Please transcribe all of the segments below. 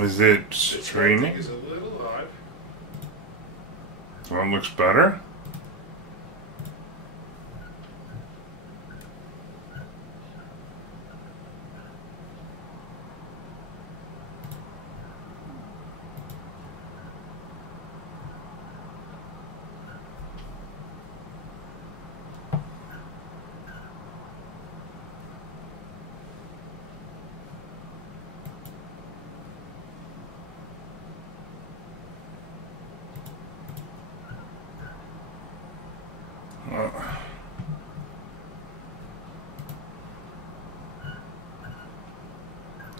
Is it This streaming? is a little odd. One looks better.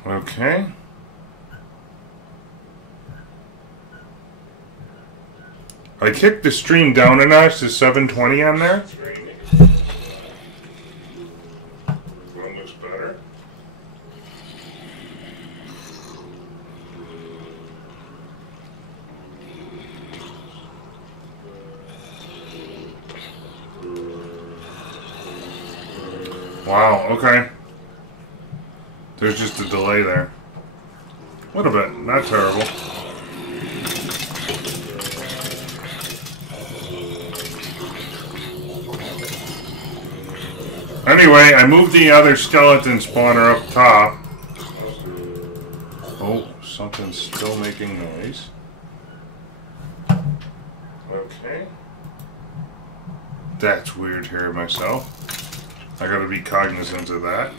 Okay. I kicked the stream down a notch to 720 on there. One looks better. Wow, okay. There's just a delay there. A little bit, not terrible. Anyway, I moved the other skeleton spawner up top. Oh, something's still making noise. Okay. That's weird here myself. I gotta be cognizant of that.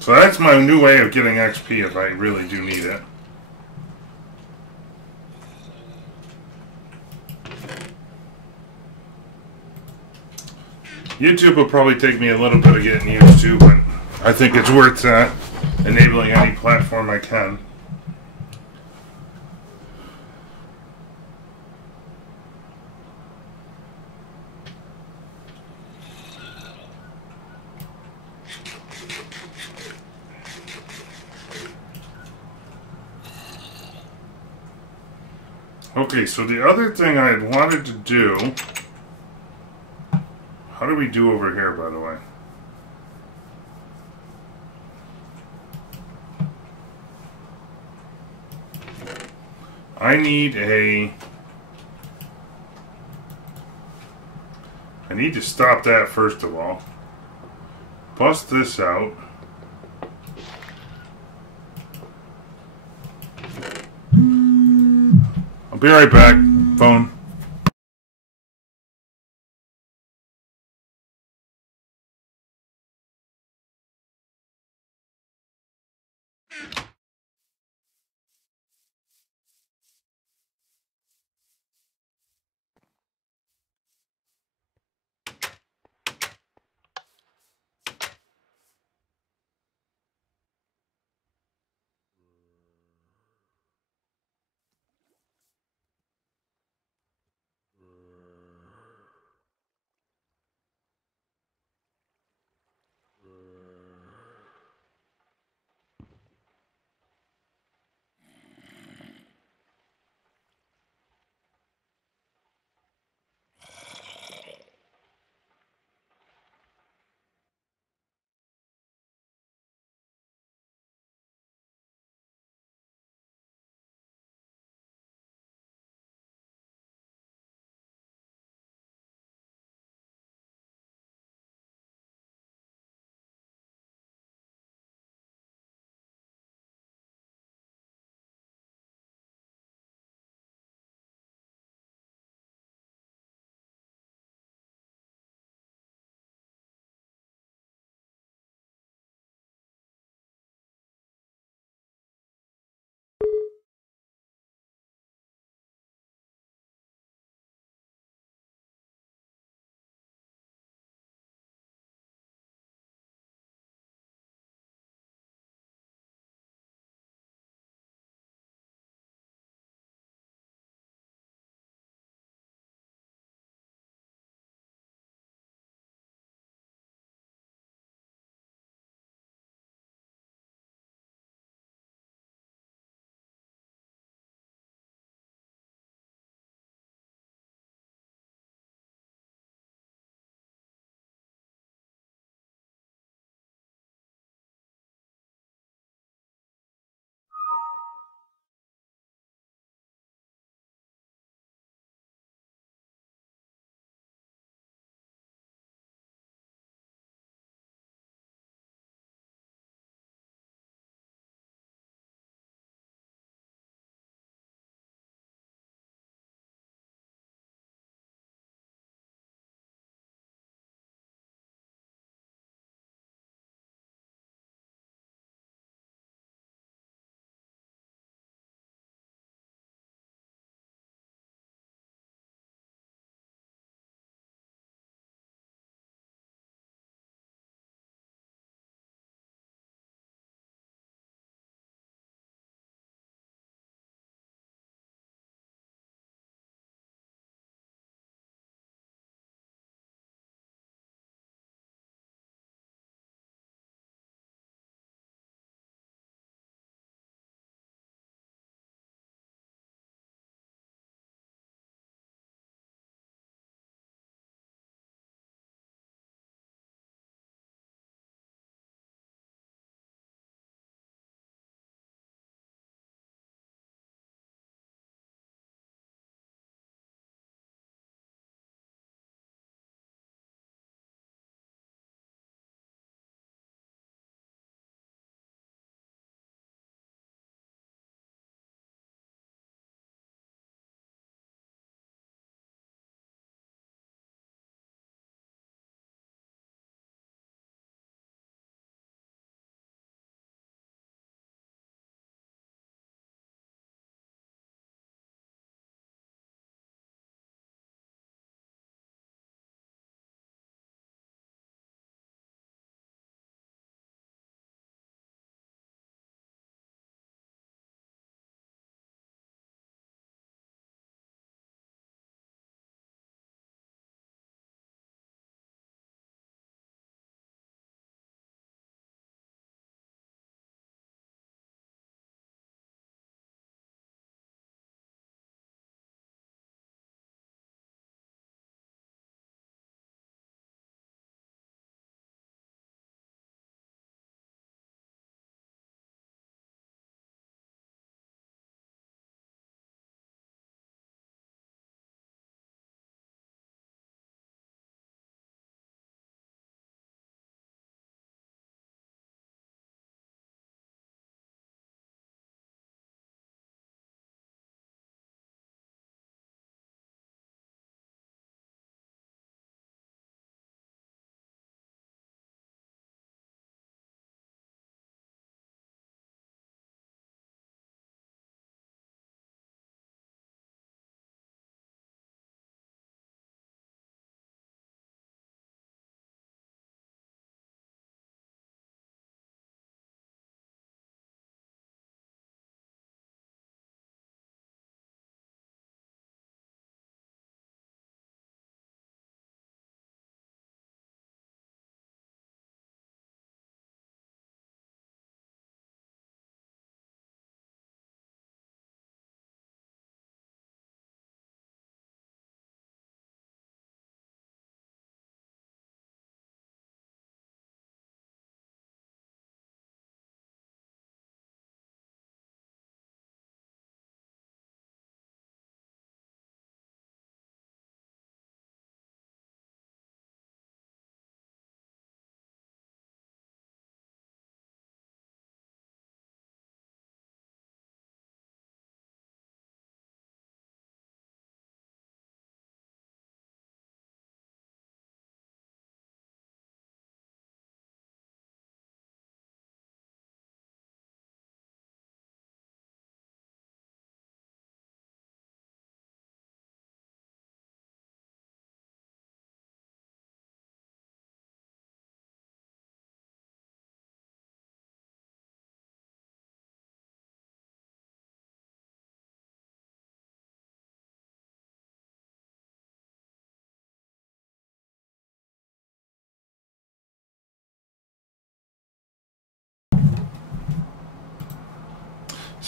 So that's my new way of getting XP if I really do need it. YouTube will probably take me a little bit of getting used to, but I think it's worth enabling any platform I can. Okay, so the other thing I had wanted to do... How do we do over here, by the way? I need to stop that first of all. Bust this out. I'll be right back. Phone.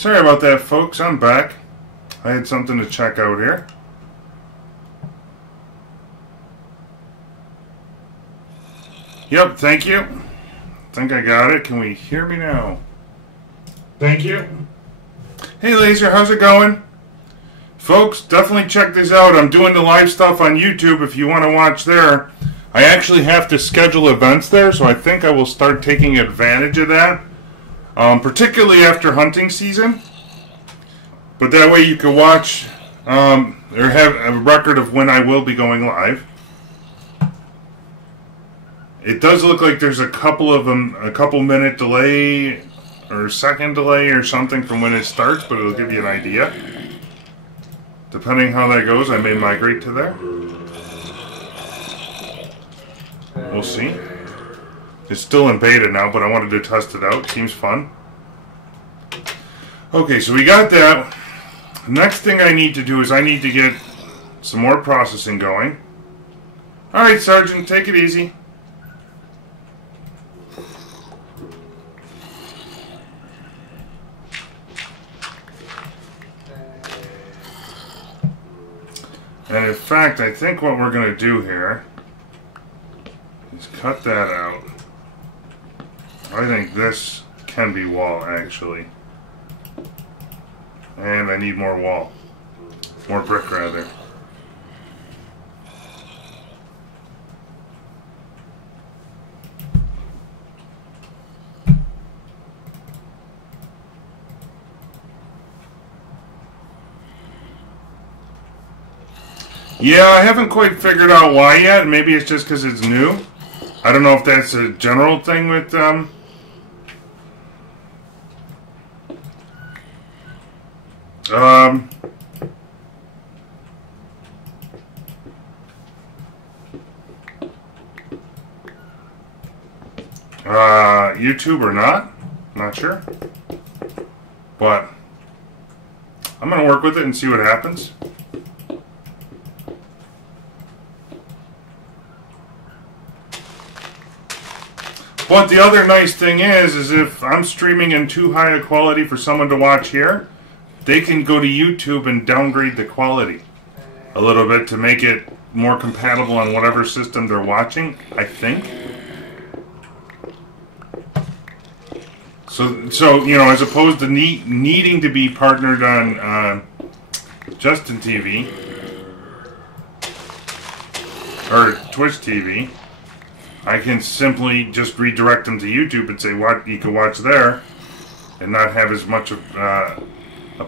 Sorry about that, folks. I'm back. I had something to check out here. Yep, thank you. I think I got it. Can we hear me now? Thank you. Hey, Laser, how's it going? Folks, definitely check this out. I'm doing the live stuff on YouTube if you want to watch there. I actually have to schedule events there, so I think I will start taking advantage of that. Particularly after hunting season. But that way you can watch or have a record of when I will be going live. It does look like there's a couple minute delay or second delay or something from when it starts, but it'll give you an idea. Depending how that goes, I may migrate to there. We'll see. It's still in beta now, but I wanted to test it out. Seems fun. Okay, so we got that. Next thing I need to do is I need to get some more processing going. Alright, Sergeant, take it easy. And in fact, I think what we're going to do here is cut that out. I think this can be wall, actually. And I need more wall. More brick, rather. Yeah, I haven't quite figured out why yet. Maybe it's just because it's new. I don't know if that's a general thing with YouTube or not. Not sure. But I'm going to work with it and see what happens. But the other nice thing is if I'm streaming in too high a quality for someone to watch here, they can go to YouTube and downgrade the quality a little bit to make it more compatible on whatever system they're watching, I think. So you know, as opposed to needing to be partnered on Justin TV or Twitch TV, I can simply just redirect them to YouTube and say what you can watch there, and not have as much of a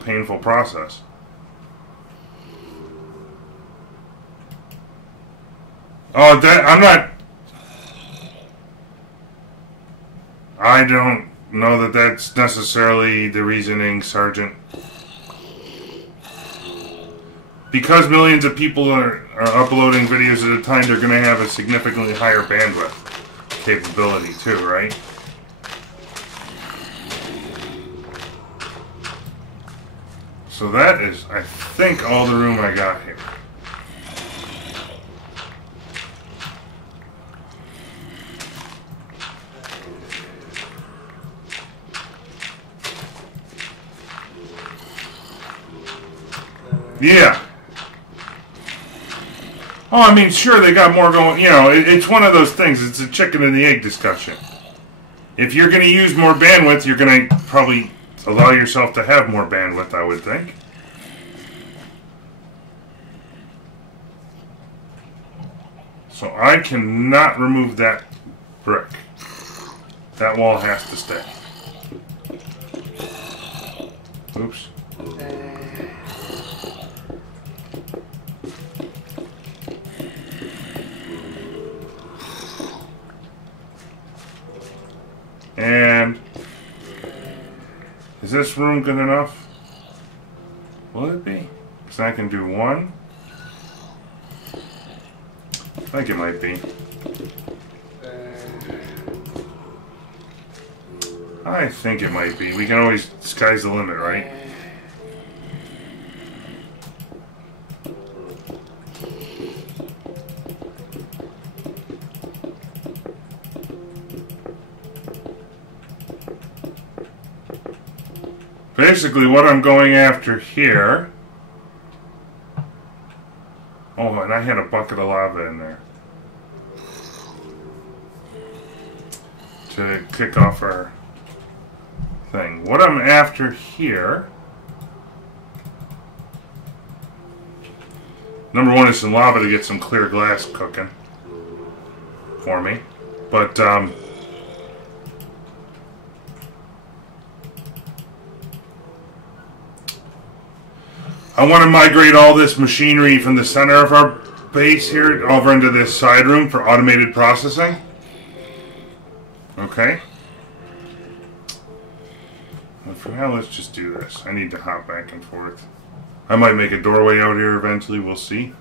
painful process. Oh, I don't know that that's necessarily the reasoning, Sergeant. Because millions of people are uploading videos at a time, they're going to have a significantly higher bandwidth capability too, right? So that is, I think, all the room I got here. Yeah. Oh, I mean, sure, they got more going. You know, it's one of those things. It's a chicken and the egg discussion. If you're going to use more bandwidth, you're going to probably allow yourself to have more bandwidth, I would think. So I cannot remove that brick. That wall has to stay. Oops. And is this room good enough? Will it be? Because I can do one. I think it might be. I think it might be. We can always, sky's the limit, right? Basically, what I'm going after here... Oh, and I had a bucket of lava in there. To kick off our thing. What I'm after here... Number one is some lava to get some clear glass cooking for me. But, I want to migrate all this machinery from the center of our base here over into this side room for automated processing. Okay. Well, for now, let's just do this. I need to hop back and forth. I might make a doorway out here eventually, we'll see.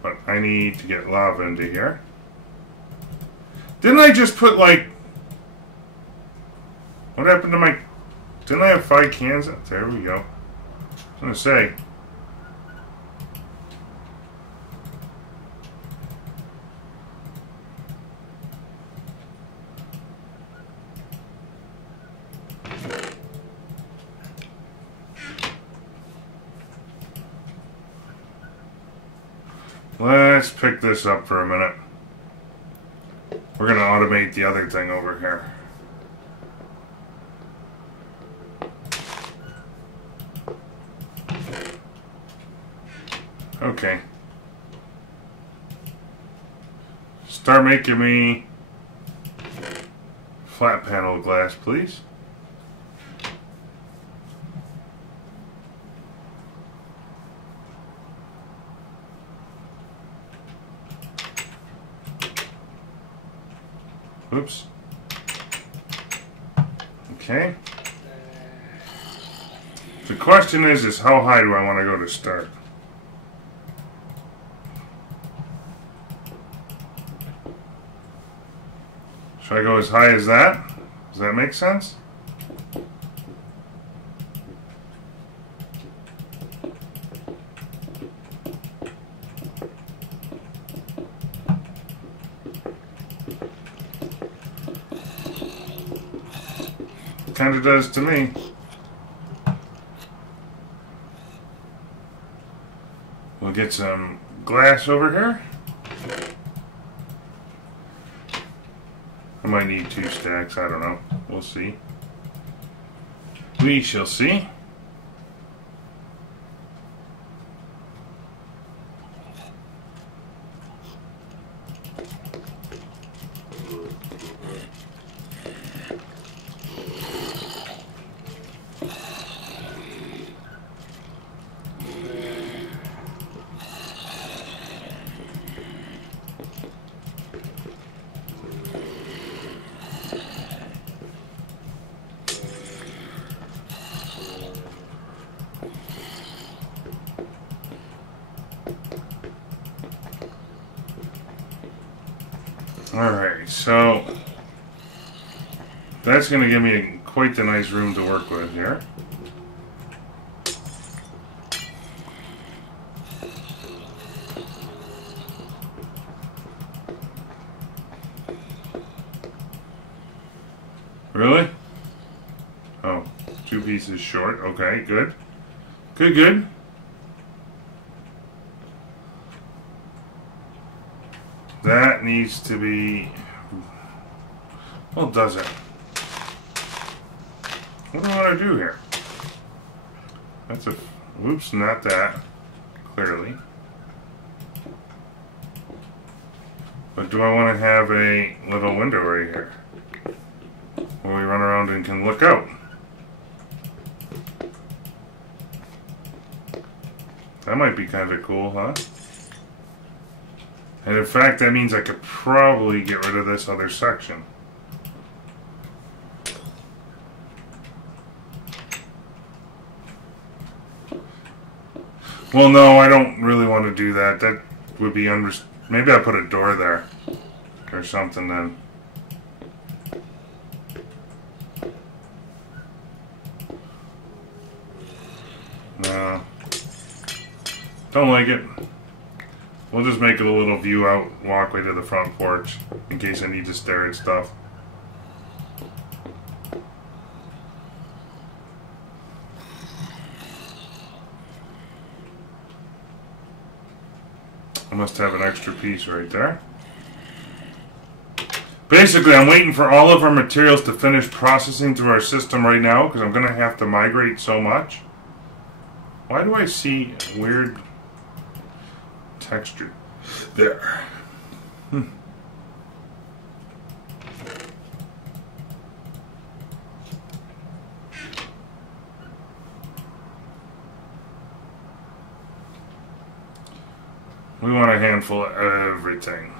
But I need to get lava into here. Didn't I just put, like... What happened to my... Didn't I have 5 cans? There we go. I was going to say... Let's pick this up for a minute. We're going to automate the other thing over here. Okay. Start making me flat panel glass, please. Oops. Okay. The question is how high do I want to go to start? Should I go as high as that? Does that make sense? Kind of does to me. We'll get some glass over here. I might need 2 stacks, I don't know. We'll see. We shall see. Alright, so that's going to give me quite the nice room to work with here. Really? Oh, 2 pieces short. Okay, good. Good. That needs to be... Well, does it? What do I want to do here? That's a... Oops, not that. Clearly. But do I want to have a little window right here? Where we run around and can look out? That might be kind of cool, huh? And in fact, that means I could probably get rid of this other section. Well, no, I don't really want to do that. That would be maybe I put a door there or something then. No. Don't like it. We'll just make it a little view out walkway to the front porch in case I need to stare at stuff. Must have an extra piece right there. Basically, I'm waiting for all of our materials to finish processing through our system right now because I'm going to have to migrate so much. Why do I see weird texture there? We want a handful of everything.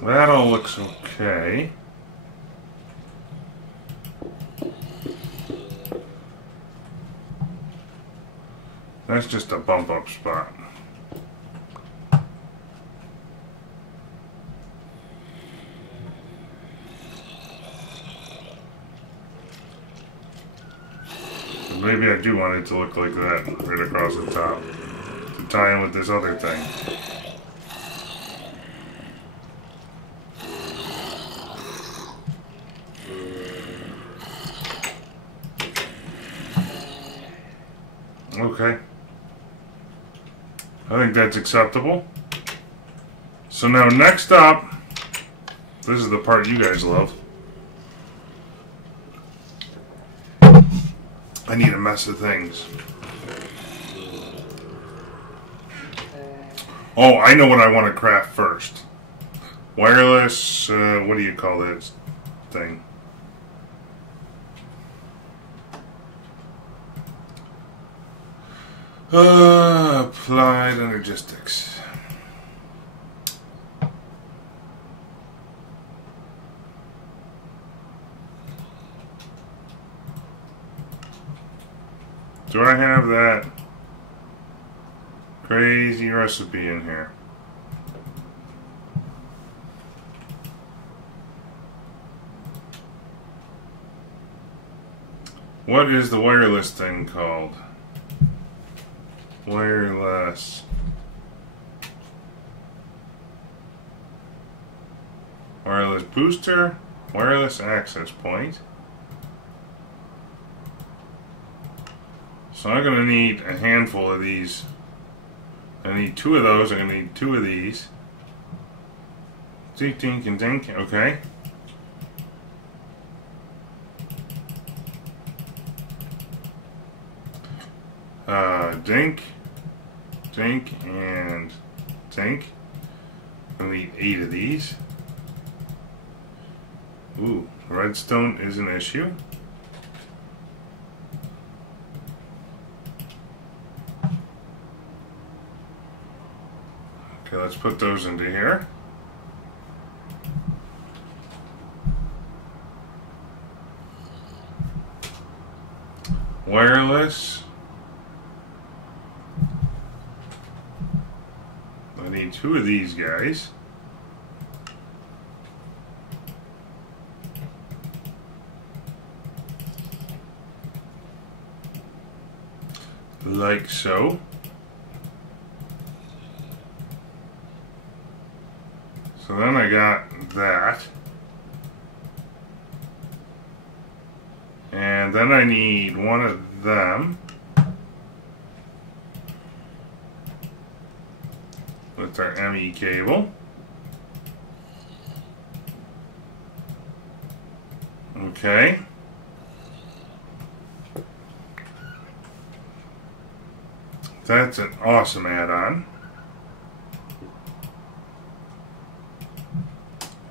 That all looks okay. That's just a bump up spot. Maybe I do want it to look like that right across the top to tie in with this other thing. Okay. I think that's acceptable. So now next up, this is the part you guys love. I need a mess of things. Oh, I know what I want to craft first. Wireless, what do you call that thing? Applied energistics. Do I have that crazy recipe in here? What is the wireless thing called? Wireless. Wireless booster. Wireless access point. So I'm going to need a handful of these. I need 2 of those. I'm going to need 2 of these. Dink, dink, and dink. Okay. Dink, dink, and dink. I need 8 of these. Ooh, redstone is an issue. Okay, let's put those into here. Wireless. I need 2 of these guys. Like so. So then I got that. And then I need 1 of them. With our ME cable. Okay. That's an awesome add-on.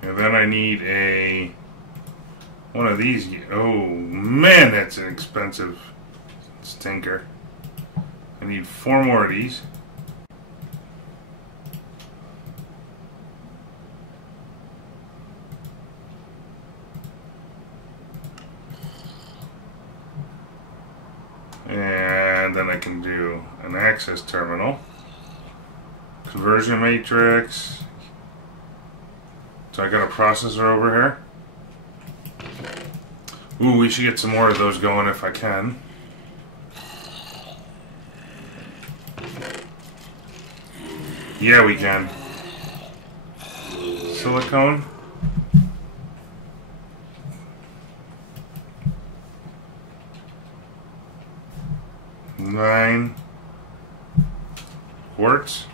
And then I need one of these. Oh man, that's an expensive stinker. I need 4 more of these. And then I can do an access terminal. Conversion matrix. So I got a processor over here. Ooh, we should get some more of those going if I can. Yeah, we can. Silicone. Nine. Quartz.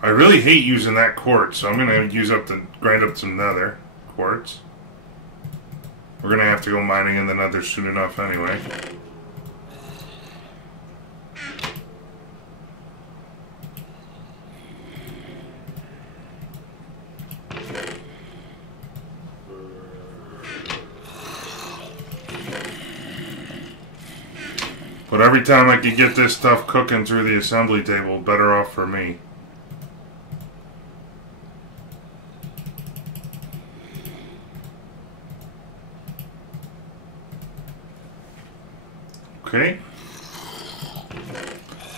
I really hate using that quartz, so I'm going to grind up some nether quartz. We're going to have to go mining in the nether soon enough anyway. But every time I could get this stuff cooking through the assembly table, better off for me. Okay.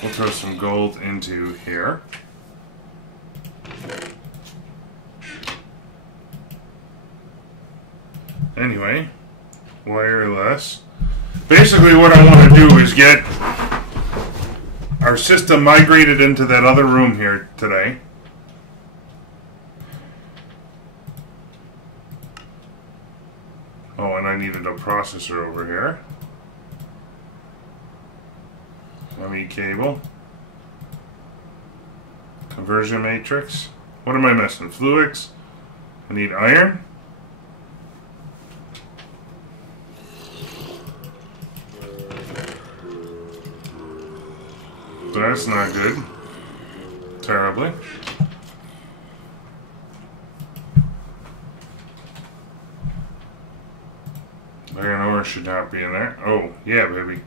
We'll throw some gold into here. Anyway, wireless. Basically what I want to do is get our system migrated into that other room here today. Oh, and I needed a processor over here. ME cable. Conversion matrix. What am I missing? Fluix. I need iron. That's not good. Terribly. Iron ore should not be in there. Oh, yeah, baby.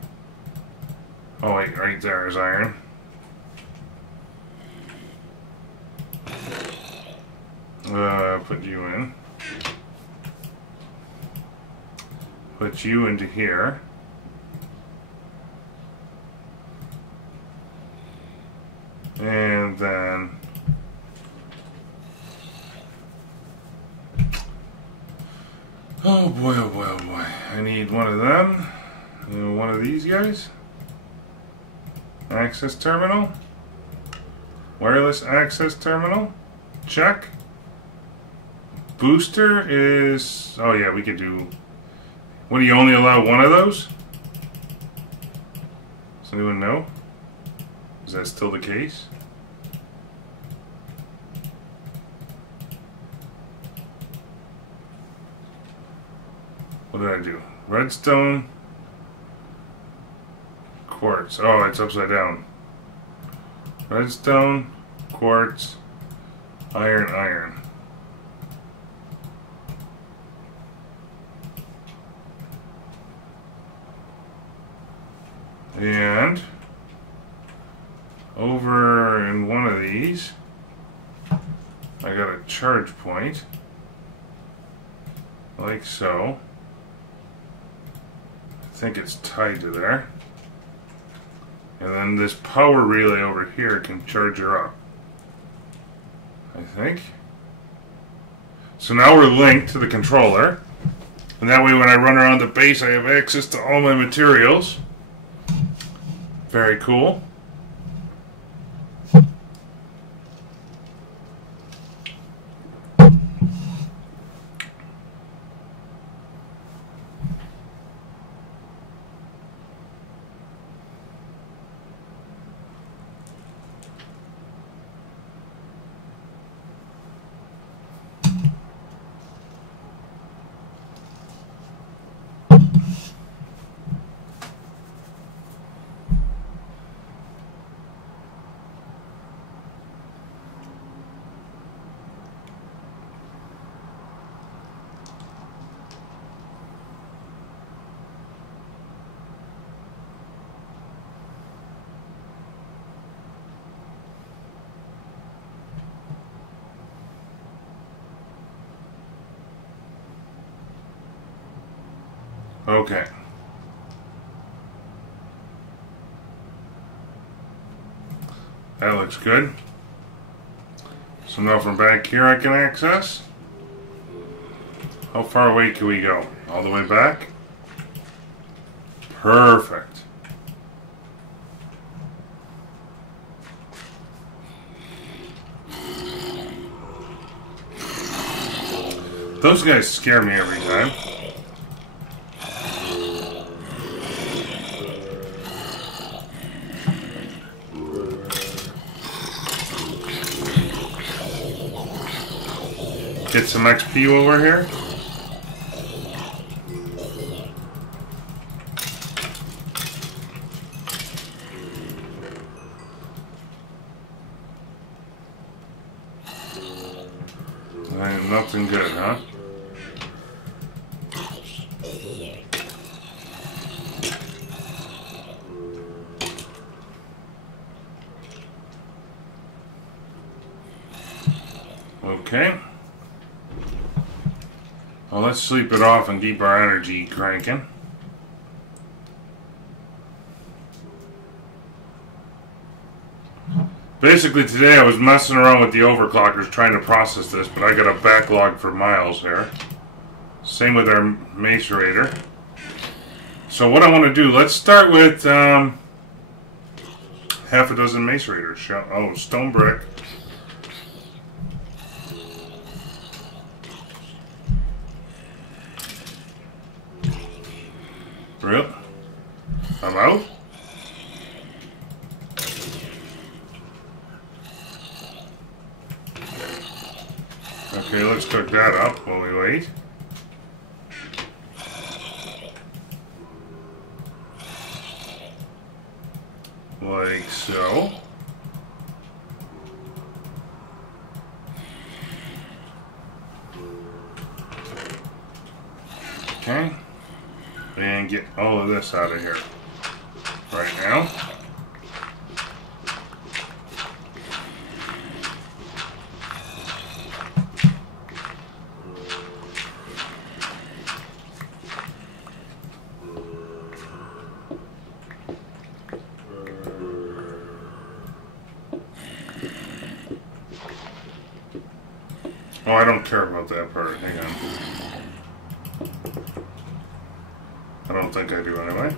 Oh, wait, right there is iron. Put you in. Put you into here. And then oh boy, oh boy, oh boy. I need one of them and one of these guys. Access terminal. Wireless access terminal. Check. Booster is, oh yeah, we could do, what, do you only allow one of those? Does anyone know? Is that still the case? What did I do? Redstone, quartz. Oh, it's upside down. Redstone, quartz, iron, iron. And over in one of these, I got a charge point, like so. I think it's tied to there. And then this power relay over here can charge her up, I think. So now we're linked to the controller. And that way when I run around the base, I have access to all my materials. Very cool. Okay. That looks good. So now from back here I can access. How far away can we go? All the way back? Perfect. Those guys scare me every time. Get some XP while we're here. Nothing good, huh? Okay. Well, let's sleep it off and keep our energy cranking. Basically today I was messing around with the overclockers trying to process this, but I got a backlog for miles here. Same with our macerator. So what I want to do, let's start with half a dozen macerators. Oh, stone brick. Real? I'm out? Okay, let's cook that up while we wait. Like so. Okay. And get all of this out of here right now. Oh, I don't care about that part. Hang on. I don't think I do anyway.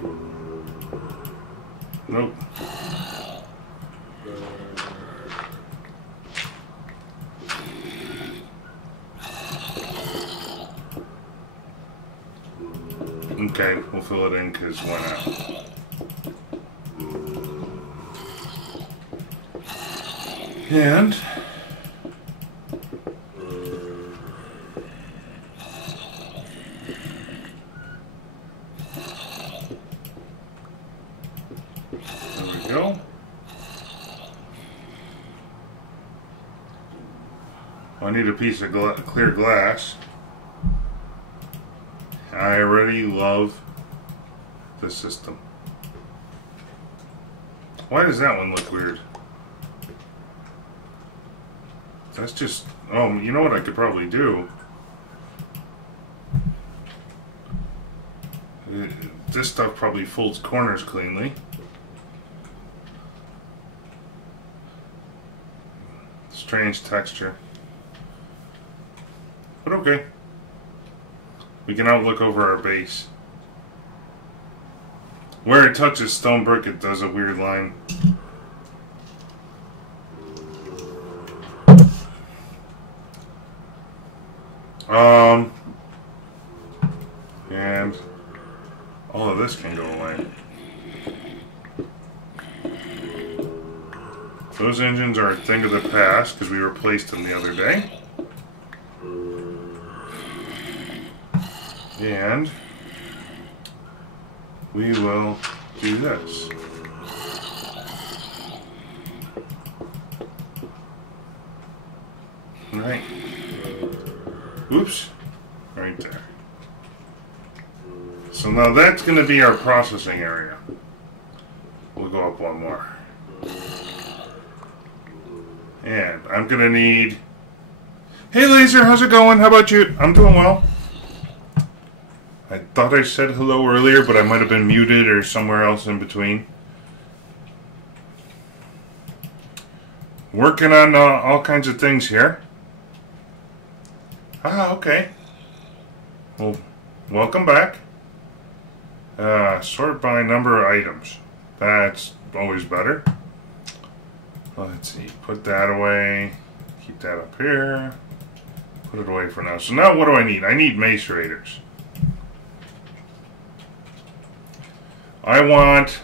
Nope. Okay, we'll fill it in because why not? And go. I need a piece of clear glass. I already love the system. Why does that one look weird? That's just... Oh, you know what I could probably do? This stuff probably folds corners cleanly. Strange texture. But okay. We can outlook over our base. Where it touches stone brick, it does a weird line. And all of this can go away. Those engines are a thing of the past because we replaced them the other day. And we will do this. Right. Oops. Right there. So now that's going to be our processing area. We'll go up one more. And I'm going to need... Hey Laser, how's it going? How about you? I'm doing well. I thought I said hello earlier, but I might have been muted or somewhere else in between. Working on all kinds of things here. Ah, okay. Well, welcome back. Sort by number of items. That's always better. Let's see. Put that away. Keep that up here. Put it away for now. So now what do I need? I need macerators. I want...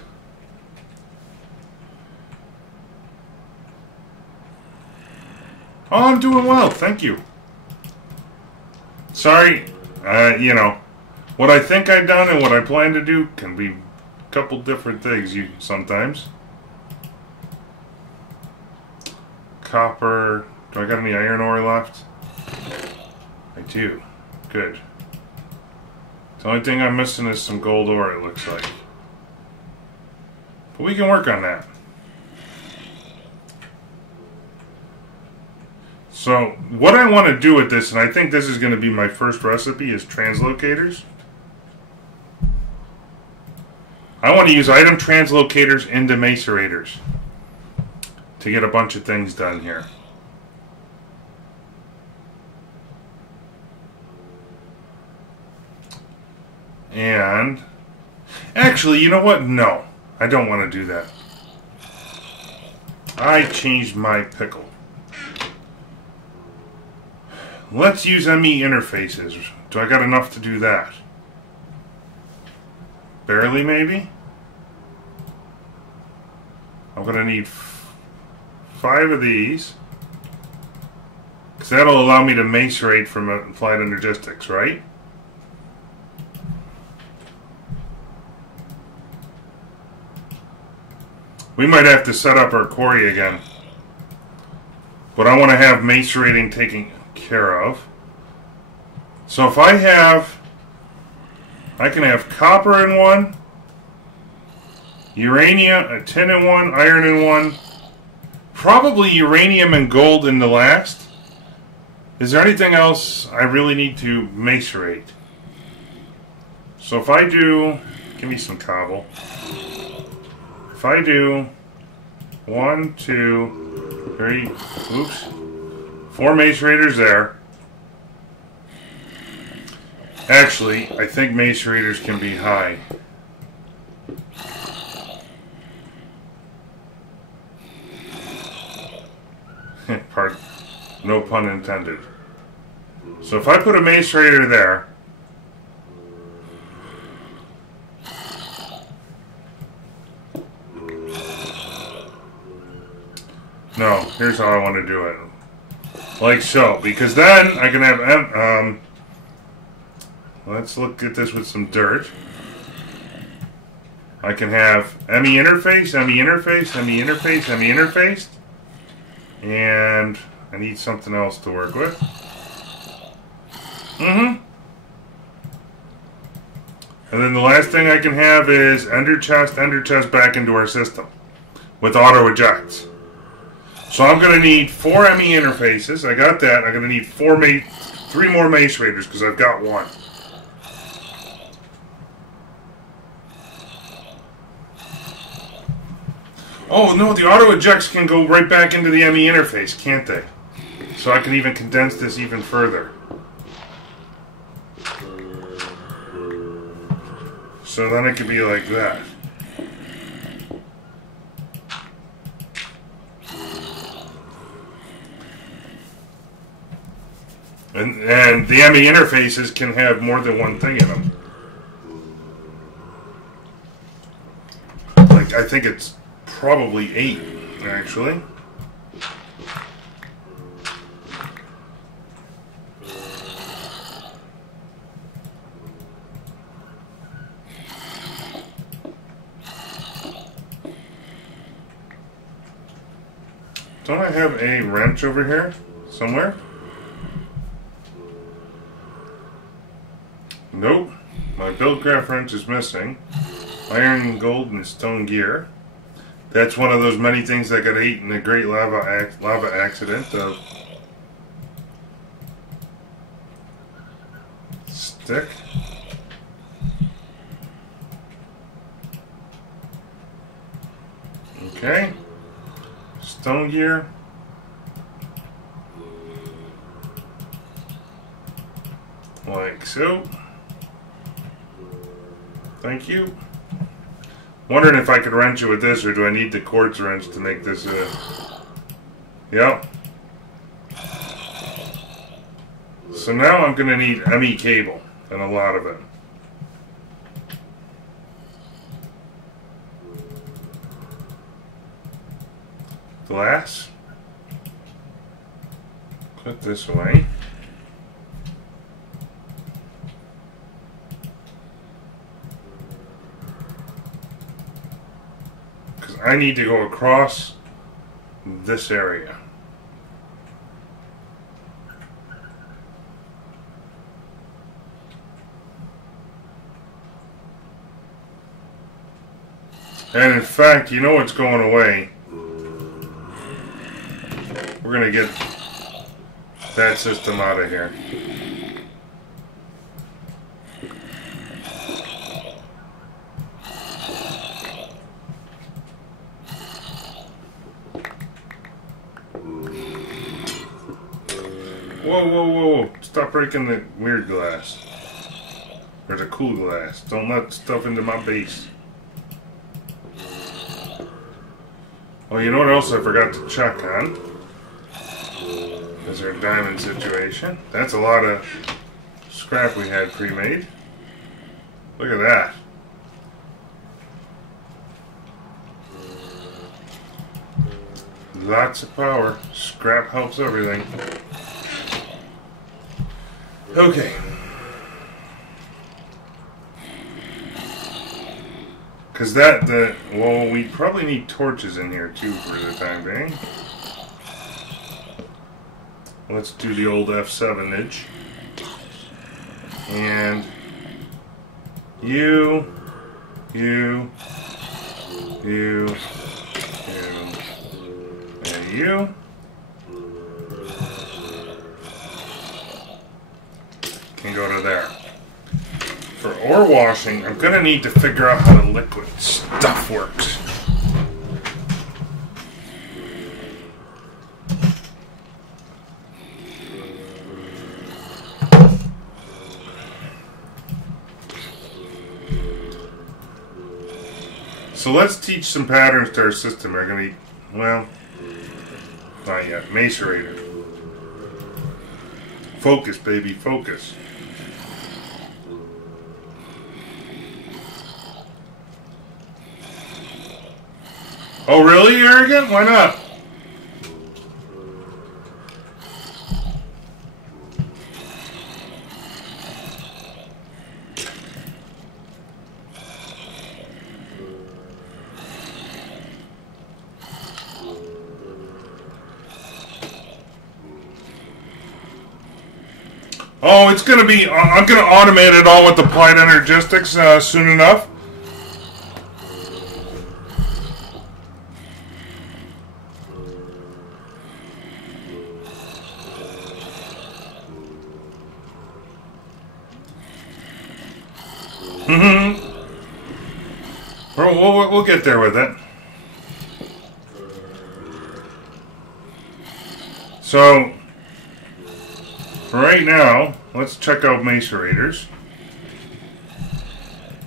Oh, I'm doing well. Thank you. Sorry. You know, what I think I've done and what I plan to do can be a couple different things sometimes. Copper. Do I got any iron ore left? I do. Good. The only thing I'm missing is some gold ore, it looks like. But we can work on that. So, what I want to do with this, and I think this is going to be my first recipe, is translocators. I want to use item translocators into macerators to get a bunch of things done here. And, actually, you know what? No, I don't want to do that. I changed my pickle. Let's use ME interfaces. Do I got enough to do that? Barely, maybe? I'm going to need 5 of these. Because that'll allow me to macerate from applied energistics, right? We might have to set up our quarry again. But I want to have macerating taken care of. So if I can have copper in one, uranium, tin in one, iron in one, probably uranium and gold in the last. Is there anything else I really need to macerate? So if I do, give me some cobble. If I do 1, 2, 3, oops, 4 macerators there. Actually, I think macerators can be high. Pardon, no pun intended. So if I put a macerator there, no, here's how I want to do it. Like so, because then I can have, let's look at this with some dirt. I can have ME interface, ME interface, ME interface, ME interface, and I need something else to work with. And then the last thing I can have is ender chest back into our system with auto ejects. So I'm going to need 4 ME interfaces. I got that. I'm going to need 3 more macerators because I've got 1. Oh no, the auto ejects can go right back into the ME interface, can't they? So I can even condense this even further. So then it could be like that. And the ME interfaces can have more than one thing in them. Like, I think it's probably 8, actually. Don't I have a wrench over here somewhere? Nope. My build craft wrench is missing. Iron, gold, and stone gear. That's one of those many things that got ate in the great lava accident of stick. Okay. Stone gear. Like so. Thank you. Wondering if I could wrench it with this, or do I need the quartz wrench to make this Yep. So now I'm going to need ME cable, and a lot of it. Glass. Put this away. Because I need to go across this area. And in fact, you know what's going away? We're going to get that system out of here. Whoa, whoa, whoa. Stop breaking the weird glass. There's a cool glass. Don't let stuff into my base. Oh, you know what else I forgot to check on? Is our diamond situation. That's a lot of scrap we had pre-made. Look at that. Lots of power. Scrap helps everything. Okay. Because well, we probably need torches in here too for the time being. Let's do the old F7-age. And you, and you. Can go to there. For ore washing, I'm going to need to figure out how the liquid stuff works. So let's teach some patterns to our system. We're going to be, well, not yet. Macerator. Focus, baby, focus. Oh, really, arrogant? Why not? Oh, it's going to be, I'm going to automate it all with applied energistics soon enough. We'll get there with it. So, right now, let's check out macerators.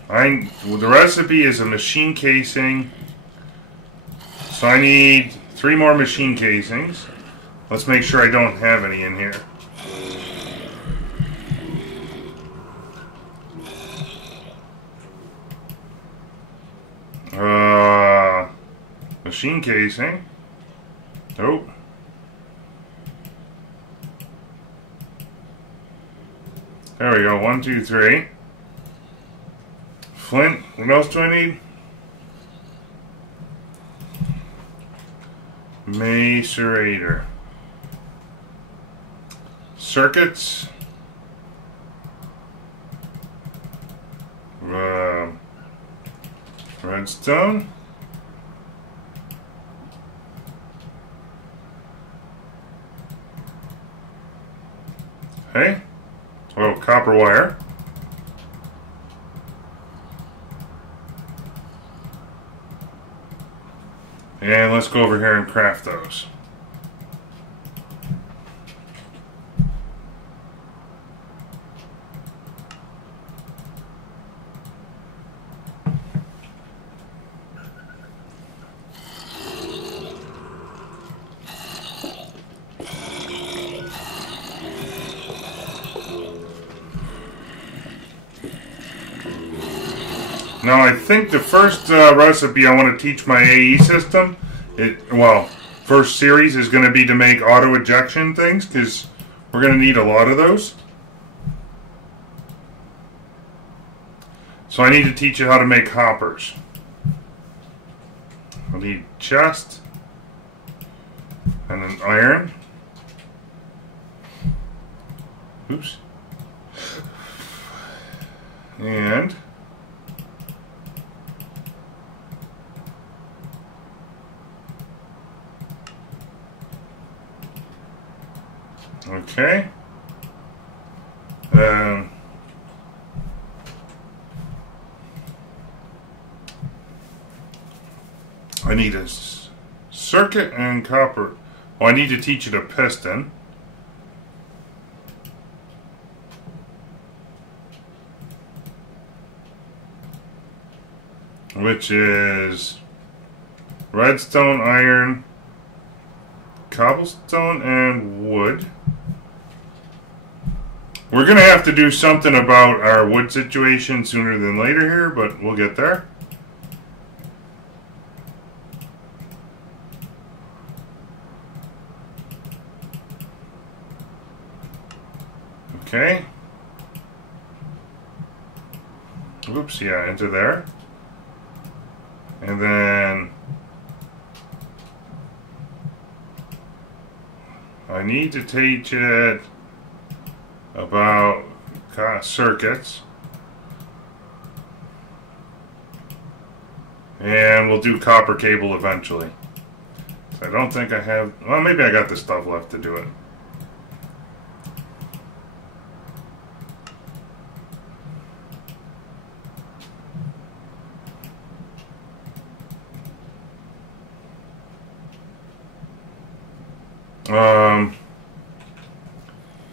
The recipe is a machine casing. So I need 3 more machine casings. Let's make sure I don't have any in here. Machine casing. Nope. There we go. 1, 2, 3. Flint. What else do I need? Macerator. Circuits. Redstone. Okay. Oh, copper wire. And let's go over here and craft those. Now I think the first recipe I want to teach my AE system, first series is going to be to make auto ejection things, because we're going to need a lot of those. So I need to teach you how to make hoppers. I'll need chest and an iron. Oops. And okay. I need a circuit and copper. Oh, I need to teach you a piston. Which is redstone, iron, cobblestone, and wood. We're going to have to do something about our wood situation sooner than later here, but we'll get there. Okay. Oops, yeah, into there. And then I need to teach it about circuits. And we'll do copper cable eventually. I don't think I have, well, maybe I got the stuff left to do it.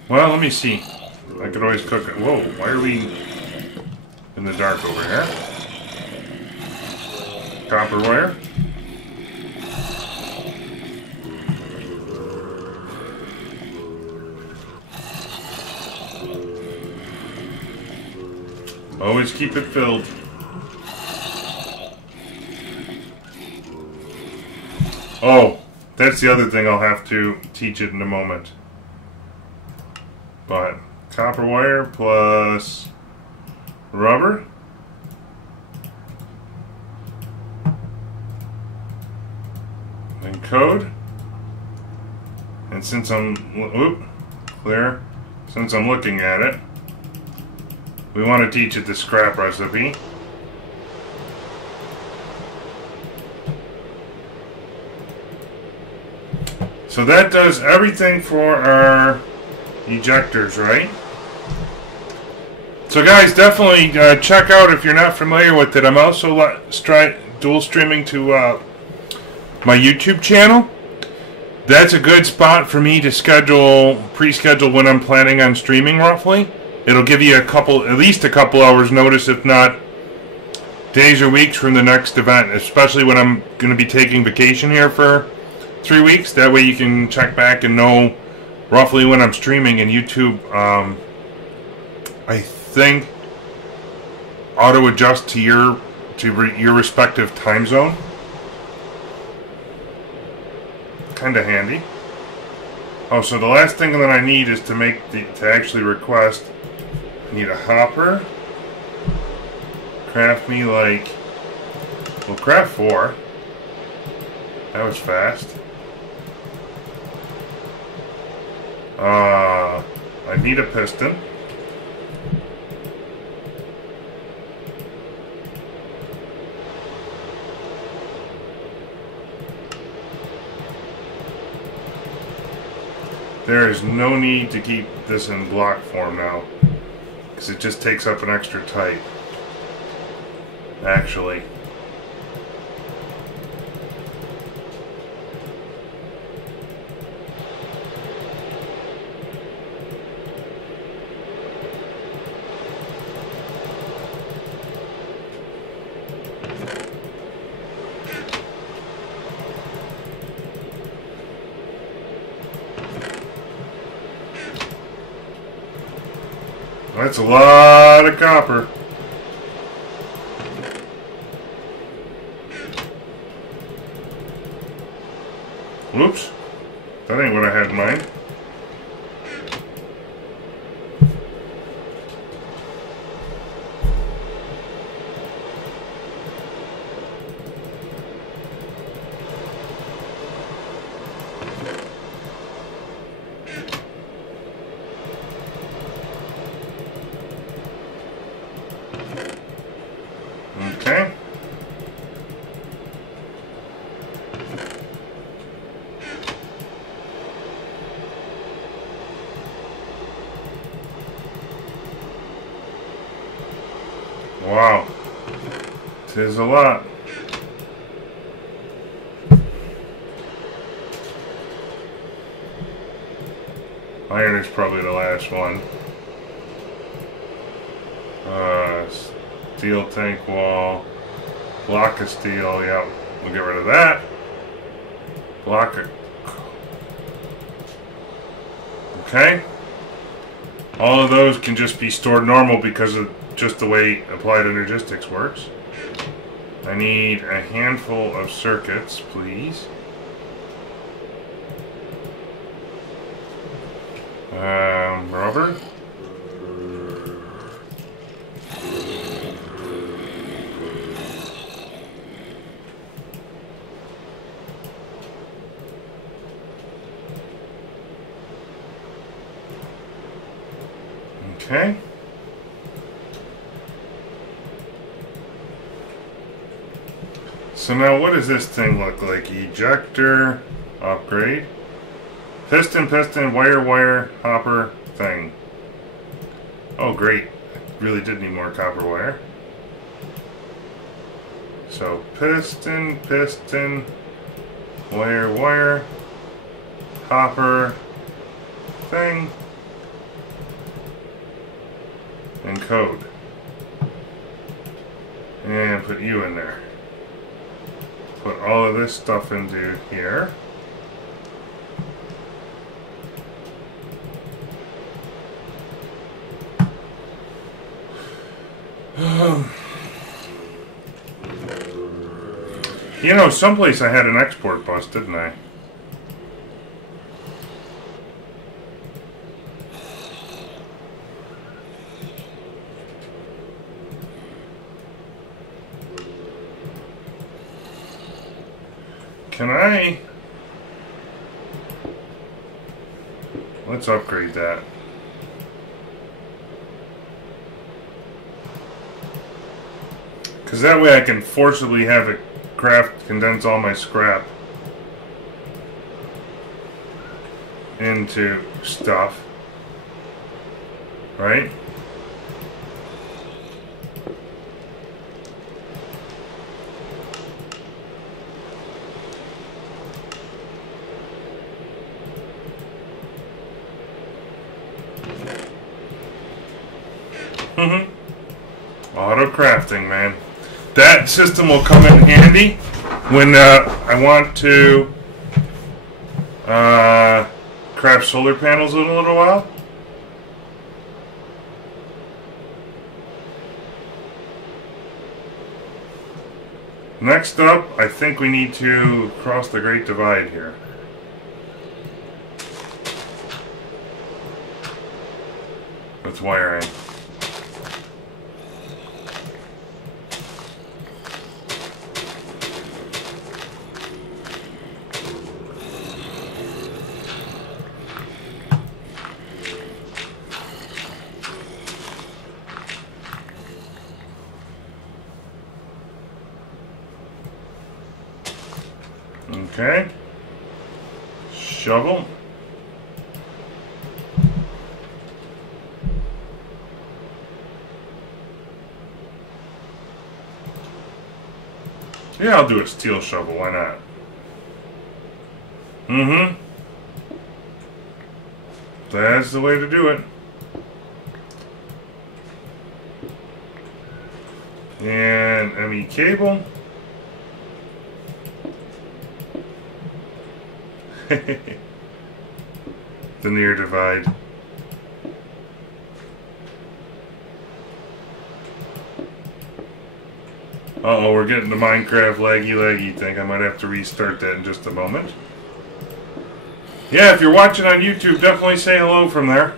Well, let me see. I could always cook it. Whoa, why are we in the dark over here? Copper wire. Always keep it filled. Oh, that's the other thing I'll have to teach it in a moment. But copper wire plus rubber. And code. And since I'm since I'm looking at it, we want to teach it the scrap recipe. So that does everything for our ejectors, right? So guys, definitely check out if you're not familiar with it. I'm also dual streaming to my YouTube channel. That's a good spot for me to pre-schedule when I'm planning on streaming roughly. It'll give you at least a couple hours notice, if not days or weeks from the next event, especially when I'm going to be taking vacation here for 3 weeks. That way you can check back and know roughly when I'm streaming. And YouTube, I think, auto adjust to your respective time zone. Kind of handy. Oh, so the last thing that I need is to actually request. I need a hopper. Craft me we'll craft 4. That was fast. I need a piston. There is no need to keep this in block form now, because it just takes up an extra type, actually. That's a lot of copper. Whoops. That ain't what I had in mind. Okay. Wow. Tis a lot. Iron is probably the last one. Steel tank wall. Block of steel, yep. We'll get rid of that. Block of... Okay. All of those can just be stored normal because of just the way applied energistics works. I need a handful of circuits, please. Rubber. Okay. So now what does this thing look like? Ejector, upgrade, piston, wire, hopper, thing. Oh great, I really did need more copper wire. So piston, wire, hopper, thing, and code. And put you in there. Put all of this stuff into here. You know, someplace I had an export bus, didn't I? Can I... Let's upgrade that. Because that way I can forcibly have it condense all my scrap into stuff. Right? Auto crafting, man. That system will come in handy when I want to craft solar panels in a little while. Next up, I think we need to cross the Great Divide here. With wiring. Okay. Shovel. Yeah, I'll do a steel shovel, why not? That's the way to do it. And ME cable. The near divide. Uh-oh, we're getting the Minecraft laggy thing. I might have to restart that in just a moment. Yeah, if you're watching on YouTube, definitely say hello from there.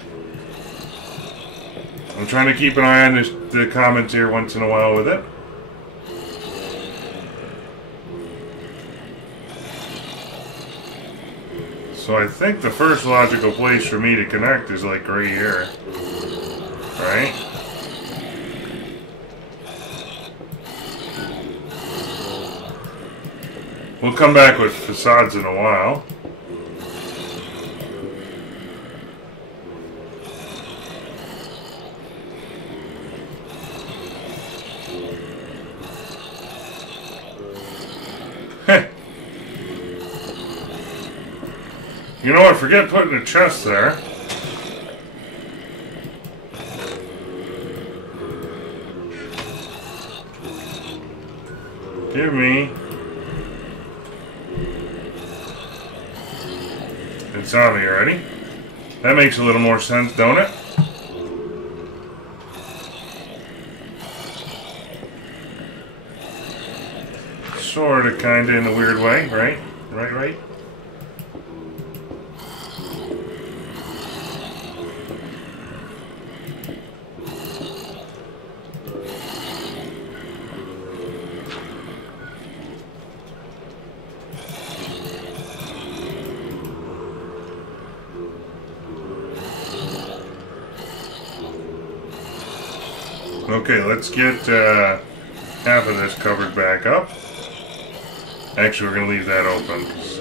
I'm trying to keep an eye on the comments here once in a while with it. So I think the first logical place for me to connect is like right here. Right? We'll come back with facades in a while. You know what? Forget putting a chest there. Give me a zombie already. That makes a little more sense, don't it? Sort of, kind of, in a weird way, right? Right. Okay, let's get half of this covered back up. Actually, we're going to leave that open because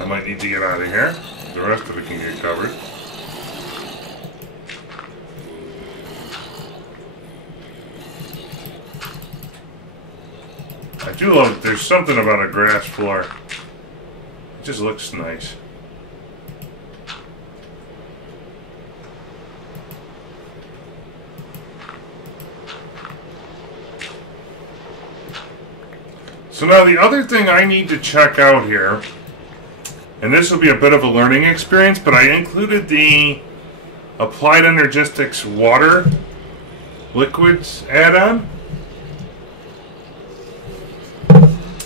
I might need to get out of here. The rest of it can get covered. I do love it. There's something about a grass floor. It just looks nice. So now the other thing I need to check out here, and this will be a bit of a learning experience, but I included the Applied Energistics Water Liquids add-on.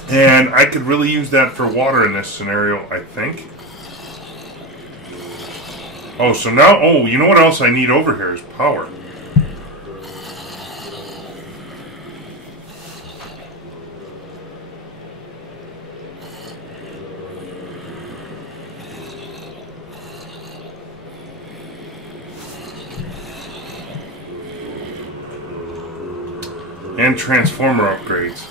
And I could really use that for water in this scenario, I think. Oh, so now, oh, you know what else I need over here is power. And transformer upgrades.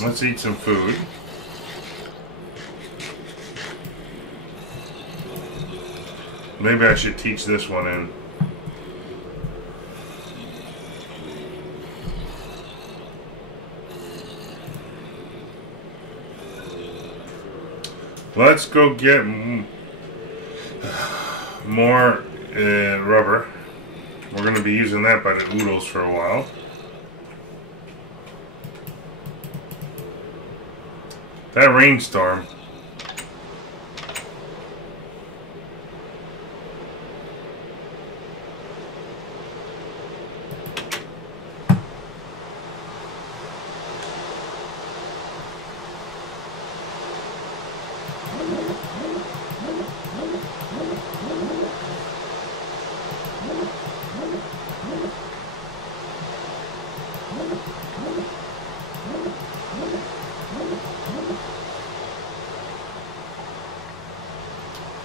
Let's eat some food. Maybe I should teach this one in. Let's go get more rubber. We're going to be using that by the oodles for a while. That rainstorm.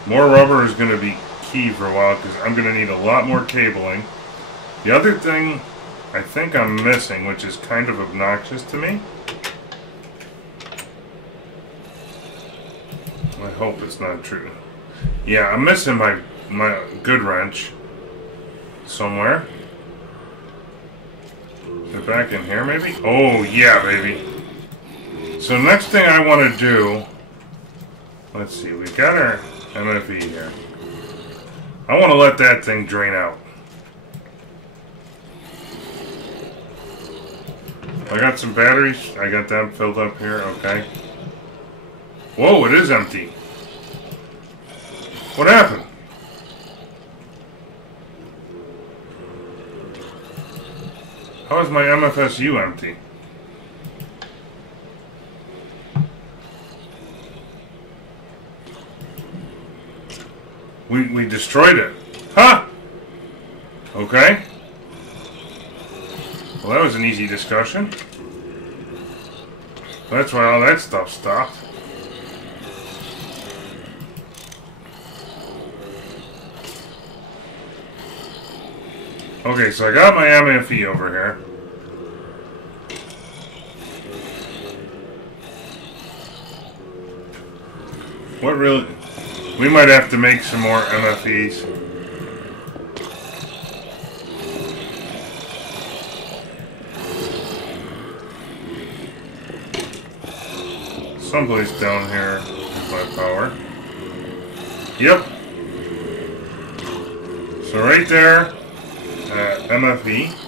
More rubber is going to be key for a while because I'm going to need a lot more cabling. The other thing I think I'm missing, which is kind of obnoxious to me, I hope it's not true. Yeah, I'm missing my good wrench somewhere. Is it back in here maybe? Oh yeah, baby. So next thing I want to do, let's see, we got our MFE here. I want to let that thing drain out. I got some batteries. I got them filled up here. Okay. Whoa, it is empty. What happened? How is my MFSU empty? We destroyed it. Huh! Okay. Well, that was an easy discussion. That's why all that stuff stopped. Okay, so I got my MFE over here. What really... We might have to make some more MFEs. Someplace down here is my power. Yep. So right there, MFE.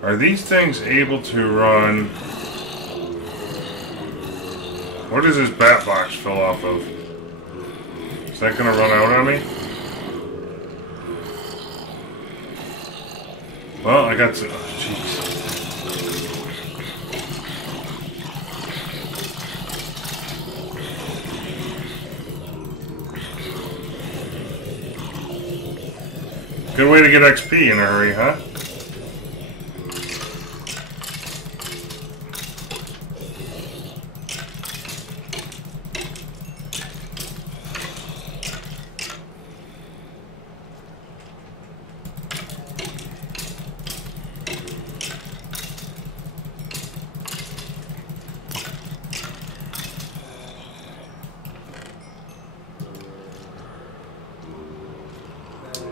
Are these things able to run... What does this bat box fill off of? Is that going to run out on me? Well, I got to... Oh, jeez. Good way to get XP in a hurry, huh?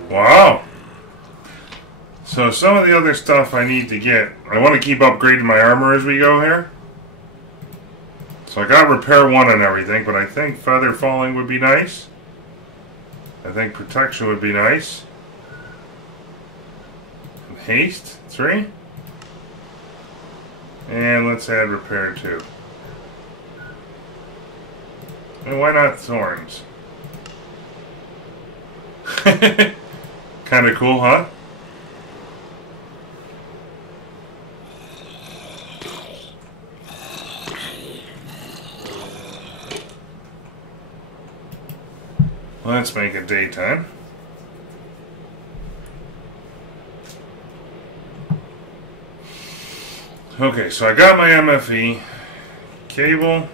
Wow! So some of the other stuff I need to get, I want to keep upgrading my armor as we go here. So I got repair 1 and everything, but I think feather falling would be nice. I think protection would be nice. And haste 3. And let's add repair 2. And why not thorns? Kind of cool, huh? Let's make it daytime. Okay, so I got my MFE cable.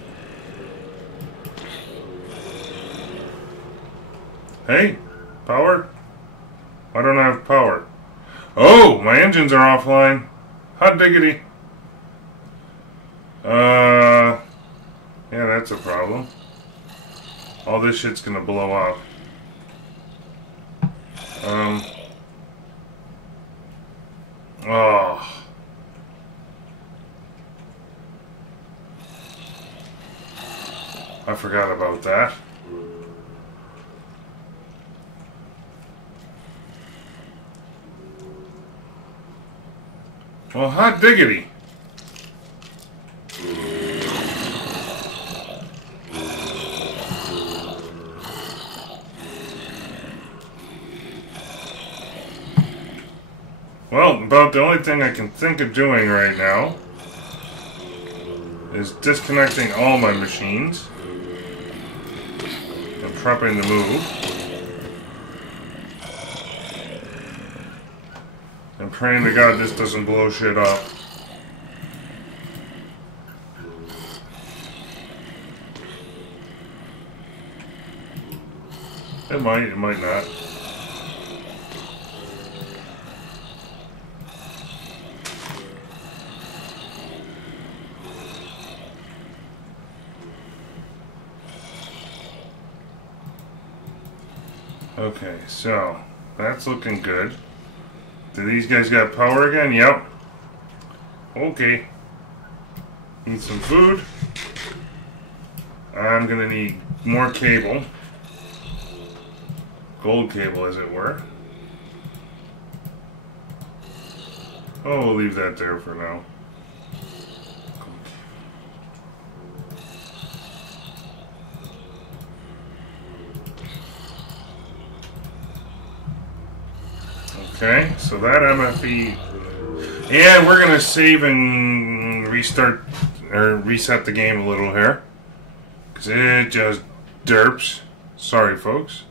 Hey, power? Why don't I have power? Oh, my engines are offline. Hot diggity. Yeah, that's a problem. All this shit's gonna blow up. Oh. I forgot about that. Well, hot diggity. Well, about the only thing I can think of doing right now is disconnecting all my machines and prepping to move. And praying to God this doesn't blow shit up. It might not. Okay, so that's looking good. Do these guys got power again? Yep. Okay. Need some food. I'm gonna need more cable. Gold cable, as it were. Oh, we'll leave that there for now. Okay, so that MFE. And we're going to save and restart, or reset the game a little here. Because it just derps. Sorry, folks.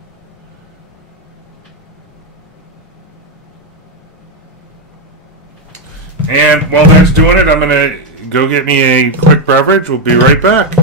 And while that's doing it, I'm going to go get me a quick beverage. We'll be right back.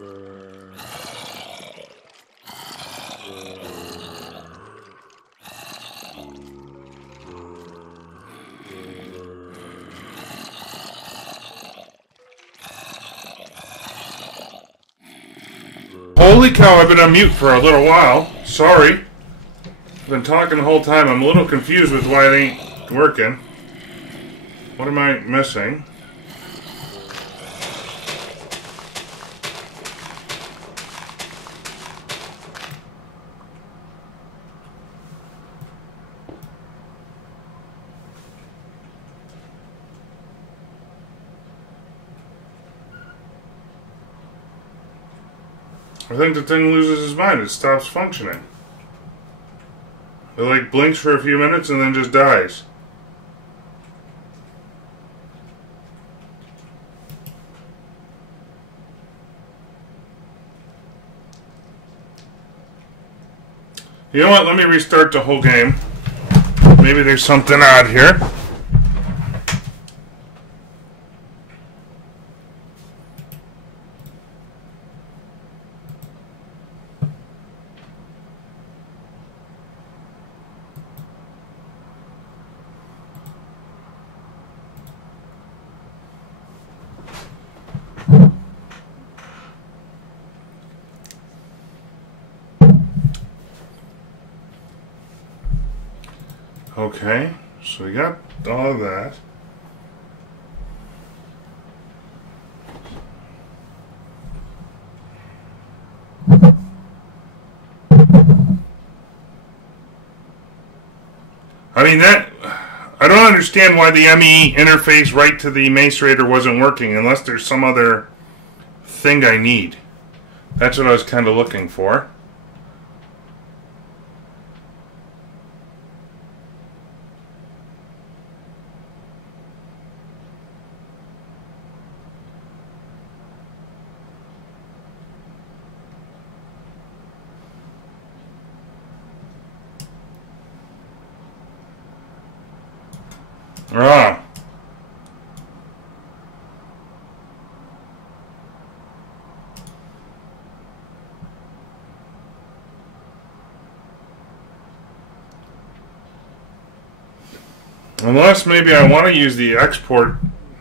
Holy cow, I've been on mute for a little while. Sorry. I've been talking the whole time. I'm a little confused with why it ain't working. What am I missing? I think the thing loses its mind. It stops functioning. It like blinks for a few minutes and then just dies. You know what? Let me restart the whole game. Maybe there's something odd here. Okay, so we got all of that. I mean, I don't understand why the ME interface right to the macerator wasn't working unless there's some other thing I need. That's what I was kind of looking for. Ah. Unless maybe I want to use the export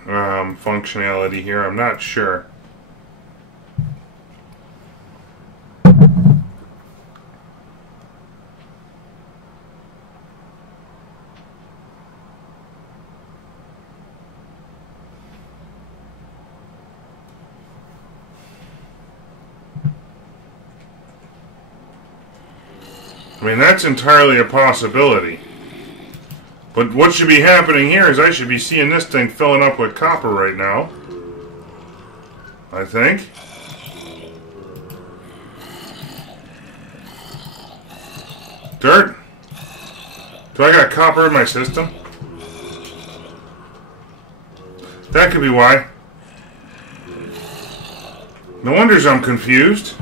functionality here, I'm not sure. I mean, that's entirely a possibility. But what should be happening here is I should be seeing this thing filling up with copper right now. I think. Dirt? Do I got copper in my system? That could be why. No wonders I'm confused.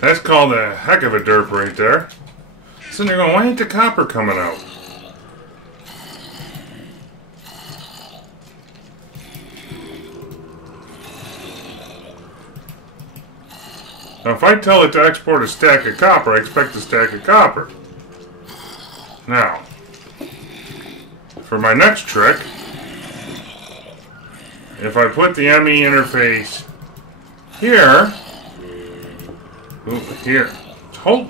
That's called a heck of a derp right there. So they're going, why ain't the copper coming out? Now if I tell it to export a stack of copper, I expect a stack of copper. Now, for my next trick, if I put the ME interface here, here, hold.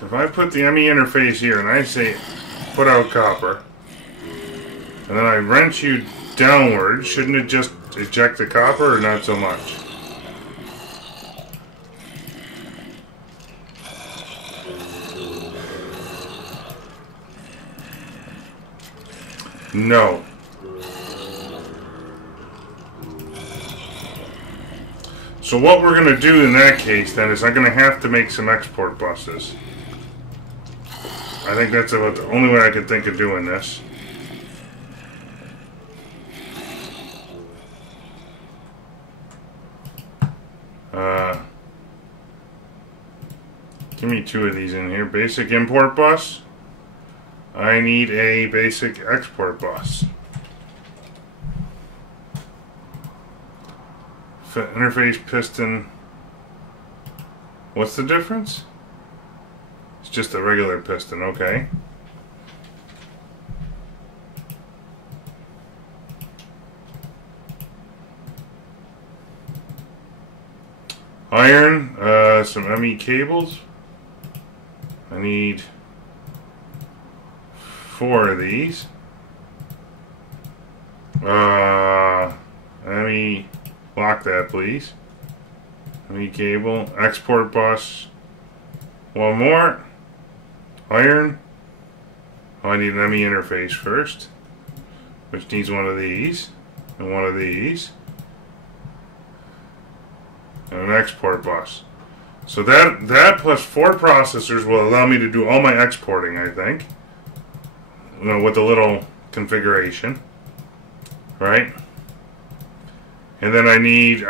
If I put the ME interface here and I say put out copper, and then I wrench you downward, shouldn't it just eject the copper or not so much? No. So what we're going to do in that case then is I'm going to have to make some export buses. I think that's about the only way I could think of doing this. need two of these in here. Basic import bus. I need a basic export bus. Interface piston. What's the difference? It's just a regular piston, okay. Iron, some ME cables. I need 4 of these. ME, lock that please. ME cable, export bus. One more. Iron. Oh, I need an ME interface first, which needs one of these and one of these. And an export bus. So that plus 4 processors will allow me to do all my exporting, I think. You know, with a little configuration. Right? And then I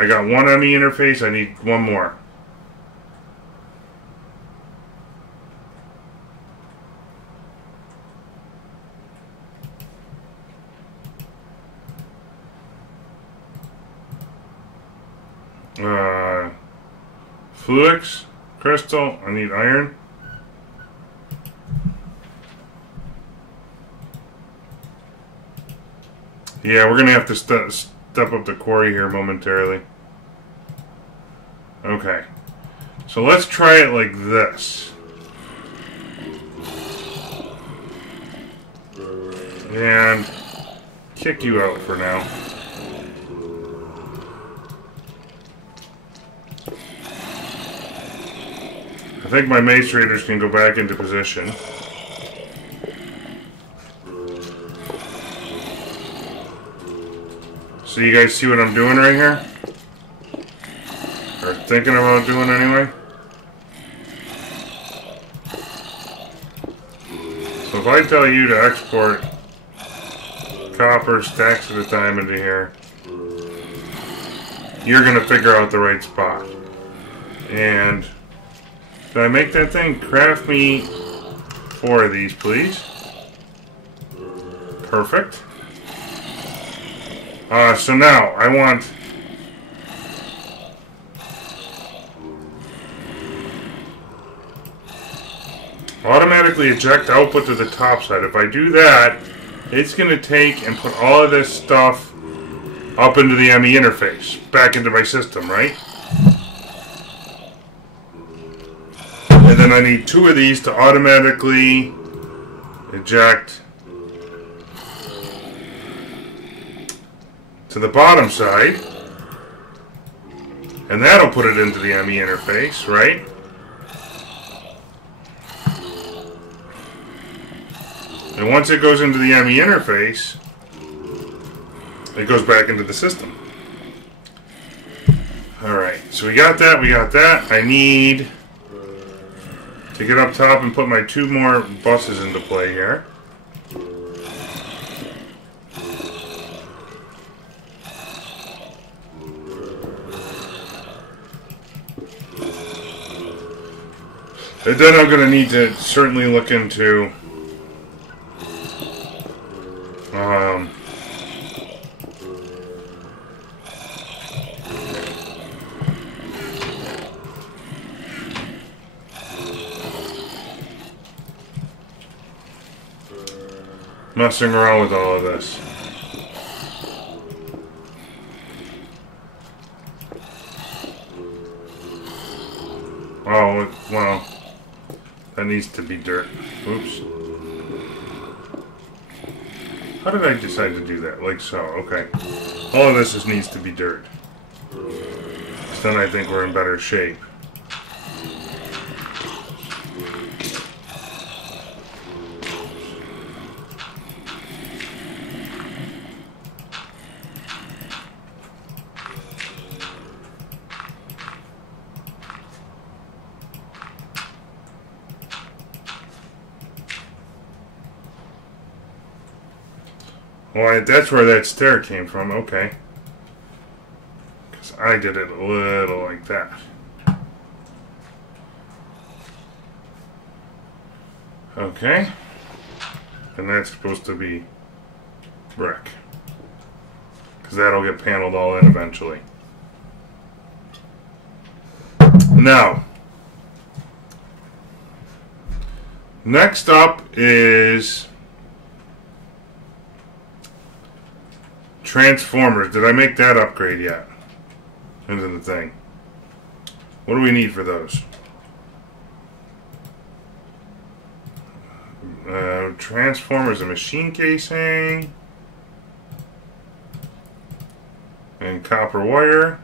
got one ME interface, I need one more. Fluix, crystal, I need iron. Yeah, we're going to have to step up the quarry here momentarily. Okay. So let's try it like this. And kick you out for now. I think my mace raiders can go back into position. So you guys see what I'm doing right here? Or thinking about doing anyway? So if I tell you to export copper stacks at a time into here, you're going to figure out the right spot. And did I make that thing? Craft me 4 of these, please. Perfect. So now I want automatically eject output to the top side. If I do that, it's going to take and put all of this stuff up into the ME interface, back into my system, right? And then I need 2 of these to automatically eject to the bottom side. And that'll put it into the ME interface, right? And once it goes into the ME interface, it goes back into the system. Alright, so we got that, I need to get up top and put my 2 more buses into play here. And then I'm going to need to certainly look into messing around with all of this. Oh, well, that needs to be dirt. Oops. How did I decide to do that? Like so, okay. All of this needs to be dirt. So then I think we're in better shape. Well, that's where that stair came from, okay. Because I did it a little like that. Okay. And that's supposed to be brick. Because that'll get paneled all in eventually. Now, next up is transformers. Did I make that upgrade yet? Into the thing. What do we need for those? Transformers, a machine casing, and copper wire.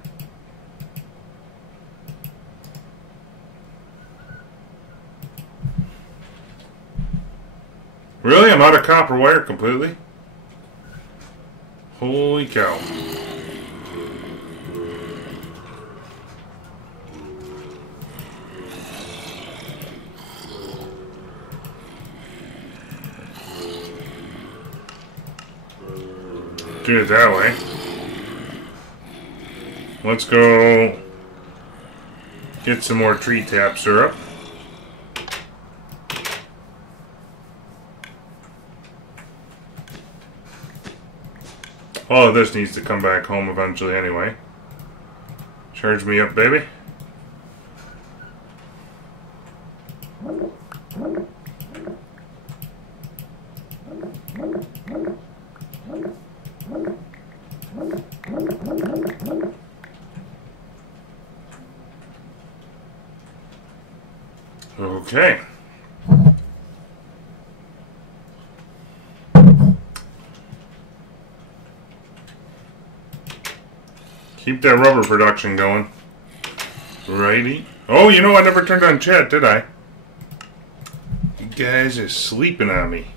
Really? I'm out of copper wire completely? Holy cow. Do it that way. Let's go get some more tree tap syrup. All of this needs to come back home eventually anyway. Charge me up, baby. Okay. Keep that rubber production going. Righty. Oh, you know I never turned on chat, did I? You guys are sleeping on me.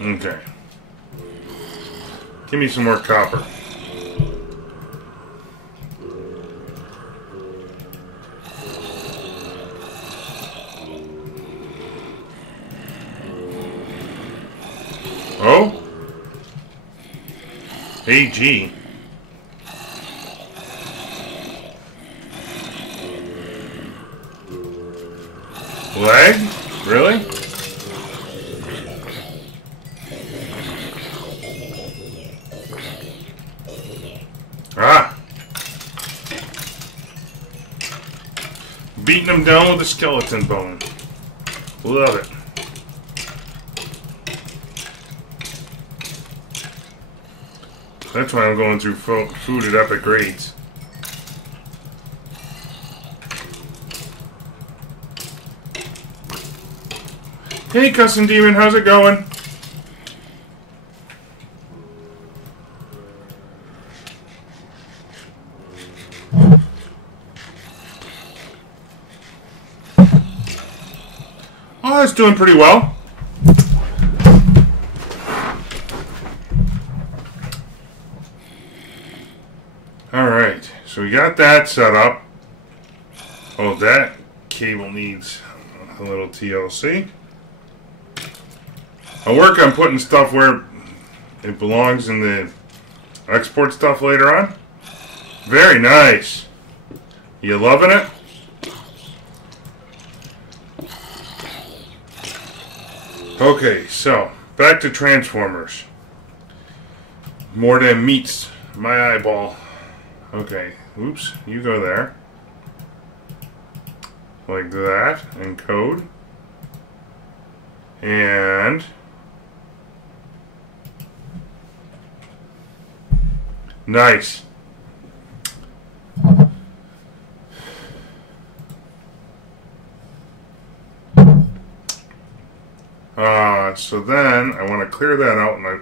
Okay. Give me some more copper. Oh? AG. Lag? Really? Ah! Beating them down with a skeleton bone. Love it. That's why I'm going through food at epic rates. Hey, Custom Demon, how's it going? Oh, it's doing pretty well. Alright, so we got that set up. Oh, that cable needs a little TLC. I'll work on putting stuff where it belongs in the export stuff later on. Very nice. You loving it? Okay, so back to transformers. More than meets my eyeball. Okay, oops, you go there. Like that, and code. And nice. So then I want to clear that out, and I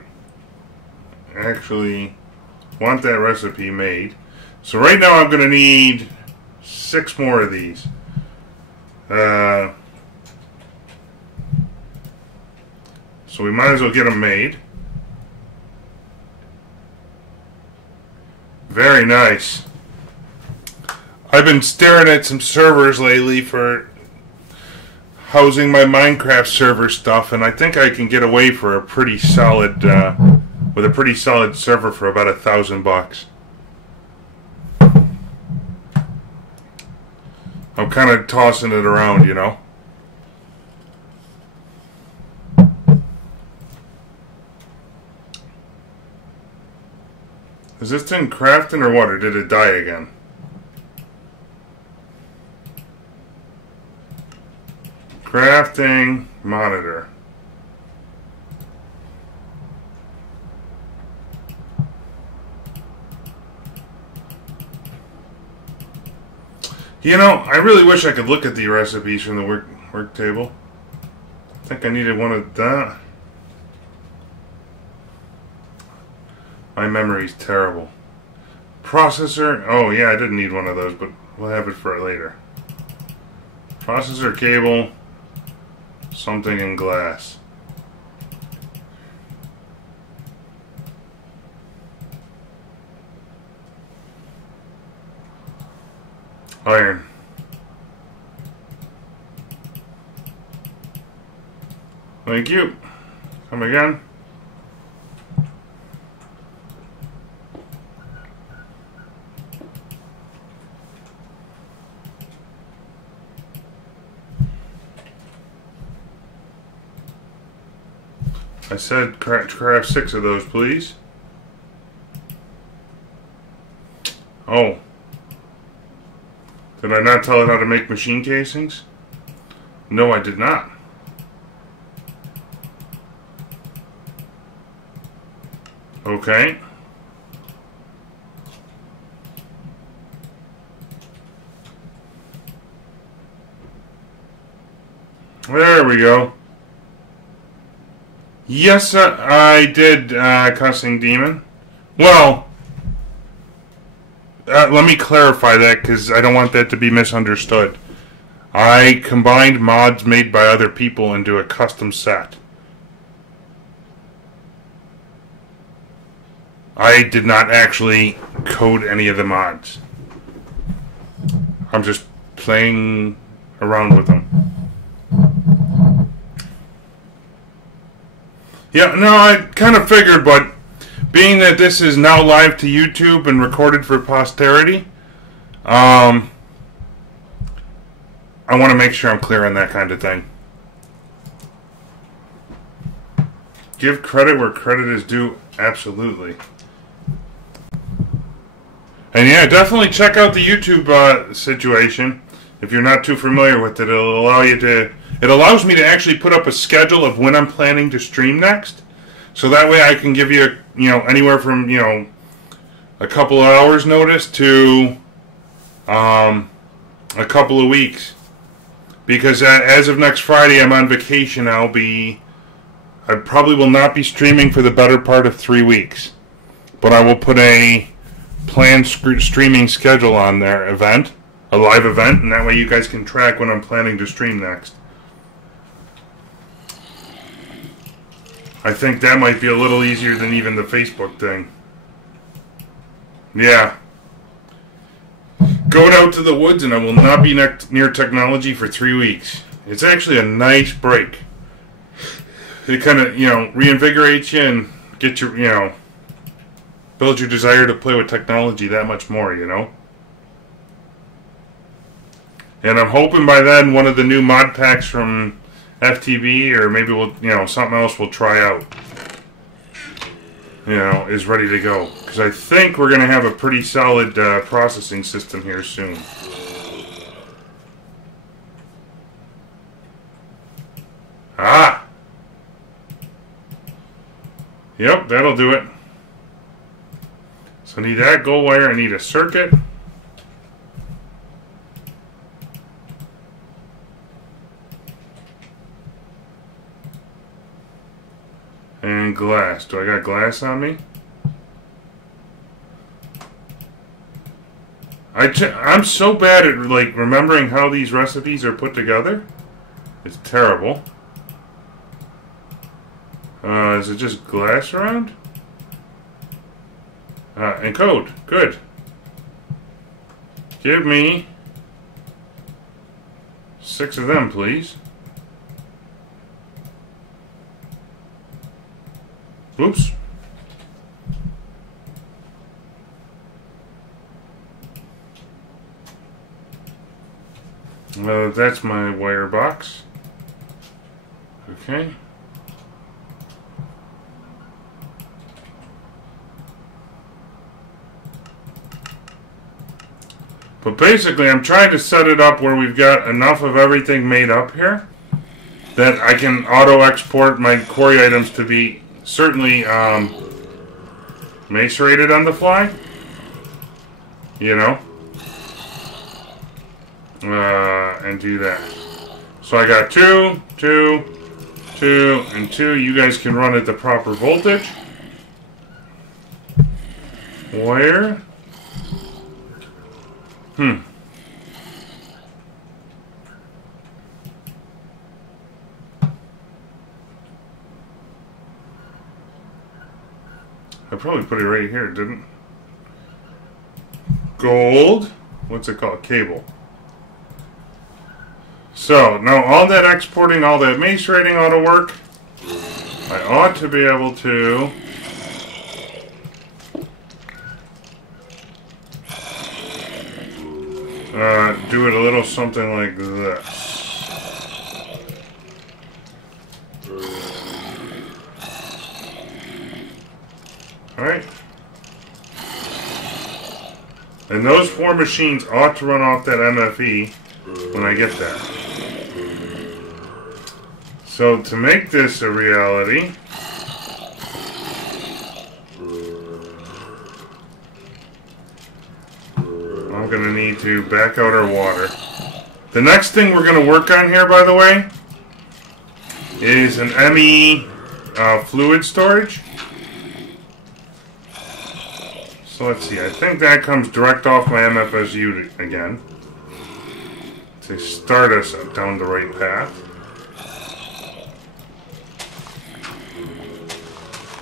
actually want that recipe made. So right now I'm going to need 6 more of these. So we might as well get them made. Very nice. I've been staring at some servers lately for housing my Minecraft server stuff, and I think I can get away for a pretty solid, with a pretty solid server for about $1,000. I'm kind of tossing it around, you know. Is this thing crafting or what, or did it die again? Crafting monitor. You know, I really wish I could look at the recipes from the work table. I think I needed one of that. My memory's terrible. Processor. Oh yeah, I didn't need one of those, but we'll have it for it later. Processor cable. Something in glass. Iron. Thank you. Come again. I said craft 6 of those, please. Oh. Did I not tell it how to make machine casings? No, I did not. Okay. There we go. Yes, I did, Cussing Demon. Well, let me clarify that because I don't want that to be misunderstood. I combined mods made by other people into a custom set. I did not actually code any of the mods. I'm just playing around with them. Yeah, no, I kind of figured, but being that this is now live to YouTube and recorded for posterity, I want to make sure I'm clear on that kind of thing. Give credit where credit is due, absolutely. And yeah, definitely check out the YouTube situation. If you're not too familiar with it, it'll allow you to... It allows me to actually put up a schedule of when I'm planning to stream next. So that way I can give you, anywhere from, a couple of hours notice to a couple of weeks. Because as of next Friday, I'm on vacation. I probably will not be streaming for the better part of 3 weeks. But I will put a planned streaming schedule on there, a live event, and that way you guys can track when I'm planning to stream next. I think that might be a little easier than even the Facebook thing. Yeah. Going out to the woods and I will not be near technology for 3 weeks. It's actually a nice break. It kind of, reinvigorates you and get your, build your desire to play with technology that much more, And I'm hoping by then one of the new mod packs from FTB, or maybe we'll, something else we'll try out, is ready to go. Because I think we're going to have a pretty solid processing system here soon. Ah! Yep, that'll do it. So I need that gold wire, I need a circuit. And glass. Do I got glass on me? I'm so bad at remembering how these recipes are put together. It's terrible. Is it just glass around? And code. Good. Give me 6 of them, please. Oops. That's my wire box. Okay. But basically, I'm trying to set it up where we've got enough of everything made up here that I can auto-export my quarry items to be certainly macerated on the fly. You know? And do that. So I got 2, 2, 2, and 2. You guys can run at the proper voltage. Where? I probably put it right here, didn't? Gold. What's it called? Cable. So, now all that exporting, all that macerating ought to work. I ought to be able to do it a little something like this. Alright. And those 4 machines ought to run off that MFE when I get that. So to make this a reality, I'm going to need to back out our water. The next thing we're going to work on here, by the way, is an ME fluid storage. So let's see, I think that comes direct off my MFSU again to start us down the right path.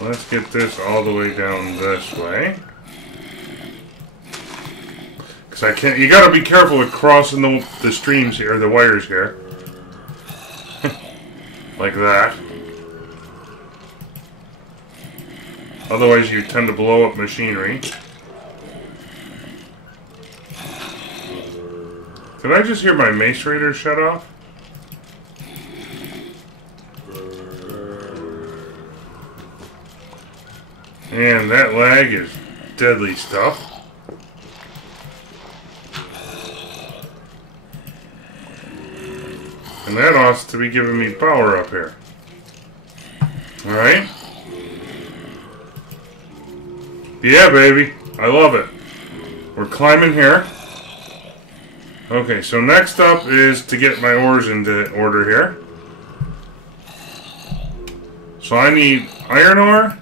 Let's get this all the way down this way. Because I can't, you gotta be careful with crossing the streams here, the wires here. Like that. Otherwise you tend to blow up machinery. Did I just hear my macerator shut off? And that lag is deadly stuff. And that ought to be giving me power up here. Alright? Yeah, baby. I love it. We're climbing here. Okay, so next up is to get my ores into order here. So I need iron ore,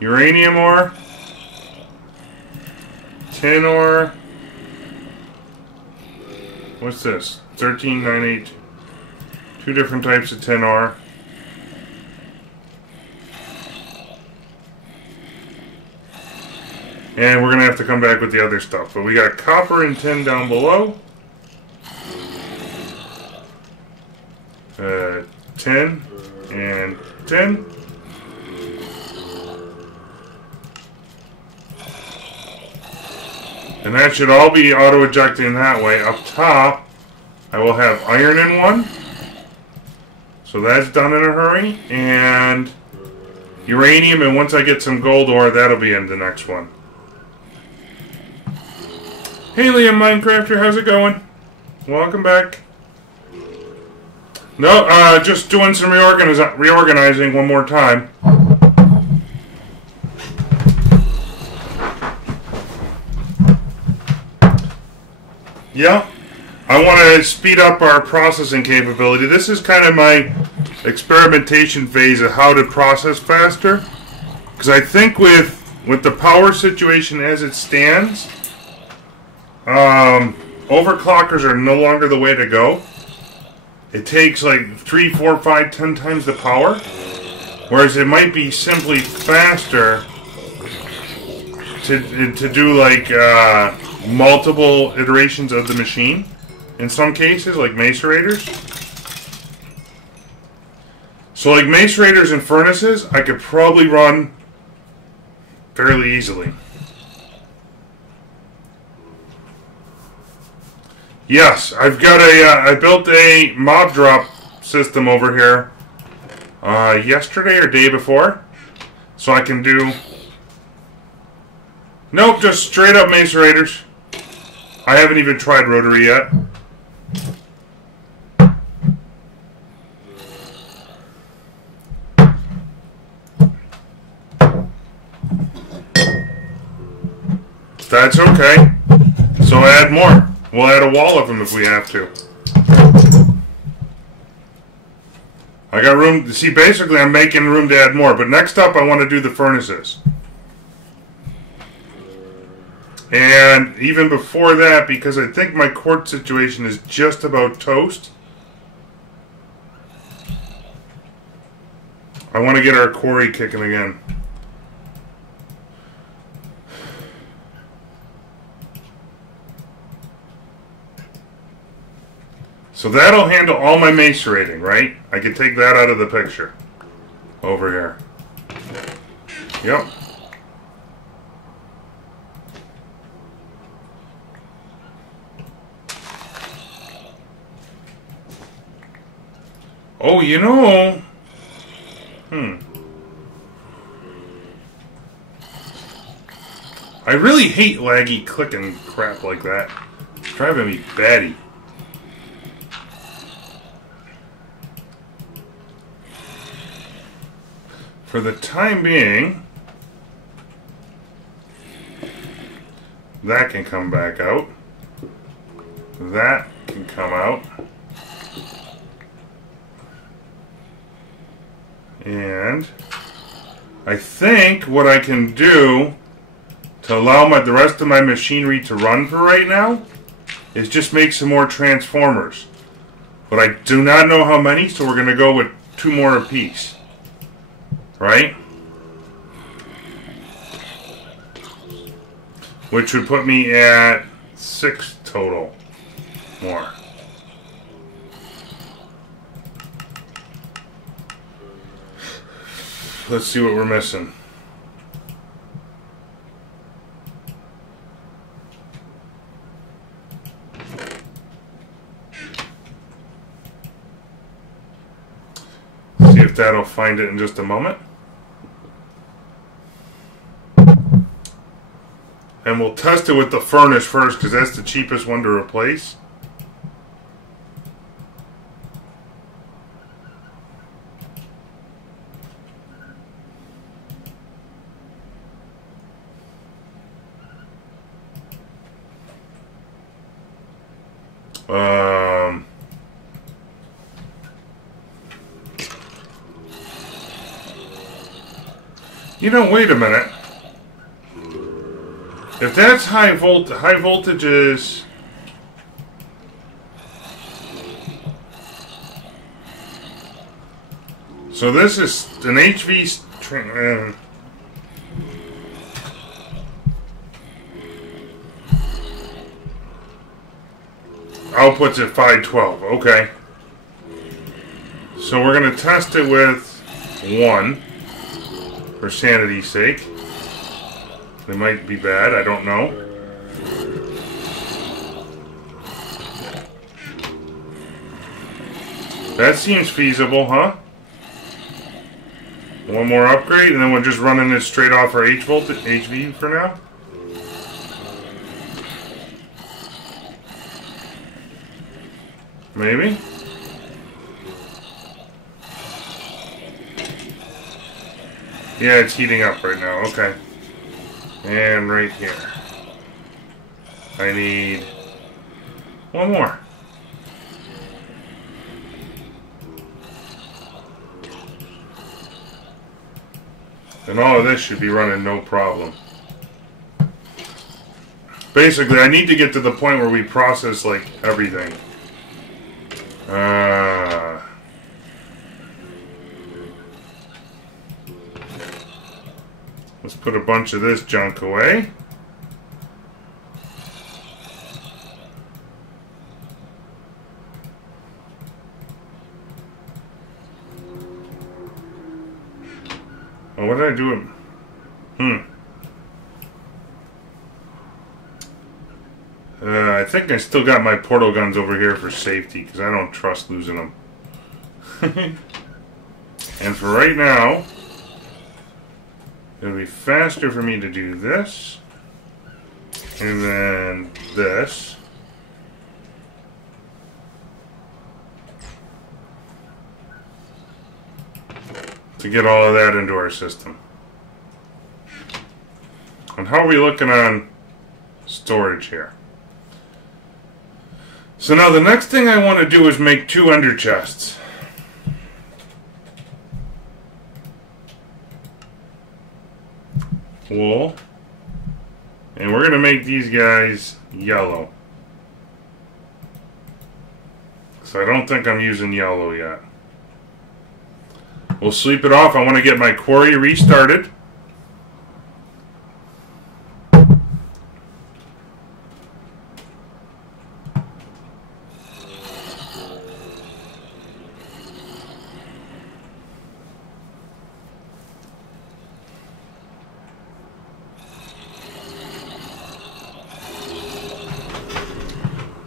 uranium ore, tin ore. What's this? 1398. 2 different types of tin ore. And we're going to have to come back with the other stuff. But we got copper and tin down below. Tin and tin. And that should all be auto-ejecting that way. Up top, I will have iron in one. So that's done in a hurry. And uranium, and once I get some gold ore, that'll be in the next one. Hey Liam Minecrafter, how's it going? Welcome back. No, just doing some reorganizing one more time. Yeah, I want to speed up our processing capability. This is kind of my experimentation phase of how to process faster. Because I think with the power situation as it stands, overclockers are no longer the way to go. It takes like 3, 4, 5, 10 times the power, whereas it might be simply faster to do like multiple iterations of the machine. In some cases, like macerators. So like macerators and furnaces, I could probably run fairly easily. Yes, I've got I built a mob drop system over here yesterday or day before. So I can do... Nope, just straight up macerators. I haven't even tried rotary yet. That's okay. So add more. We'll add a wall of them if we have to. I got room. See, basically I'm making room to add more. But next up I want to do the furnaces. And even before that, because I think my quartz situation is just about toast, I want to get our quarry kicking again. So that'll handle all my macerating, right? I can take that out of the picture. Over here. Yep. Oh, you know... I really hate laggy clicking crap like that. It's driving me batty. For the time being, that can come back out. That can come out. And I think what I can do to allow the rest of my machinery to run for right now is just make some more transformers. But I do not know how many, so we're going to go with 2 more apiece. Right? Which would put me at 6 total more. Let's see what we're missing. See if that'll find it in just a moment. And we'll test it with the furnace first because that's the cheapest one to replace. You know, wait a minute. If that's high voltage is... So this is an HV... Output's at 512. Okay. So we're going to test it with 1 for sanity's sake. They might be bad, I don't know. That seems feasible, huh? 1 more upgrade, and then we're just running this straight off our HV for now? Maybe? Yeah, it's heating up right now, okay. And right here. I need 1 more. And all of this should be running no problem. Basically, I need to get to the point where we process, like, everything. Let's put a bunch of this junk away. Oh, what did I do? I I think I still got my portal guns over here for safety, because I don't trust losing them. And for right now, it'll be faster for me to do this, and then this. To get all of that into our system. And how are we looking on storage here? So now the next thing I want to do is make 2 ender chests. Wool. And we're going to make these guys yellow. So I don't think I'm using yellow yet. We'll sleep it off. I want to get my quarry restarted.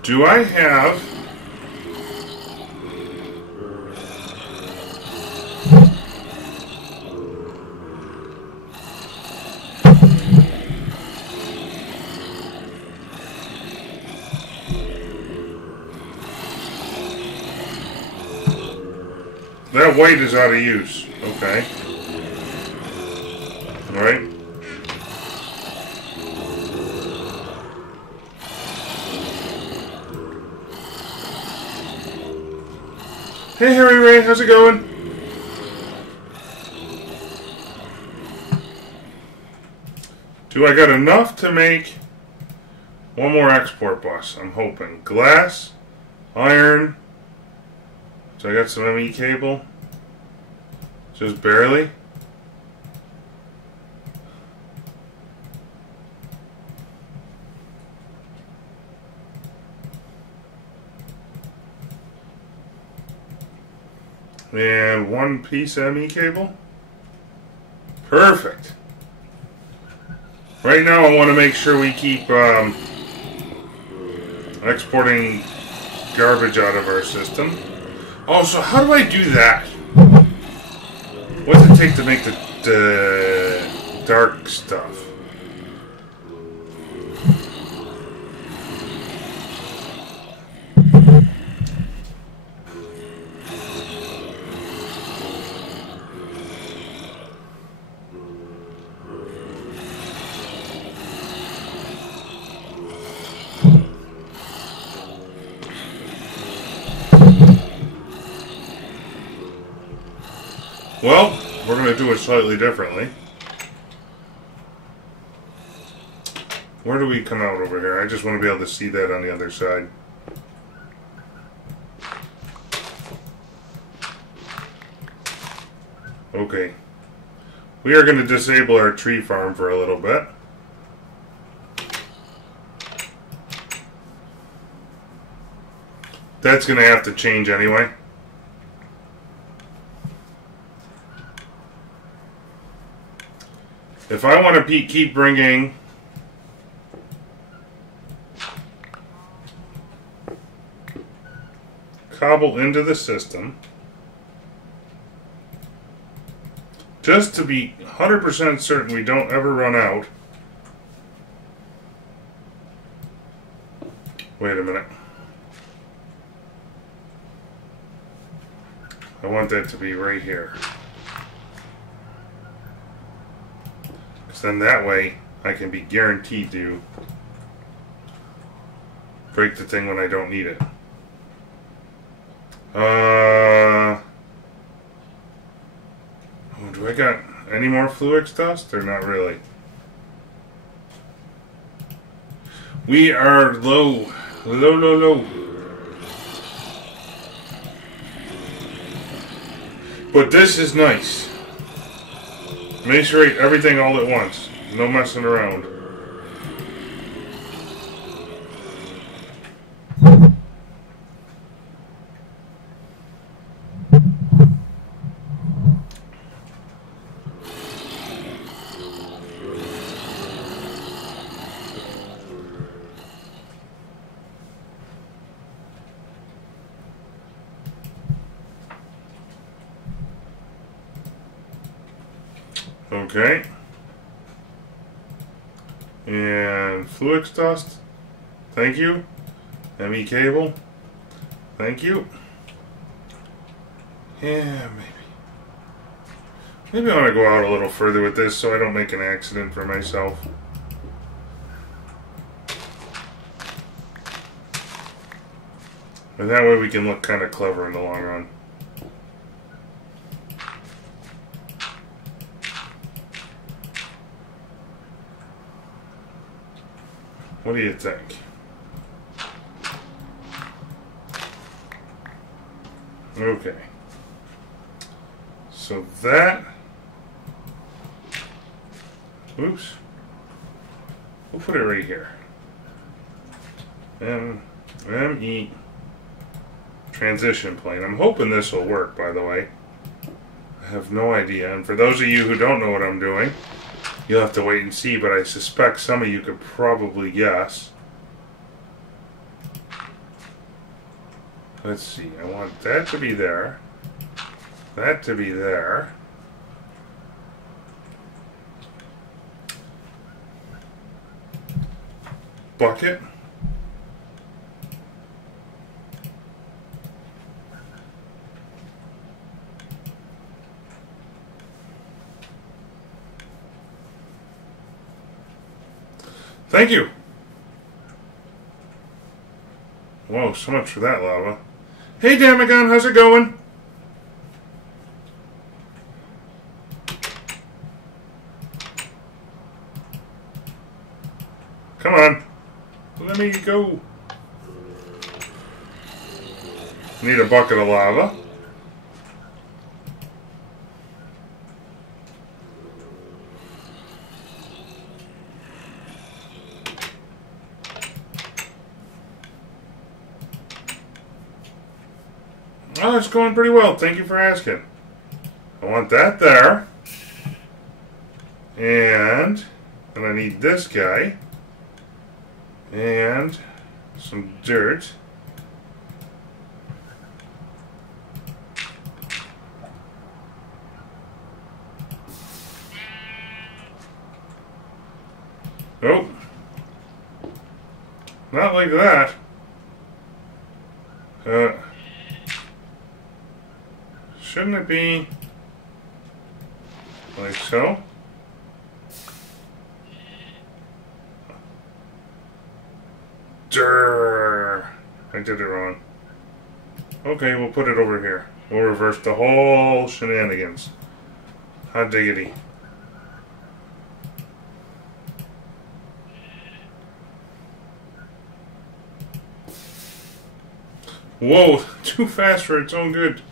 Do I have... That white is out of use. Okay. Alright. Hey Harry Ray, how's it going? Do I got enough to make one more export bus? I'm hoping. Glass, iron. So I got some ME cable. Just barely. And 1 piece ME cable. Perfect. Right now I want to make sure we keep exporting garbage out of our system. Oh, so how do I do that? What does it take to make the dark stuff? Well, we're going to do it slightly differently. Where do we come out over here? I just want to be able to see that on the other side. Okay. We are going to disable our tree farm for a little bit. That's going to have to change anyway. If I want to keep bringing cobble into the system, just to be 100% certain we don't ever run out. Wait a minute. I want that to be right here. Then that way I can be guaranteed to break the thing when I don't need it. Oh, do I got any more Fluix dust or not really? We are low. Low. But this is nice. Make sure I eat everything all at once. No messing around. Okay. And Fluix dust. Thank you. ME cable. Thank you. Yeah, maybe. Maybe I want to go out a little further with this so I don't make an accident for myself. And that way we can look kind of clever in the long run. What do you think? Okay. So that... Oops. We'll put it right here. ME transition plane. I'm hoping this will work, by the way. I have no idea. And for those of you who don't know what I'm doing, you'll have to wait and see, but I suspect some of you could probably guess. Let's see. I want that to be there. That to be there. Bucket. Thank you. Whoa, so much for that lava. Hey, Damagon, how's it going? Come on. Let me go. Need a bucket of lava. Oh, it's going pretty well. Thank you for asking. I want that there. And then I need this guy. And some dirt. Nope. Not like that. Shouldn't it be like so? Durr. I did it wrong. Okay, we'll put it over here. We'll reverse the whole shenanigans. Hot diggity. Whoa, too fast for its own good.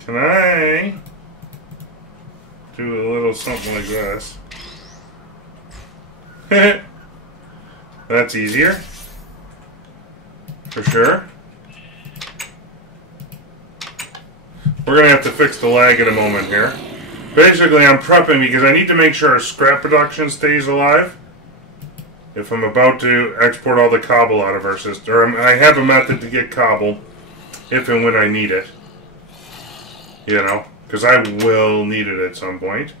Can I do a little something like this? That's easier. For sure. We're going to have to fix the lag in a moment here. Basically, I'm prepping because I need to make sure our scrap production stays alive. If I'm about to export all the cobble out of our system. Or I have a method to get cobble if and when I need it. You know, because I will need it at some point.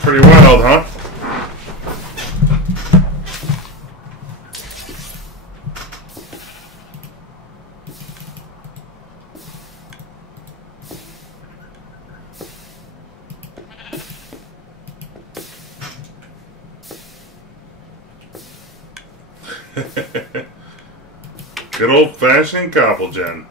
Pretty wild, huh? Good old-fashioned cobble gen.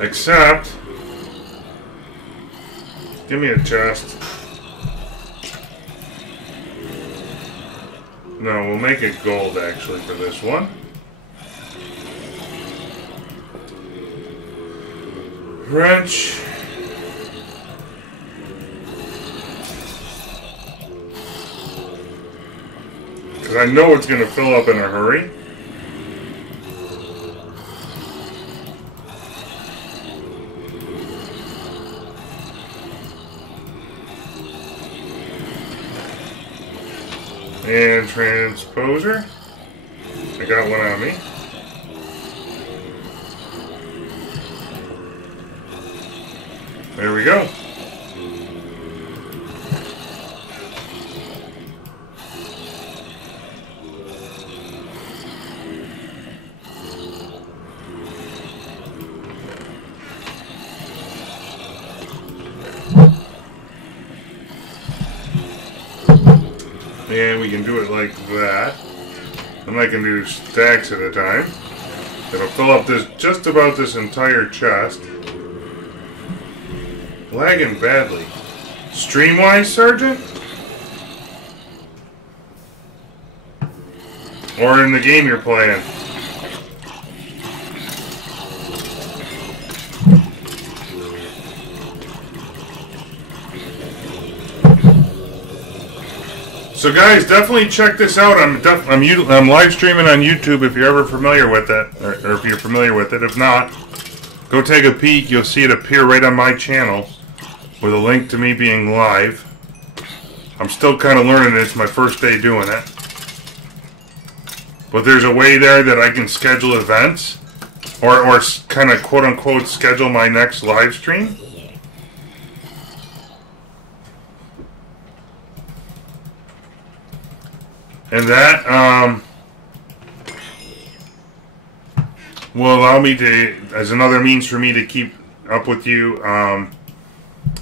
Except, give me a chest. No, we'll make it gold actually for this one. Wrench. Because I know it's going to fill up in a hurry. And transposer. I got one on me. There we go. And we can do it like that. And I can do stacks at a time. It'll fill up this, just about this entire chest. Lagging badly. Stream-wise, Sergeant? Or in the game you're playing? So guys, definitely check this out. I'm live streaming on YouTube if you're ever familiar with it, or if you're familiar with it. If not, go take a peek. You'll see it appear right on my channel with a link to me being live. I'm still kind of learning it. It's my first day doing it. But there's a way there that I can schedule events or kind of quote-unquote schedule my next live stream. And that will allow me to, as another means for me to keep up with you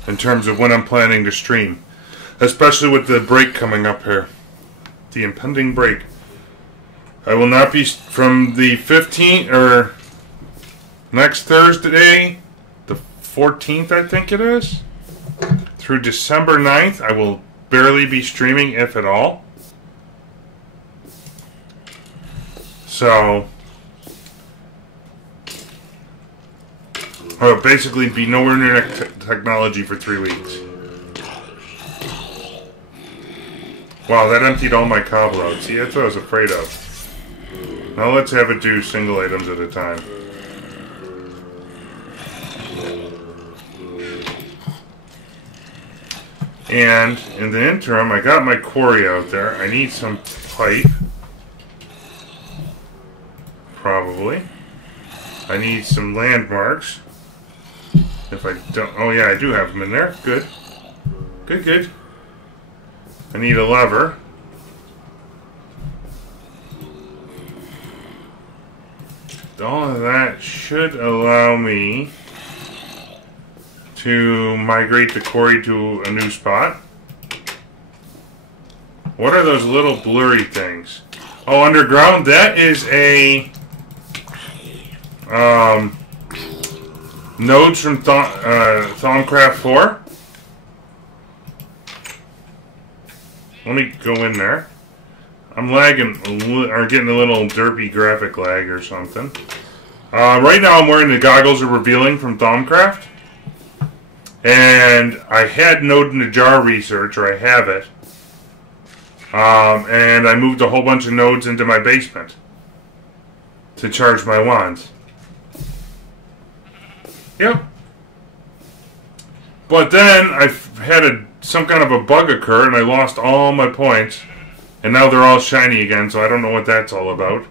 in terms of when I'm planning to stream. Especially with the break coming up here. The impending break. I will not be, from the 15th, or next Thursday, the 14th I think it is, through December 9th, I will barely be streaming, if at all. So, I'll basically be nowhere near technology for 3 weeks. Wow, that emptied all my cobble out. See, that's what I was afraid of. Now let's have it do single items at a time. And in the interim, I got my quarry out there. I need some pipe. Probably. I need some landmarks. If I don't... Oh yeah, I do have them in there. Good. Good, good. I need a lever. All of that should allow me to migrate the quarry to a new spot. What are those little blurry things? Oh, underground? That is a... nodes from Thaumcraft 4. Let me go in there. I'm lagging, or getting a little derpy graphic lag or something. Right now I'm wearing the goggles of revealing from Thaumcraft. And I had Node in the Jar research, or I have it. And I moved a whole bunch of nodes into my basement to charge my wands. Yep. But then I had some kind of a bug occur and I lost all my points. And now they're all shiny again, so I don't know what that's all about.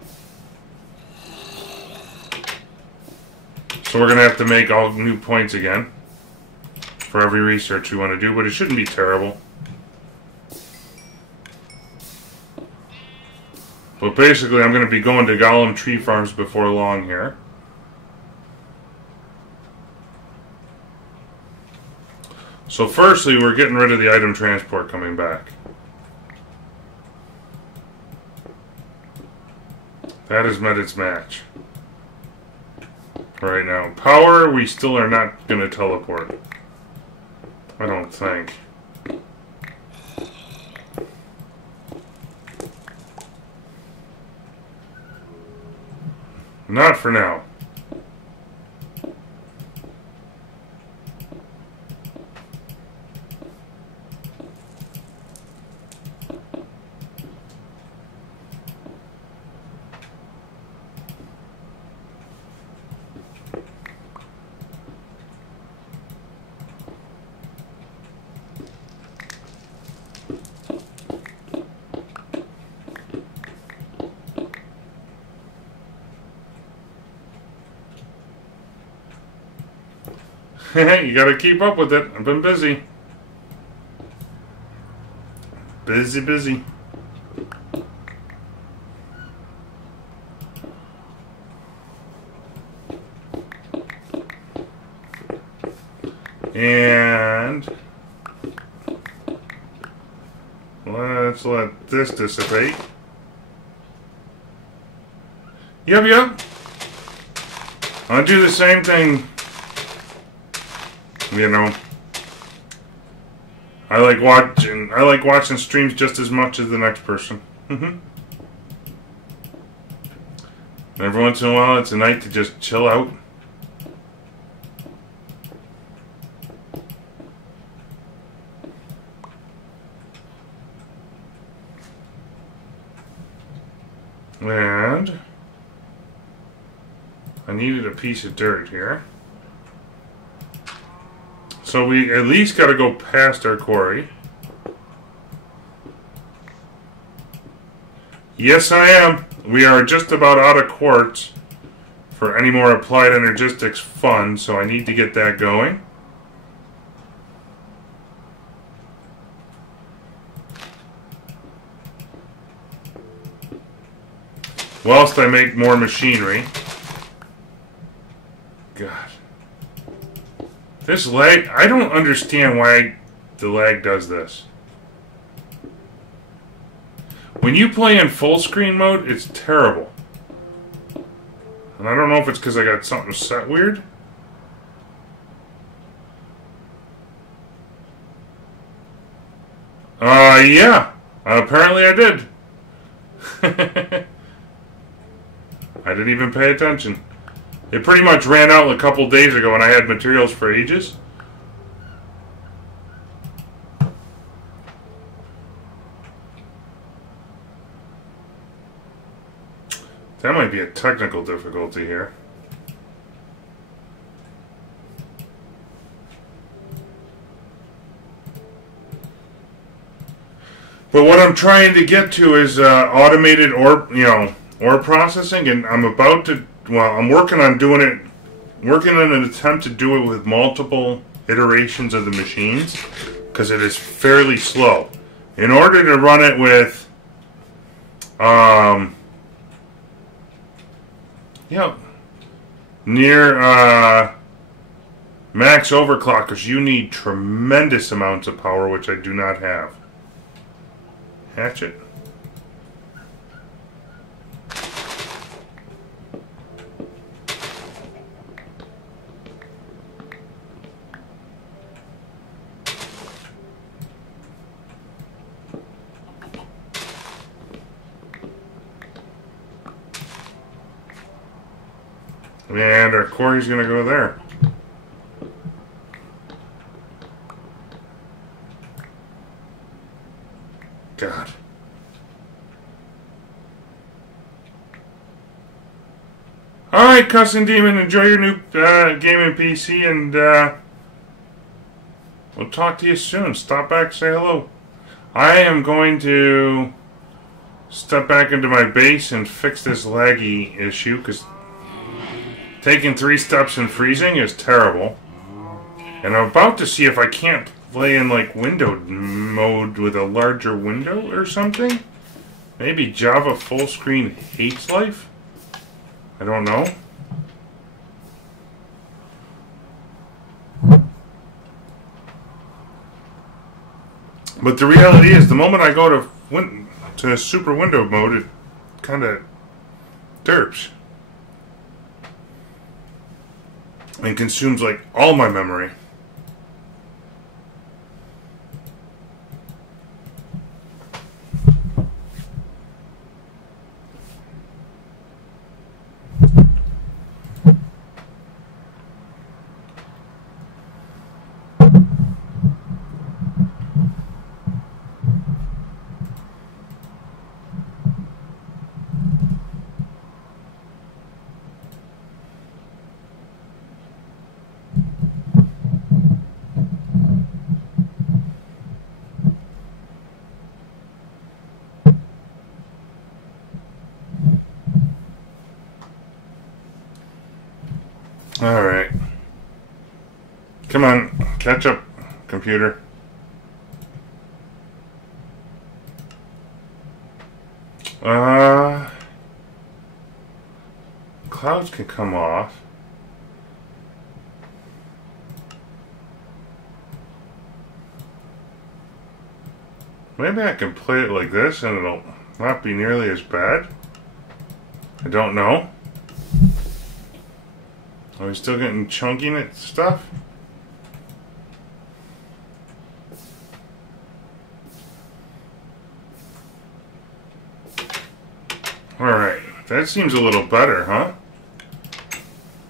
So we're going to have to make all new points again for every research we want to do, but it shouldn't be terrible. But basically I'm going to be going to Golem Tree Farms before long here. So firstly, we're getting rid of the item transport coming back. That has met its match. Right now. Power, we still are not going to teleport. I don't think. Not for now. You gotta keep up with it. I've been busy. Busy. And let's let this dissipate. Yep. I'll do the same thing. You know, I like watching streams just as much as the next person. Every once in a while, it's a night to just chill out. And I needed a piece of dirt here. So we at least got to go past our quarry. Yes, I am. We are just about out of quartz for any more applied energistics fun, so I need to get that going. Whilst I make more machinery. God. This lag, I don't understand why the lag does this. When you play in full screen mode, it's terrible. And I don't know if it's because I got something set weird. Yeah. Apparently I did. I didn't even pay attention. It pretty much ran out a couple days ago and I had materials for ages. That might be a technical difficulty here. But what I'm trying to get to is automated ore processing, and I'm about to. Well, I'm working on doing it. Working on an attempt to do it with multiple iterations of the machines, because it is fairly slow. In order to run it with, near max overclockers, you need tremendous amounts of power, which I do not have. Hatchet. And our quarry's going to go there. God. Alright, Cussing Demon, enjoy your new gaming PC, and we'll talk to you soon. Stop back, say hello. I am going to step back into my base and fix this laggy issue, because taking 3 steps and freezing is terrible. And I'm about to see if I can't play in like windowed mode with a larger window or something. Maybe Java full screen hates life? I don't know. But the reality is, the moment I go to super window mode, it kind of derps. And consumes like all my memory. Alright. Come on, catch up, computer. Clouds can come off. Maybe I can play it like this and it'll not be nearly as bad. I don't know. Are we still getting chunky stuff? Alright, that seems a little better, huh?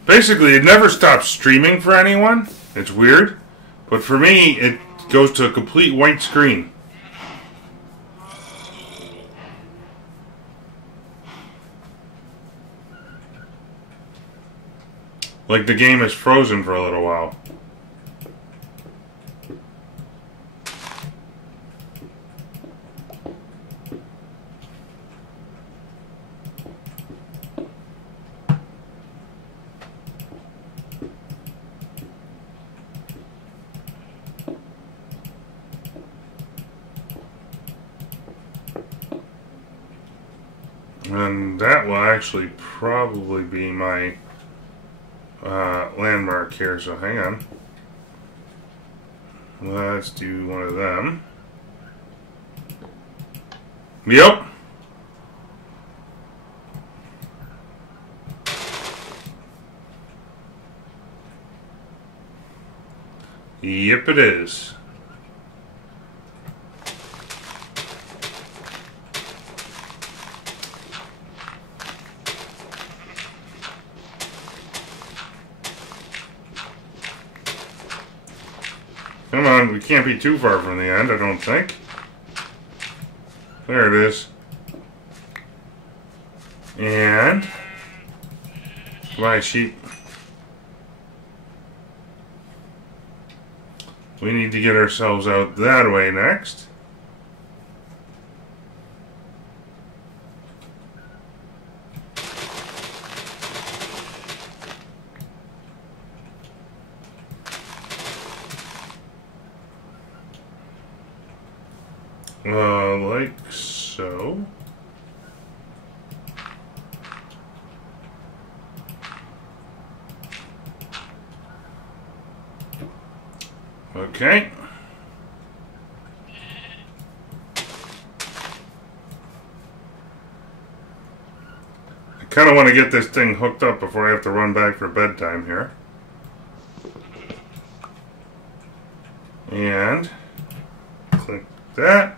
Basically, it never stops streaming for anyone. It's weird. But for me, it goes to a complete white screen. Like the game is frozen for a little while. And that will actually probably be my landmark here, so hang on. Let's do one of them. Yep. Yep, it is. Come on, we can't be too far from the end, I don't think. There it is. And... my sheep. We need to get ourselves out that way next. Like so. Okay. I kind of want to get this thing hooked up before I have to run back for bedtime here. And click that.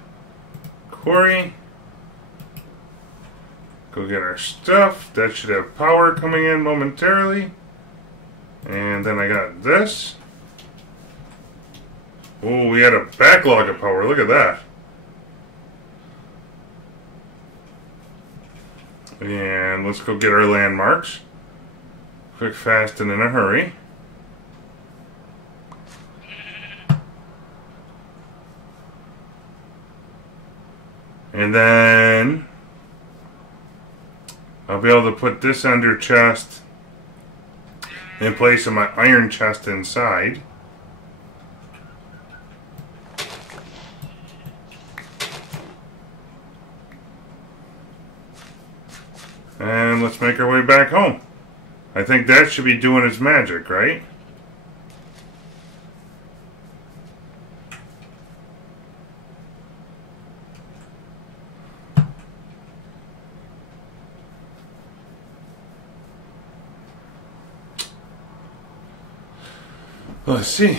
Quarry. Go get our stuff. That should have power coming in momentarily. And then I got this. Oh, we had a backlog of power. Look at that. And let's go get our landmarks. Quick, fast, and in a hurry. And then I'll be able to put this under chest in place of my iron chest inside. And let's make our way back home. I think that should be doing its magic, right? Let's see.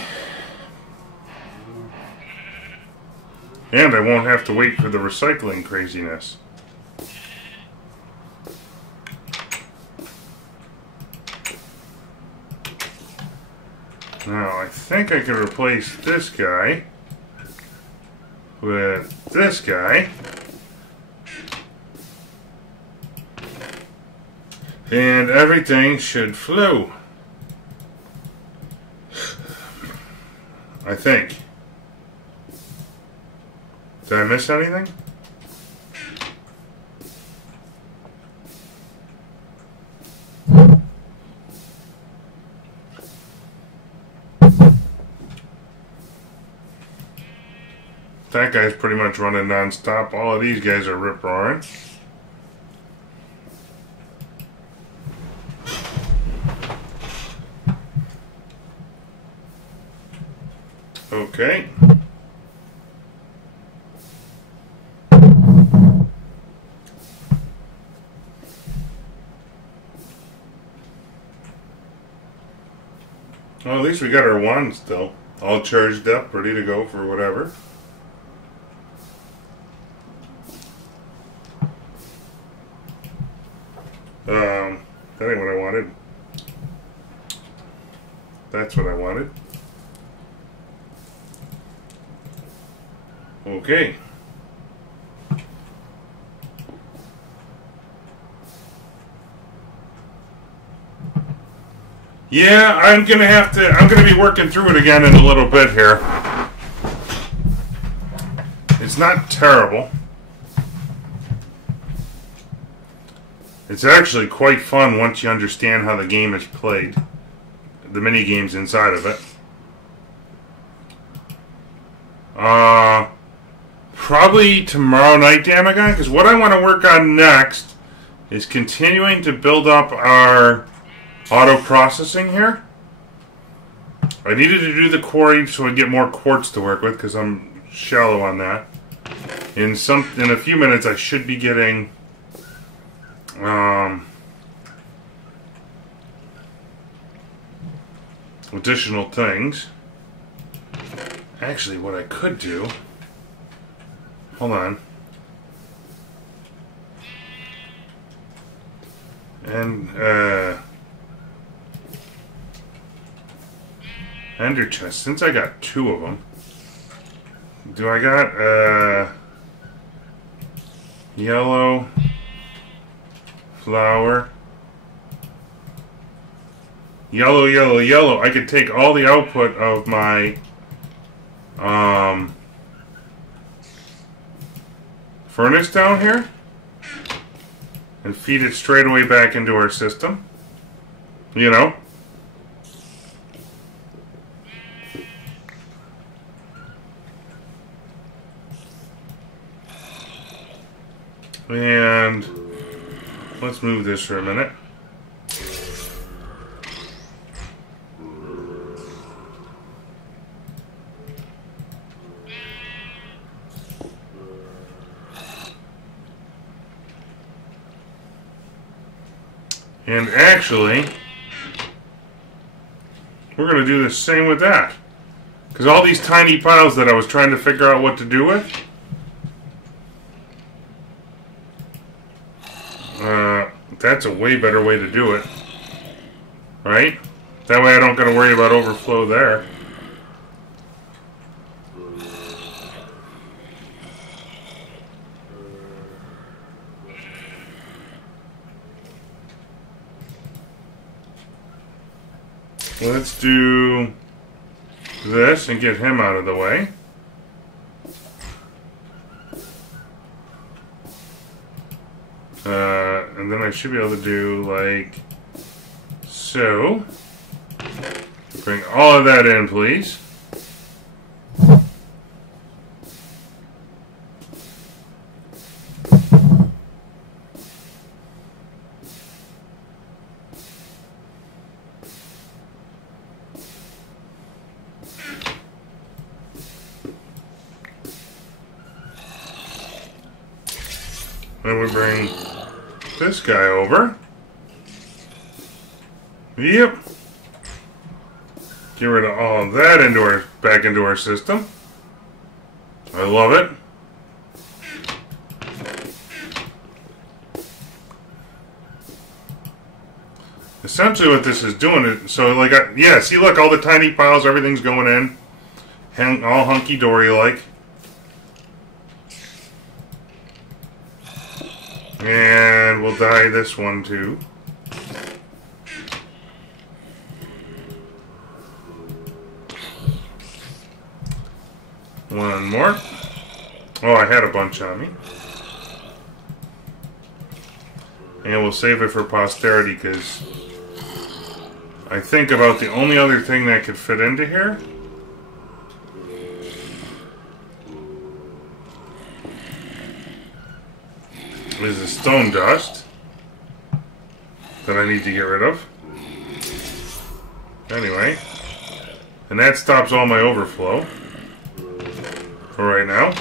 And I won't have to wait for the recycling craziness. Now, I think I can replace this guy with this guy. And everything should flow. I think. Did I miss anything? That guy's pretty much running non-stop. All of these guys are rip-roaring. Okay. Well, at least we got our wand still. All charged up, ready to go for whatever. That ain't what I wanted. That's what I wanted. Okay. Yeah, I'm gonna be working through it again in a little bit here. It's not terrible. It's actually quite fun once you understand how the game is played. The mini games inside of it. Probably tomorrow night, Damagon, because what I want to work on next is continuing to build up our auto processing here. I needed to do the quarry so I get more quartz to work with because I'm shallow on that. In a few minutes I should be getting additional things. Actually, what I could do, hold on, and ender chest, since I got 2 of them, do I got yellow flower, yellow, yellow, yellow. I could take all the output of my furnace down here and feed it straight away back into our system. You know? And let's move this for a minute. And actually, we're going to do the same with that. Because all these tiny piles that I was trying to figure out what to do with, that's a way better way to do it. Right? That way I don't got to worry about overflow there. Let's do this and get him out of the way. And then I should be able to do like so. Bring all of that in, please. Then we bring this guy over. Yep. Get rid of all of that back into our system. I love it. Essentially what this is doing is, so like, yeah, see look, all the tiny piles, everything's going in. All hunky-dory like. And we'll dye this one too. One more. Oh, I had a bunch on me. And we'll save it for posterity because I think about the only other thing that could fit into here is the stone dust that I need to get rid of. Anyway, and that stops all my overflow for right now.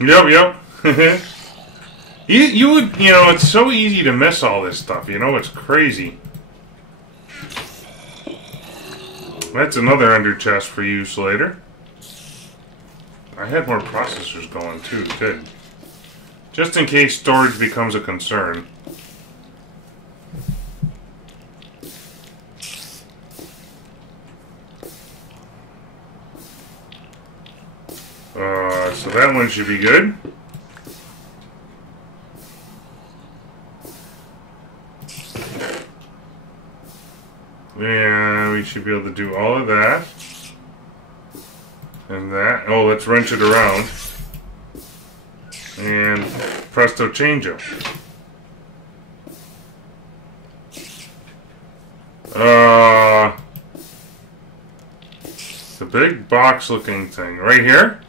Yep. You would, you know, it's so easy to miss all this stuff, you know, it's crazy. That's another ender chest for use later. I had more processors going too, good. Just in case storage becomes a concern. So that one should be good. And we should be able to do all of that. And that. Oh, let's wrench it around. And presto changeo. The big box looking thing right here.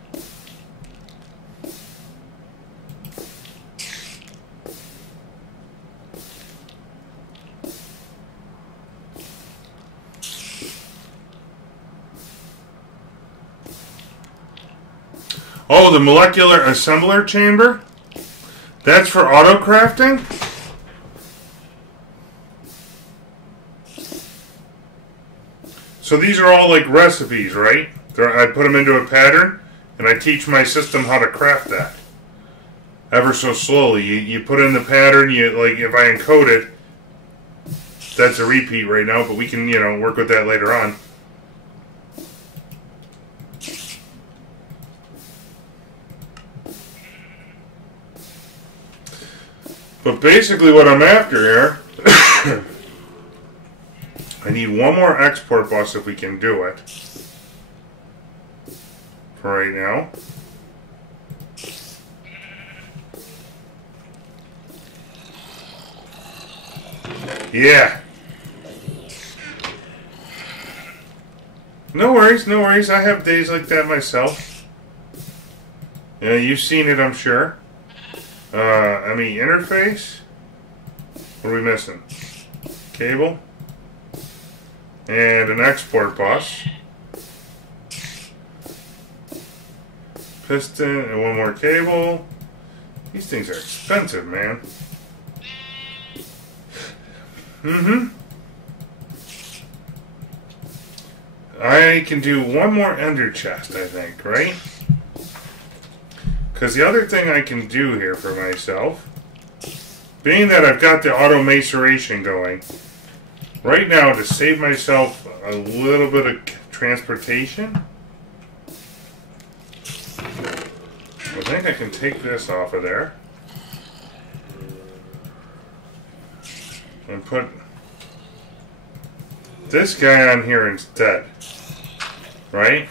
Oh, the molecular assembler chamber? That's for auto crafting? So these are all like recipes, right? I put them into a pattern, and I teach my system how to craft that. Ever so slowly. You put in the pattern, like if I encode it, that's a repeat right now, but we can, you know, work with that later on. But basically what I'm after here, I need one more export bus if we can do it. For right now. Yeah. No worries, no worries. I have days like that myself. Yeah, you've seen it, I'm sure. ME interface. What are we missing? Cable. And an export bus. Piston and one more cable. These things are expensive, man. I can do one more ender chest, I think, right? Because the other thing I can do here for myself, being that I've got the auto maceration going, right now to save myself a little bit of transportation, I think I can take this off of there and put this guy on here instead, right?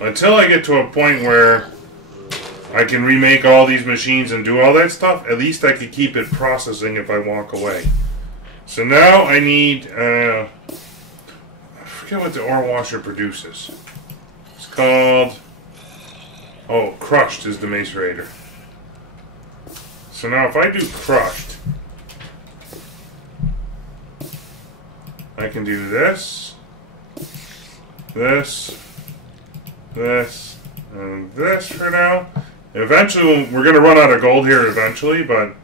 Until I get to a point where I can remake all these machines and do all that stuff, at least I could keep it processing if I walk away. So now I need, I forget what the ore washer produces. It's called, oh, crushed is the macerator. So now if I do crushed, I can do this, this, this, and this for now. Eventually, we're going to run out of gold here eventually, but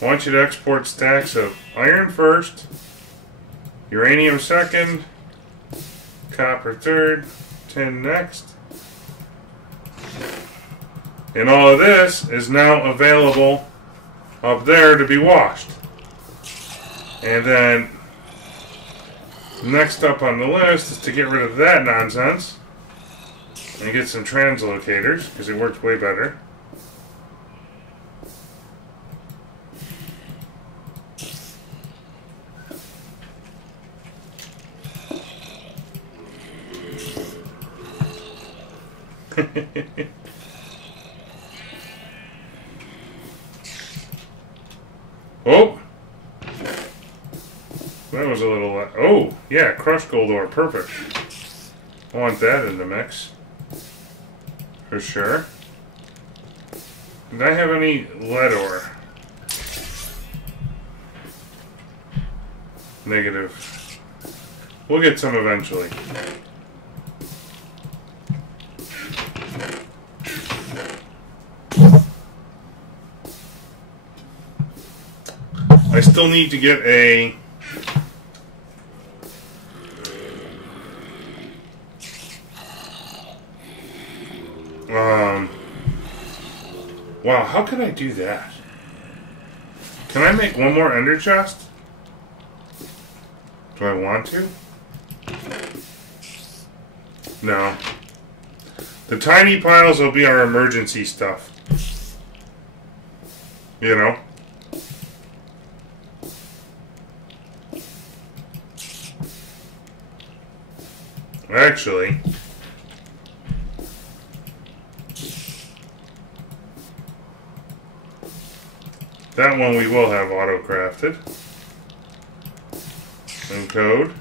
I want you to export stacks of iron first, uranium second, copper third, tin next. And all of this is now available up there to be washed. And then next up on the list is to get rid of that nonsense and get some translocators, because it works way better. That was a little... Oh, yeah, crushed gold ore. Perfect. I want that in the mix. For sure. Did I have any lead ore? Negative. We'll get some eventually. I still need to get a... Wow, how can I do that? Can I make one more ender chest? Do I want to? No. The tiny piles will be our emergency stuff. You know? Actually... that one we will have auto-crafted. And code.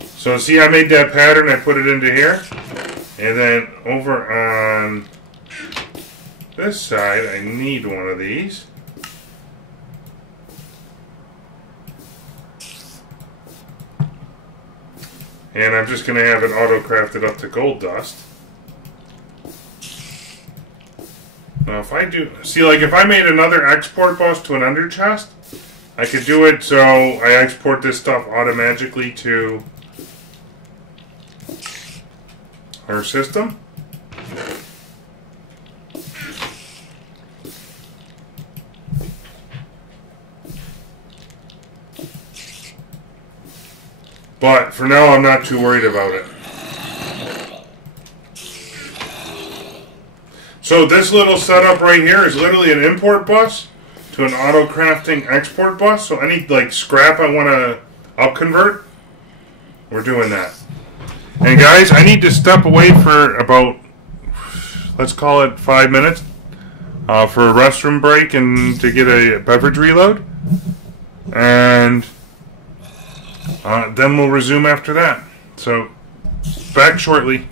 So see, I made that pattern, I put it into here. And then over on this side, I need one of these. And I'm just going to have it auto-crafted up to gold dust. Now if I do, see, like if I made another export bus to an under chest, I could do it so I export this stuff automatically to our system. But for now, I'm not too worried about it. So this little setup right here is literally an import bus to an auto crafting export bus. So any like scrap I want to up convert, we're doing that. And guys, I need to step away for about, let's call it 5 minutes for a restroom break and to get a beverage reload. And then we'll resume after that. So back shortly.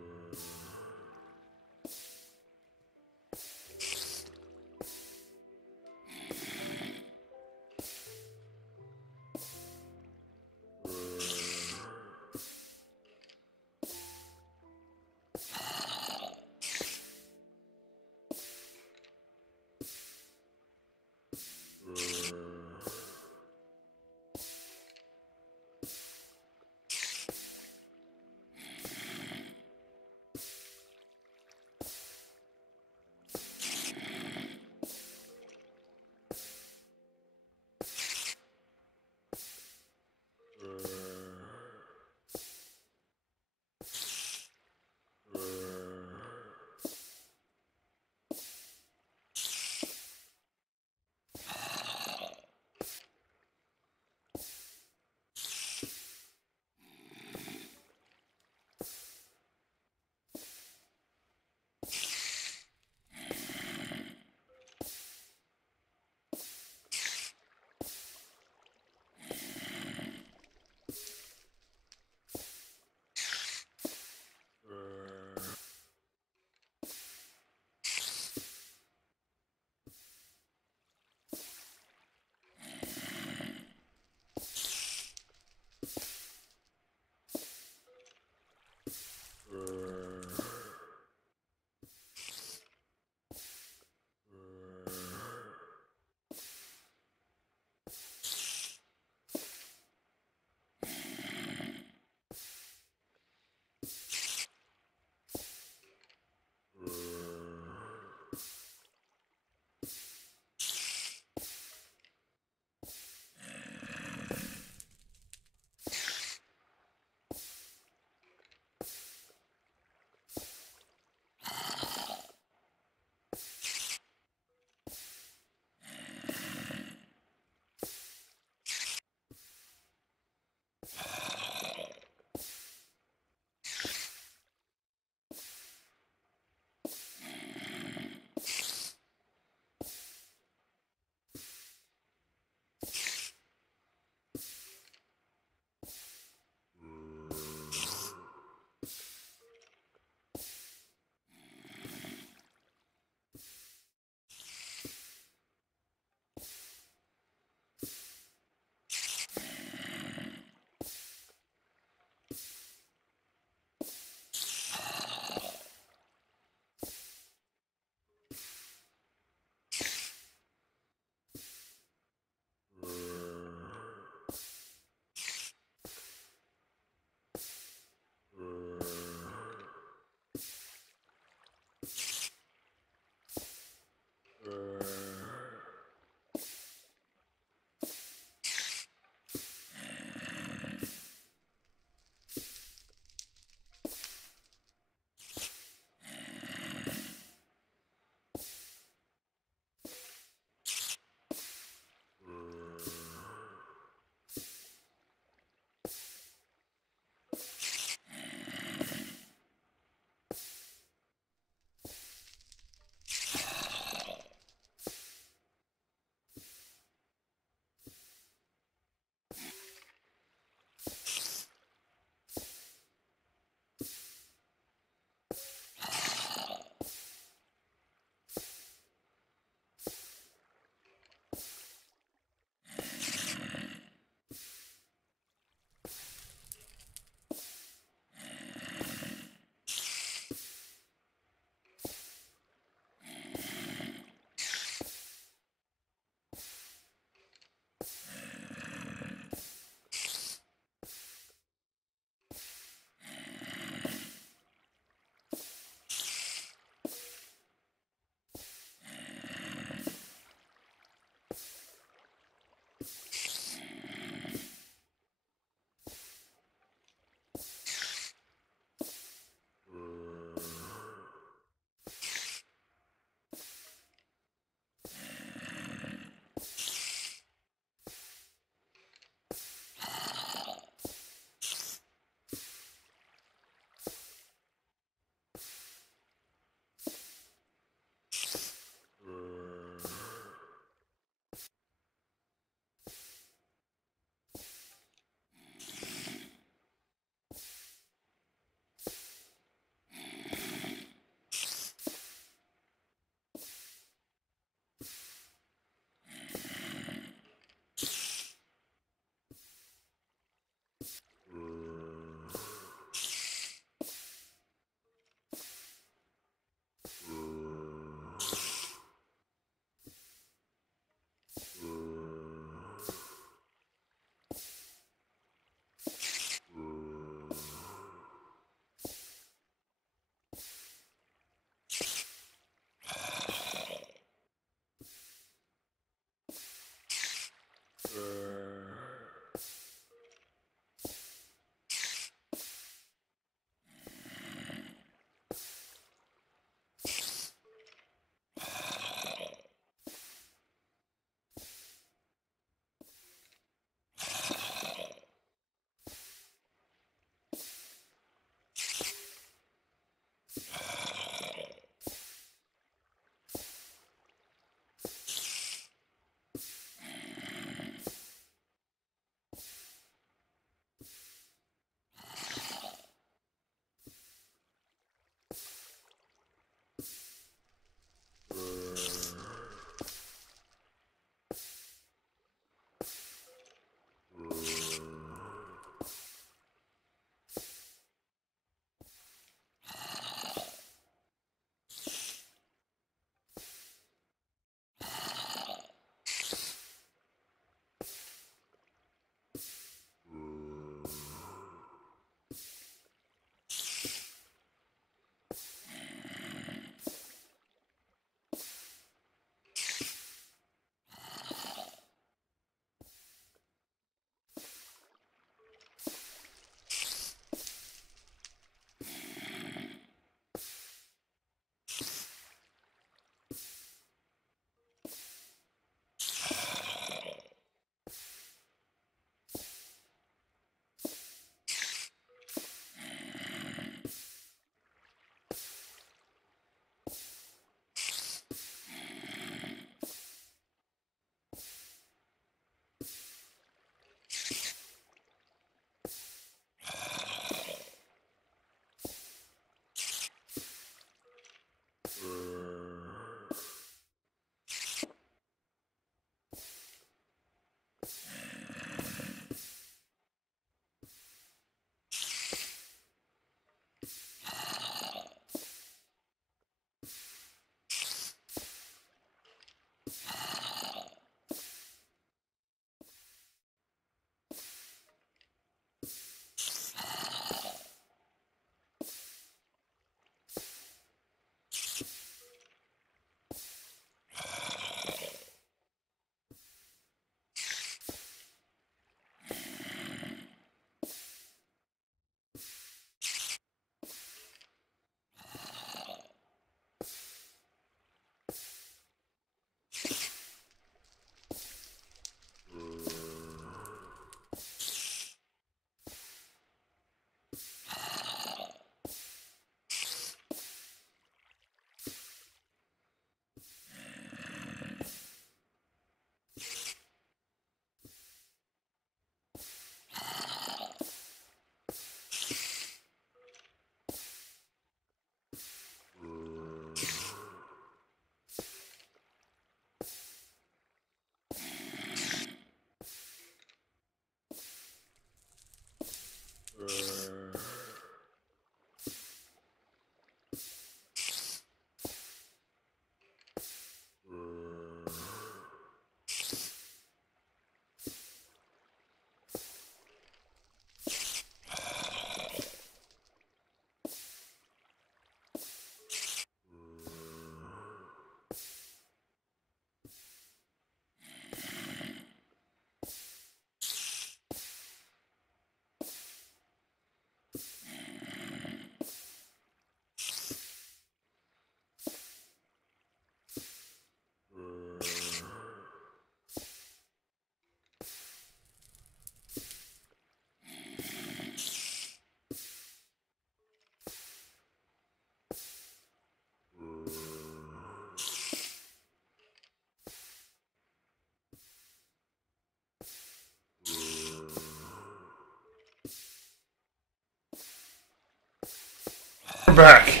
welcome back.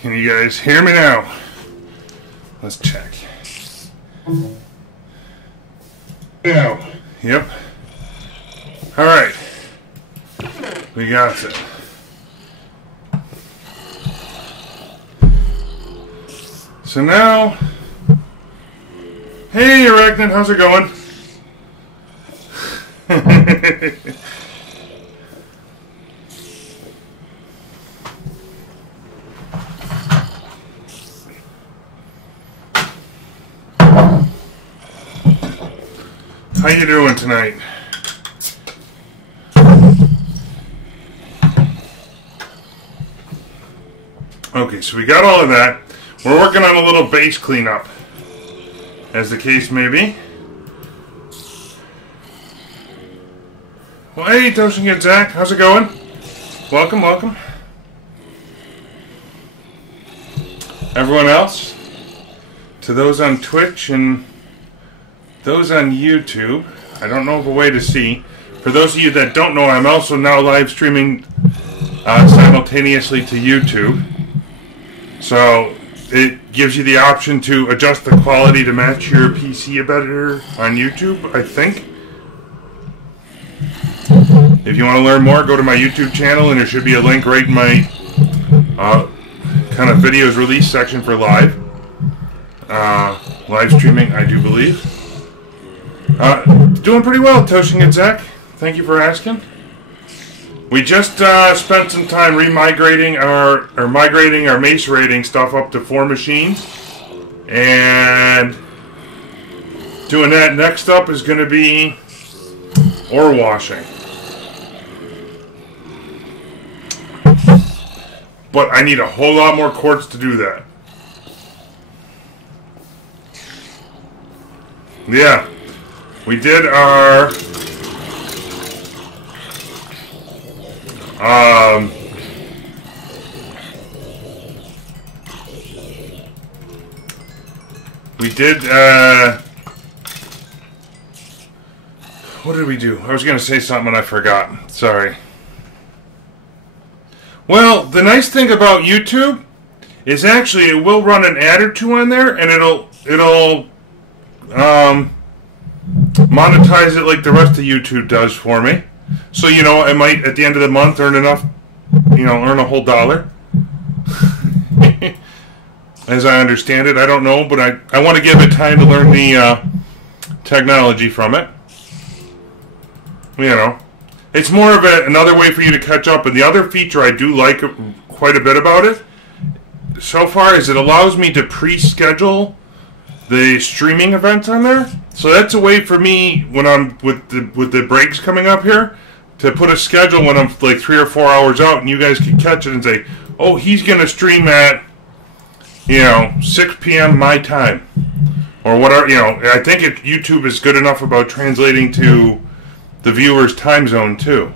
Can you guys hear me now? Let's check. Now. Yep. Alright. We got it. So now, hey Arachnid, how's it going? How you doing tonight? Okay, so we got all of that. We're working on a little base cleanup, as the case may be. Well, hey, Toasting and Zach, how's it going? Welcome, welcome. Everyone else, to those on Twitch and those on YouTube, I don't know of a way to see. For those of you that don't know, I'm also now live streaming simultaneously to YouTube. So it gives you the option to adjust the quality to match your PC better on YouTube, I think. If you want to learn more, go to my YouTube channel, and there should be a link right in my kind of videos release section for live streaming, I do believe. Doing pretty well, Toshing and Zach. Thank you for asking. We just spent some time migrating our macerating stuff up to 4 machines, and doing that. Next up is going to be ore washing. But I need a whole lot more quartz to do that. Yeah. We did our what did we do? I was going to say something and I forgot. Sorry. Well, the nice thing about YouTube is actually it will run an ad or two on there, and it'll monetize it like the rest of YouTube does for me. So, you know, I might at the end of the month earn enough, earn a whole $1. As I understand it, I don't know, but I want to give it time to learn the technology from it. It's more of another way for you to catch up. And the other feature I do like quite a bit about it so far is it allows me to pre-schedule the streaming events on there. So that's a way for me when I'm with the breaks coming up here to put a schedule when I'm like 3 or 4 hours out, and you guys can catch it and say, oh, he's going to stream at 6 p.m. my time or whatever. I think YouTube is good enough about translating to the viewer's time zone too.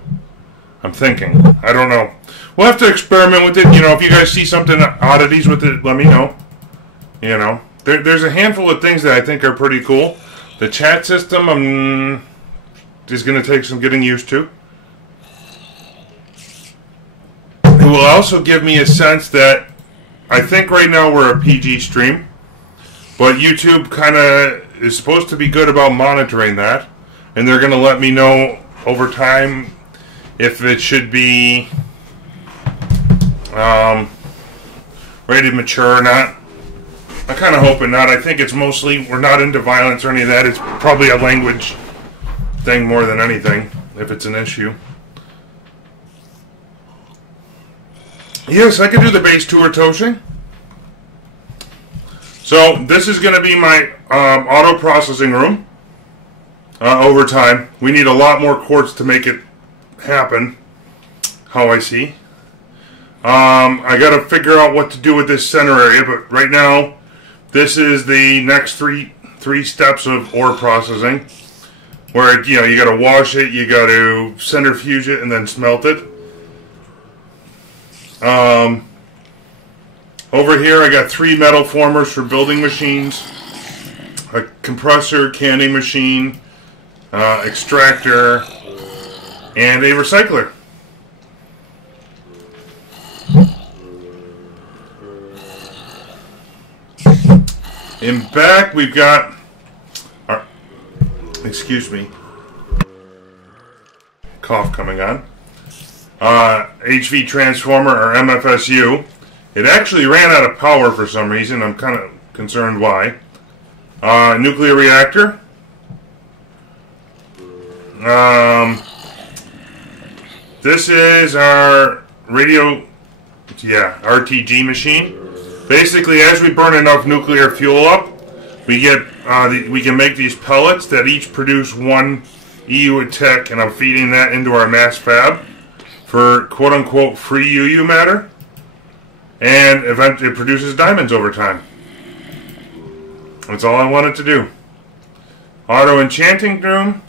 I'm thinking. I don't know. We'll have to experiment with it. If you guys see something oddities with it, let me know. There's a handful of things that I think are pretty cool. The chat system is going to take some getting used to. It will also give me a sense that I think right now we're a PG stream, but YouTube kind of is supposed to be good about monitoring that, and they're going to let me know over time if it should be rated mature or not. I'm kind of hoping not. I think it's mostly, we're not into violence or any of that. It's probably a language thing more than anything, if it's an issue. Yes, I can do the base tour, Toshing. So, this is going to be my auto processing room over time. We need a lot more quartz to make it happen, how I see. I got to figure out what to do with this center area, but right now, this is the next three steps of ore processing, where you got to wash it, you got to centrifuge it, and then smelt it. Over here, I got 3 metal formers for building machines, a compressor, canning machine, extractor, and a recycler. In back, we've got our, excuse me, cough coming on. HV transformer, or MFSU. It actually ran out of power for some reason. I'm kind of concerned why. Nuclear reactor. This is our radio, RTG machine. Basically, as we burn enough nuclear fuel up, we get we can make these pellets that each produce 1 EU a tick, and I'm feeding that into our mass fab for quote-unquote free UU matter, and eventually it produces diamonds over time. That's all I wanted to do. Auto enchanting room.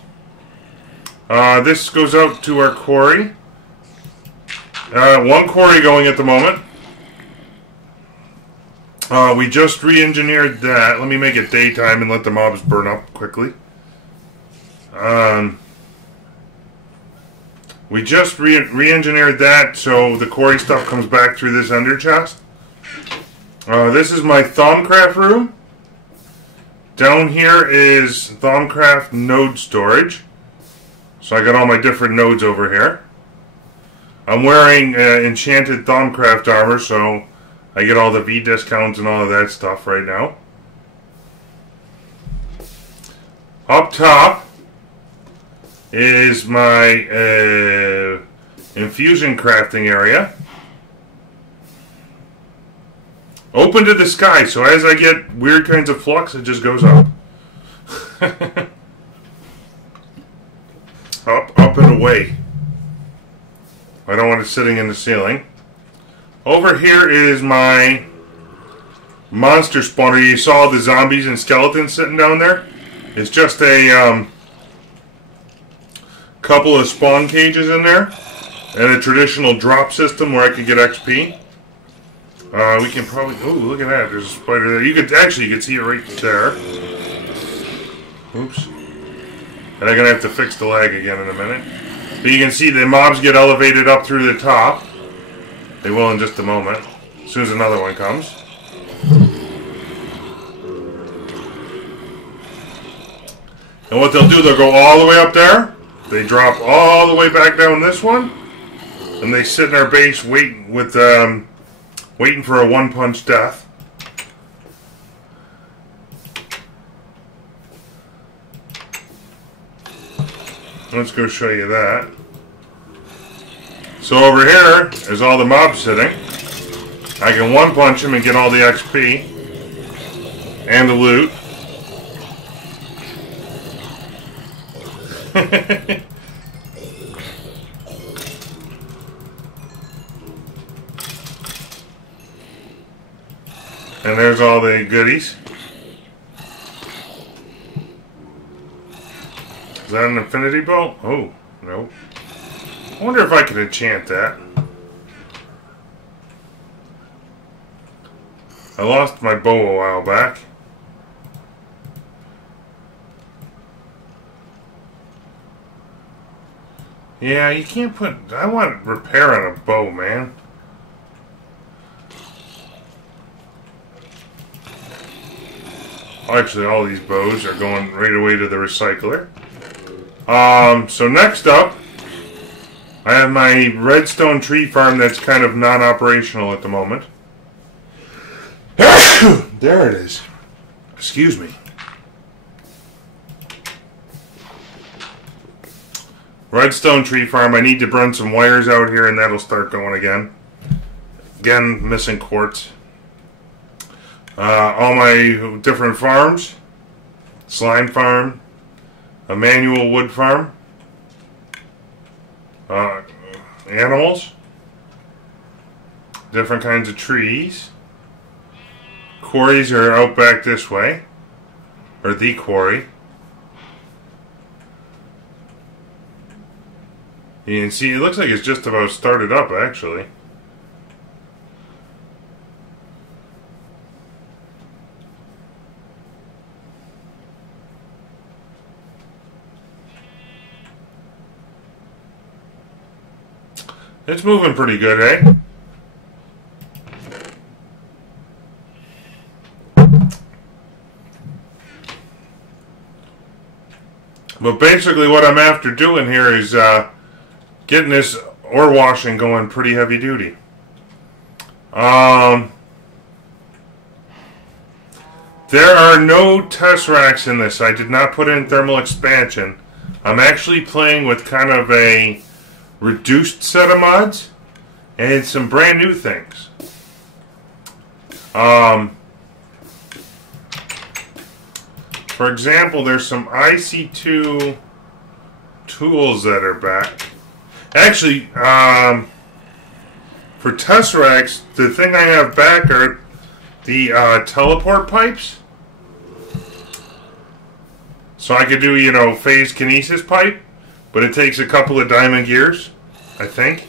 This goes out to our quarry. 1 quarry going at the moment. We just re-engineered that. Let me make it daytime and let the mobs burn up quickly. We just re-engineered that so the quarry stuff comes back through this ender chest. This is my Thaumcraft room. Down here is Thaumcraft node storage. So I got all my different nodes over here. I'm wearing enchanted Thaumcraft armor, so I get all the V discounts and all of that stuff right now. Up top is my infusion crafting area. Open to the sky, so as I get weird kinds of flux, it just goes up. Up and away. I don't want it sitting in the ceiling. Over here is my monster spawner. You saw the zombies and skeletons sitting down there. It's just a couple of spawn cages in there and a traditional drop system where I could get XP. We can probably... Oh, look at that. There's a spider there. You could see it right there. Oops. And I'm going to have to fix the lag again in a minute. But you can see the mobs get elevated up through the top. They will in just a moment, as soon as another one comes. And what they'll do, they'll go all the way up there. They drop all the way back down this one. And they sit in our base waiting for a one-punch death. Let's go show you that. So over here is all the mobs sitting. I can one-punch them and get all the XP and the loot. And there's all the goodies. Is that an infinity bow? Oh, no. I wonder if I could enchant that. I lost my bow a while back. Yeah, you can't put... I want repair on a bow, man. Actually, all these bows are going right away to the recycler. So next up, I have my redstone tree farm that's kind of non-operational at the moment. There it is. Excuse me. Redstone tree farm. I need to run some wires out here and that'll start going again. Again, missing quartz. All my different farms. Slime farm. A manual wood farm. Animals. Different kinds of trees. Quarries are out back this way. Or the quarry. You can see it looks like it's just about started up actually. It's moving pretty good, eh? But basically what I'm after doing here is getting this ore washing going pretty heavy duty. There are no test racks in this. I did not put in thermal expansion. I'm actually playing with kind of a reduced set of mods and some brand new things. For example, there's some IC2 tools that are back. Actually, for Tesseracts, the thing I have back are the teleport pipes. So I could do, you know, phase kinesis pipe, but it takes a couple of diamond gears, I think.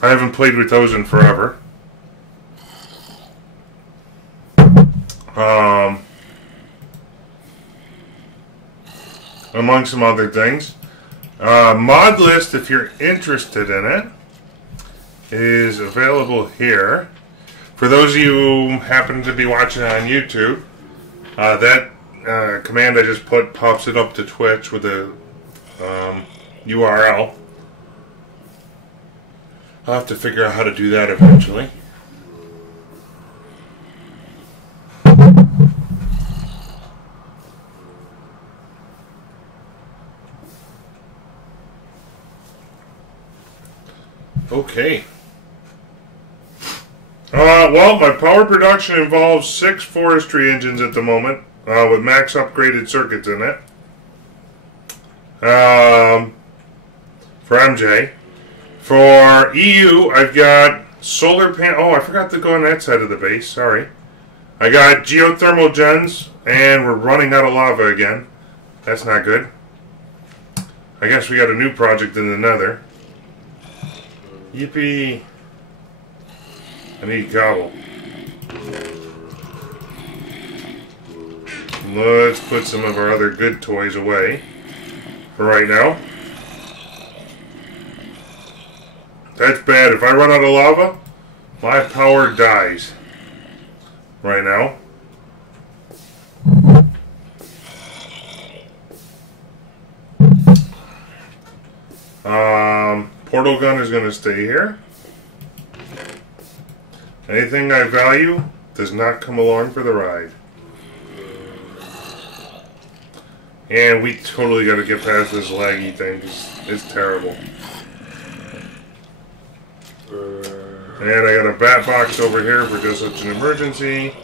I haven't played with those in forever. Among some other things. Mod list, if you're interested in it, is available here. For those of you who happen to be watching on YouTube, that command I just put pops it up to Twitch with a URL. I'll have to figure out how to do that eventually. Okay. Well, my power production involves 6 forestry engines at the moment, with max upgraded circuits in it. For MJ. For EU, I've got solar panel. Oh, I forgot to go on that side of the base. Sorry. I got geothermal gens, and we're running out of lava again. That's not good. I guess we got a new project in the nether. Yippee. I need cobble. Let's put some of our other good toys away for right now. That's bad. If I run out of lava, my power dies right now. Portal gun is going to stay here. Anything I value does not come along for the ride. And we totally got to get past this laggy thing. It's terrible. And I got a bat box over here for just such an emergency.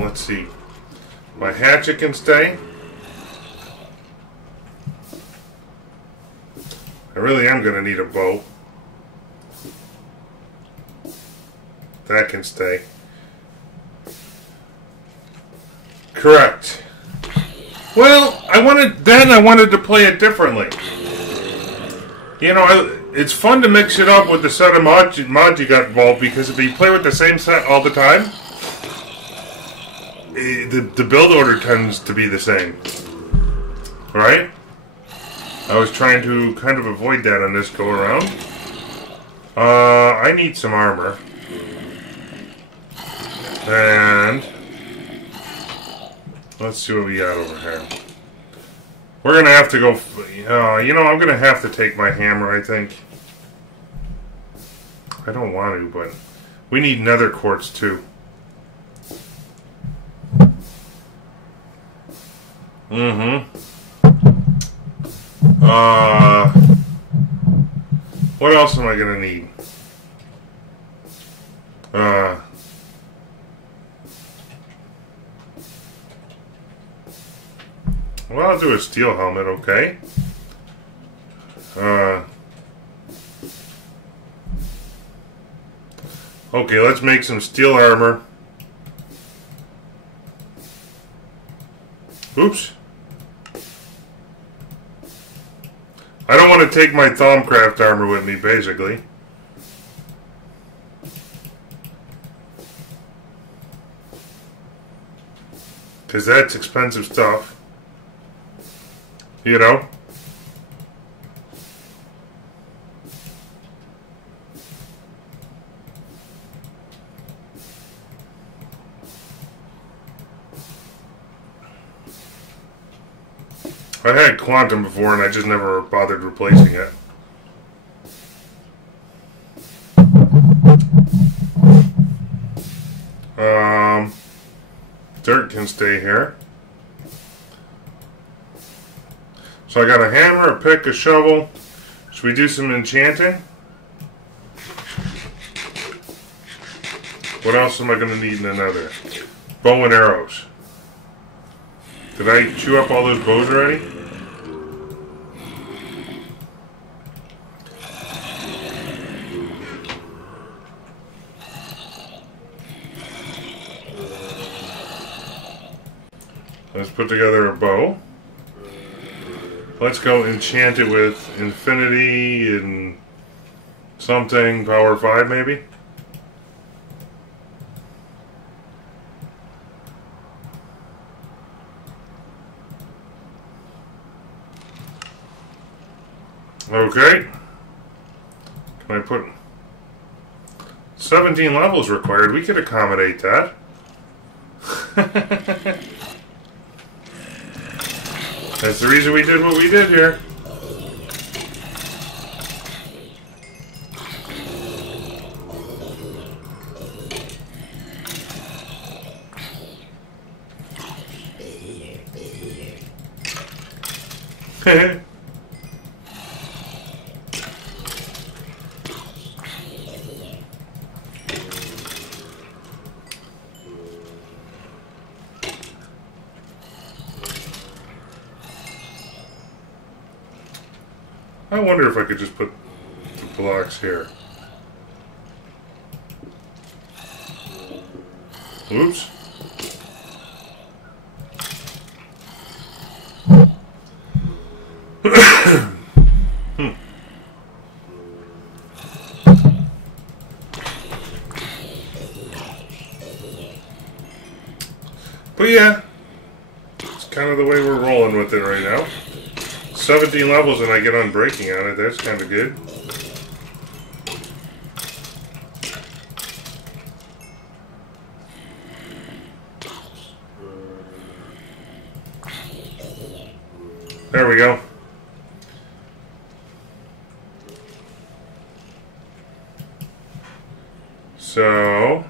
Let's see. My hatchet can stay. I really am going to need a bow. That can stay. Correct. Well, I wanted to play it differently. You know, it's fun to mix it up with the set of mods you got involved, because if you play with the same set all the time, the build order tends to be the same. Right? I was trying to kind of avoid that on this go around. I need some armor. And let's see what we got over here. We're going to have to go... you know, I'm going to have to take my hammer, I think. I don't want to, but... we need nether quartz, too. What else am I going to need? Well, I'll do a steel helmet, okay. Okay, let's make some steel armor. Oops. I don't want to take my Thaumcraft armor with me, basically. Because that's expensive stuff. You know? I had Quantum before and I just never bothered replacing it. Dirt can stay here. So I got a hammer, a pick, a shovel. Should we do some enchanting? What else am I going to need in another? Bow and arrows. Did I chew up all those bows already? Let's put together a bow. Let's go enchant it with infinity and something, power 5 maybe? Okay. Can I put 17 levels required? We could accommodate that. That's the reason we did what we did here. I wonder if I could just put the blocks here. Oops. But yeah, it's kind of the way we're rolling with it right now. 17 levels and I get unbreaking on it. That's kind of good. There we go. So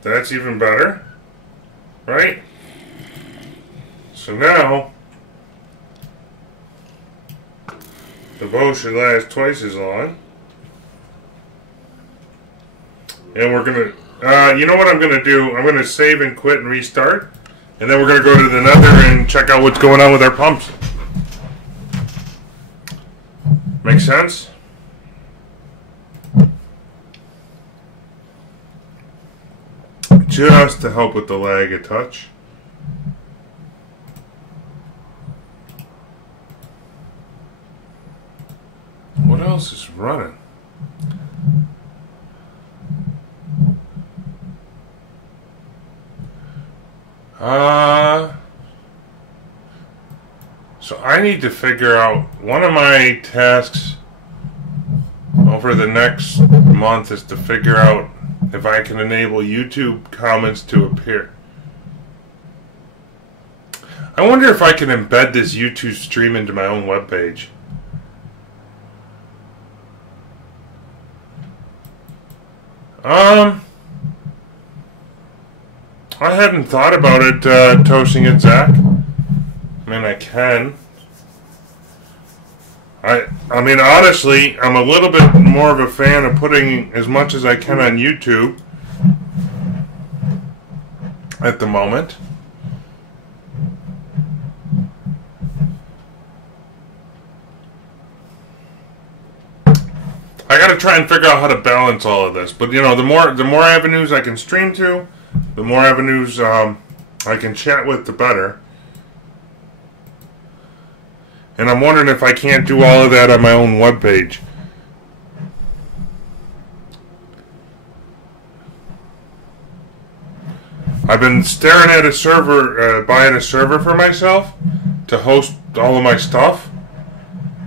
that's even better, right? So now, the bow should last twice as long. And we're going to, you know what I'm going to do? I'm going to save and quit and restart. And then we're going to go to the nether and check out what's going on with our pumps. Make sense? Just to help with the lag a touch. What else is running? So I need to figure out one of my tasks over the next month is to figure out if I can enable YouTube comments to appear. I wonder if I can embed this YouTube stream into my own webpage. I hadn't thought about it, toasting it, Zach. I mean, I can. I mean, honestly, I'm a little bit more of a fan of putting as much as I can on YouTube at the moment. I gotta try and figure out how to balance all of this. But you know, the more avenues I can stream to, the more avenues I can chat with, the better. And I'm wondering if I can't do all of that on my own webpage. I've been staring at a server, buying a server for myself to host all of my stuff.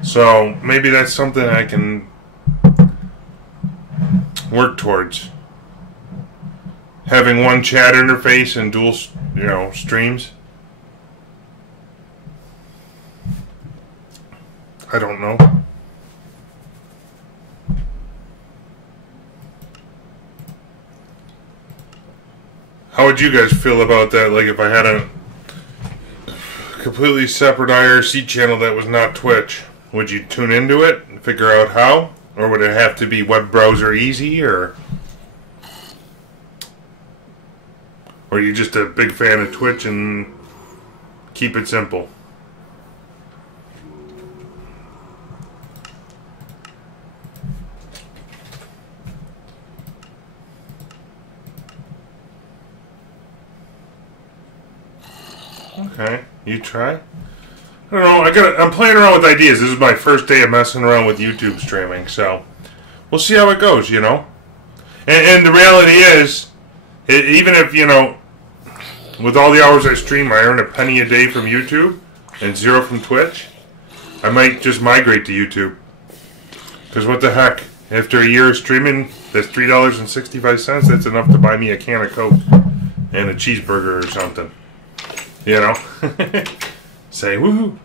So maybe that's something I can work towards. Having one chat interface and streams. I don't know. How would you guys feel about that? Like if I had a completely separate IRC channel that was not Twitch, would you tune into it and figure out how? Or would it have to be web browser easy, or are you just a big fan of Twitch and keep it simple? Okay, you try? I don't know, I'm playing around with ideas. This is my first day of messing around with YouTube streaming, so we'll see how it goes, And the reality is, even if, with all the hours I stream, I earn a penny a day from YouTube and zero from Twitch, I might just migrate to YouTube. Because what the heck, after a year of streaming, that's $3.65, that's enough to buy me a can of Coke and a cheeseburger or something. Say woohoo.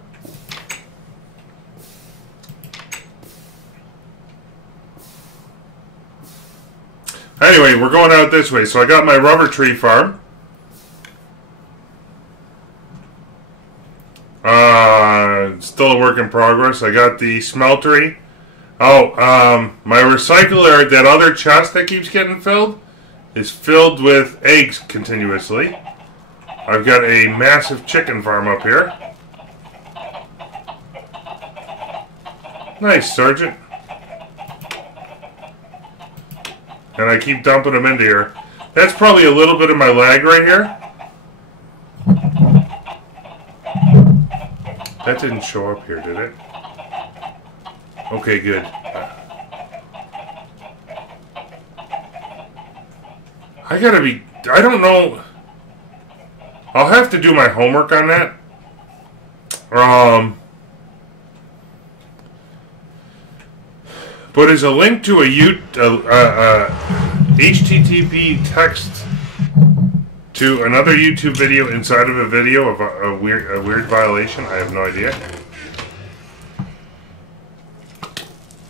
Anyway, we're going out this way. So I got my rubber tree farm. Still a work in progress. I got the smeltery. My recycler, that other chest that keeps getting filled, is filled with eggs continuously. I've got a massive chicken farm up here. Nice, Sergeant. And I keep dumping them into here. That's probably a little bit of my lag right here. That didn't show up here, did it? Okay, good. I don't know. I'll have to do my homework on that. But is a link to a HTTP text to another YouTube video inside of a video of a weird violation? I have no idea.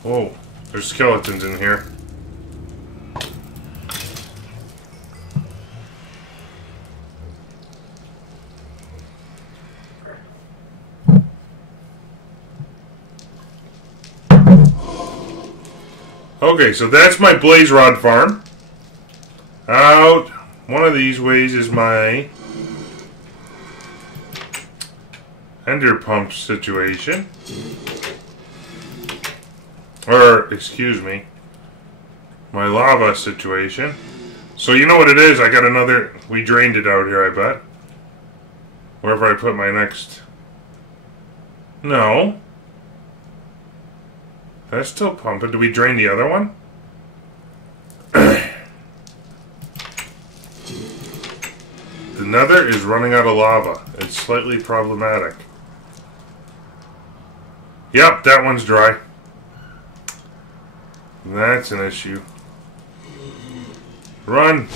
Whoa, there's skeletons in here. Okay, so that's my blaze rod farm. Out one of these ways is my ender pump situation. Or, excuse me, my lava situation. So you know what it is, I got another, we drained it out here, I bet. Wherever I put my next, no. That's still pumping. Did we drain the other one? The nether is running out of lava. It's slightly problematic. Yep, that one's dry. That's an issue. Run!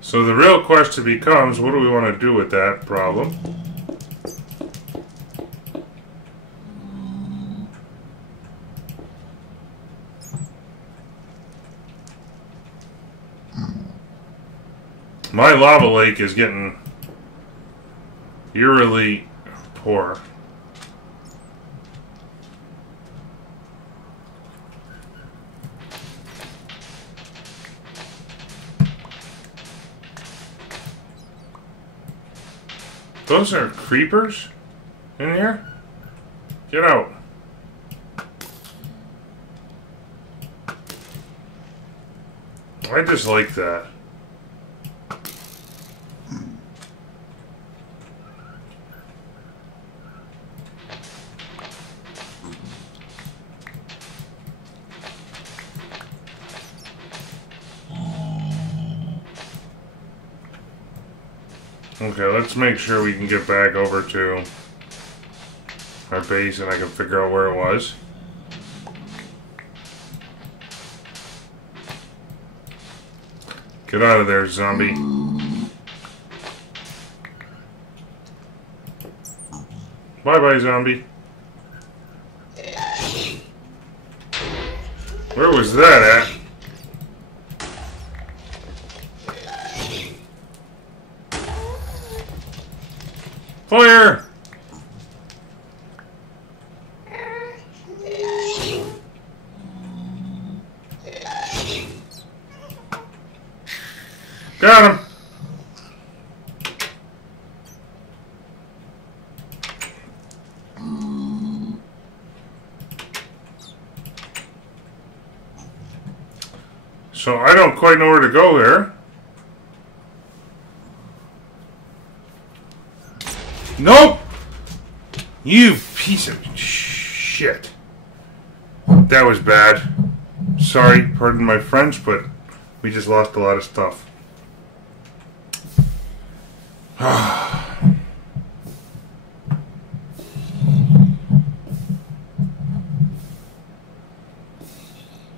So the real question becomes, what do we want to do with that problem? My lava lake is getting eerily poor. Those are creepers in here? Get out. I just like that. Okay, let's make sure we can get back over to my base and I can figure out where it was. Get out of there, zombie. Bye-bye, zombie. Where was that at? Fire! Got him! So I don't quite know where to go here. Nope! You piece of shit. That was bad. Sorry, pardon my French, but we just lost a lot of stuff.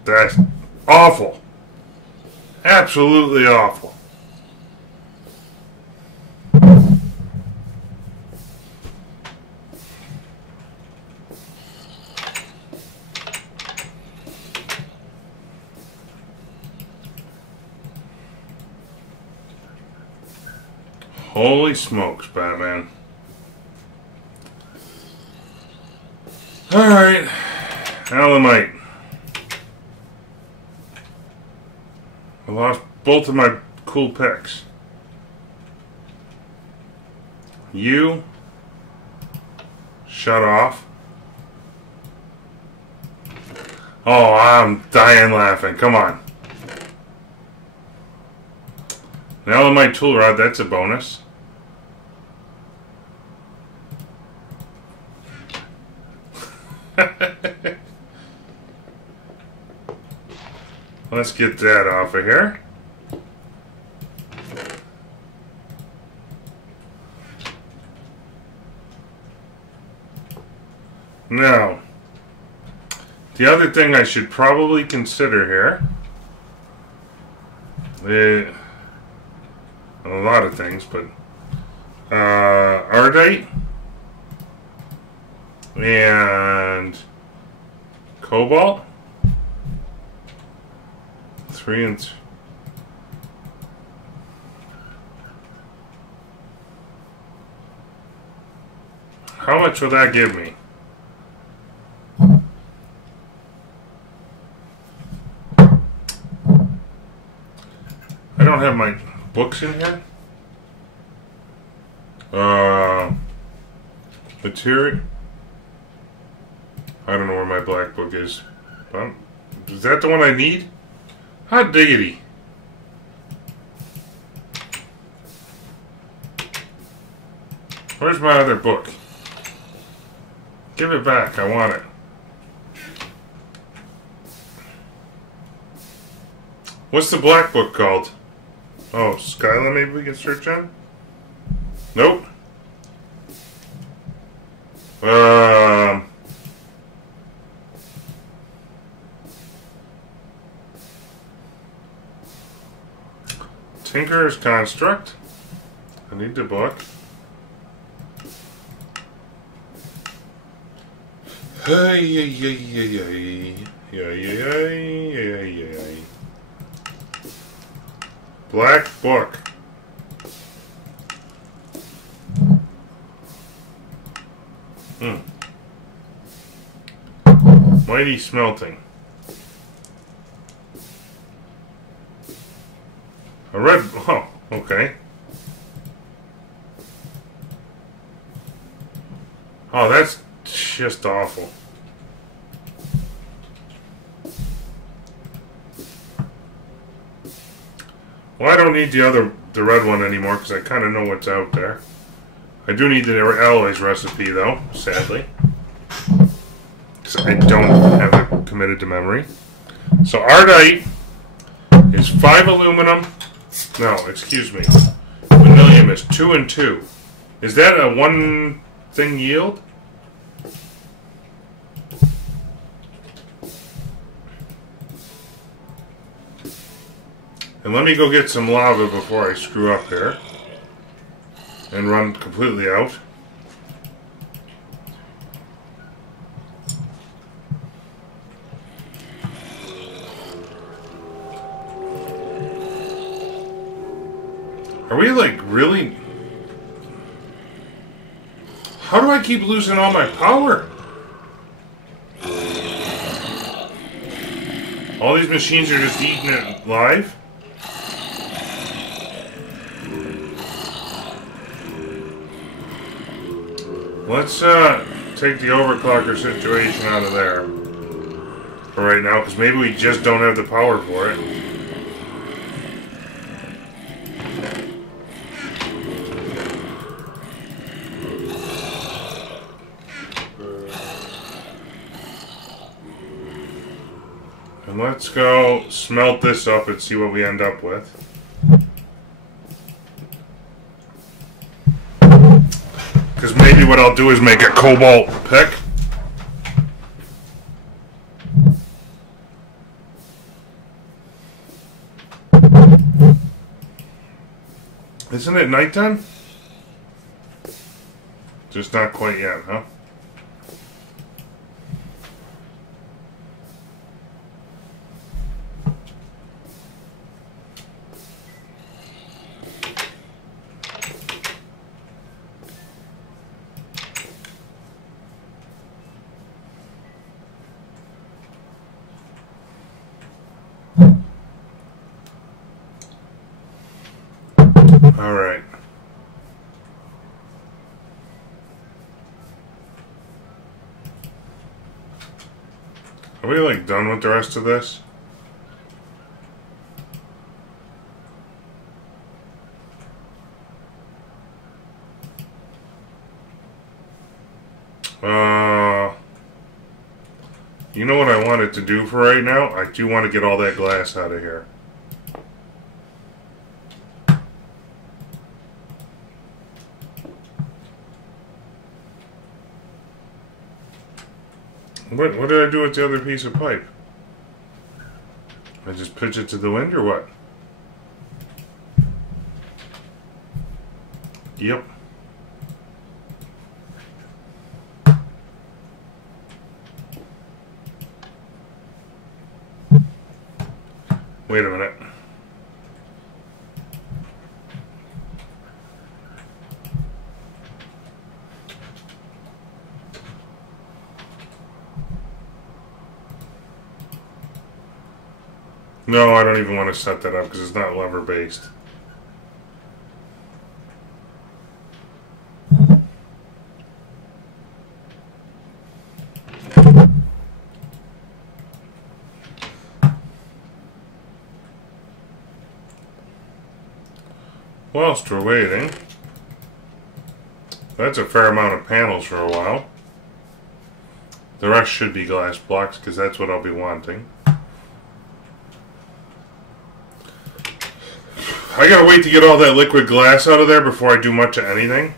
That's awful. Absolutely awful. Holy smokes, Batman. Alright. Alamite. I lost both of my cool picks. You. Shut off. Oh, I'm dying laughing. Come on. An Alamite tool rod, that's a bonus. Let's get that off of here. Now, the other thing I should probably consider here, a lot of things, but Ardite and Cobalt. 3 and how much will that give me? I don't have my books in here. Material. I don't know where my black book is. Is that the one I need? Hot diggity. Where's my other book? Give it back. I want it. What's the black book called? Oh, Skyla maybe we can search on? Nope. Tinker's Construct. I need the book. Hey, yeah, yeah, yeah, yeah, yeah, yeah, yeah, yeah, yeah. Black book. Mighty smelting. A red. Oh, okay. Oh, that's just awful. Well, I don't need the red one anymore because I kind of know what's out there. I do need the alloys recipe though, sadly, because I don't have it committed to memory. So Ardite is 5 aluminum. No, excuse me. Vanillium is 2 and 2. Is that a one thing yield? And let me go get some lava before I screw up here. And run completely out. Are we like really... How do I keep losing all my power? All these machines are just eating it live? Let's take the overclocker situation out of there for right now, because maybe we just don't have the power for it. And let's go smelt this up and see what we end up with. Because maybe what I'll do is make a cobalt pick. Isn't it nighttime? Just not quite yet, huh? All right. Are we like done with the rest of this? You know what I wanted to do for right now? I do want to get all that glass out of here. What did I do with the other piece of pipe? I just pitch it to the wind or what? Yep. Wait a minute. No, I don't even want to set that up because it's not lever based. Whilst we're waiting, that's a fair amount of panels for a while. The rest should be glass blocks because that's what I'll be wanting. I gotta wait to get all that liquid glass out of there before I do much of anything.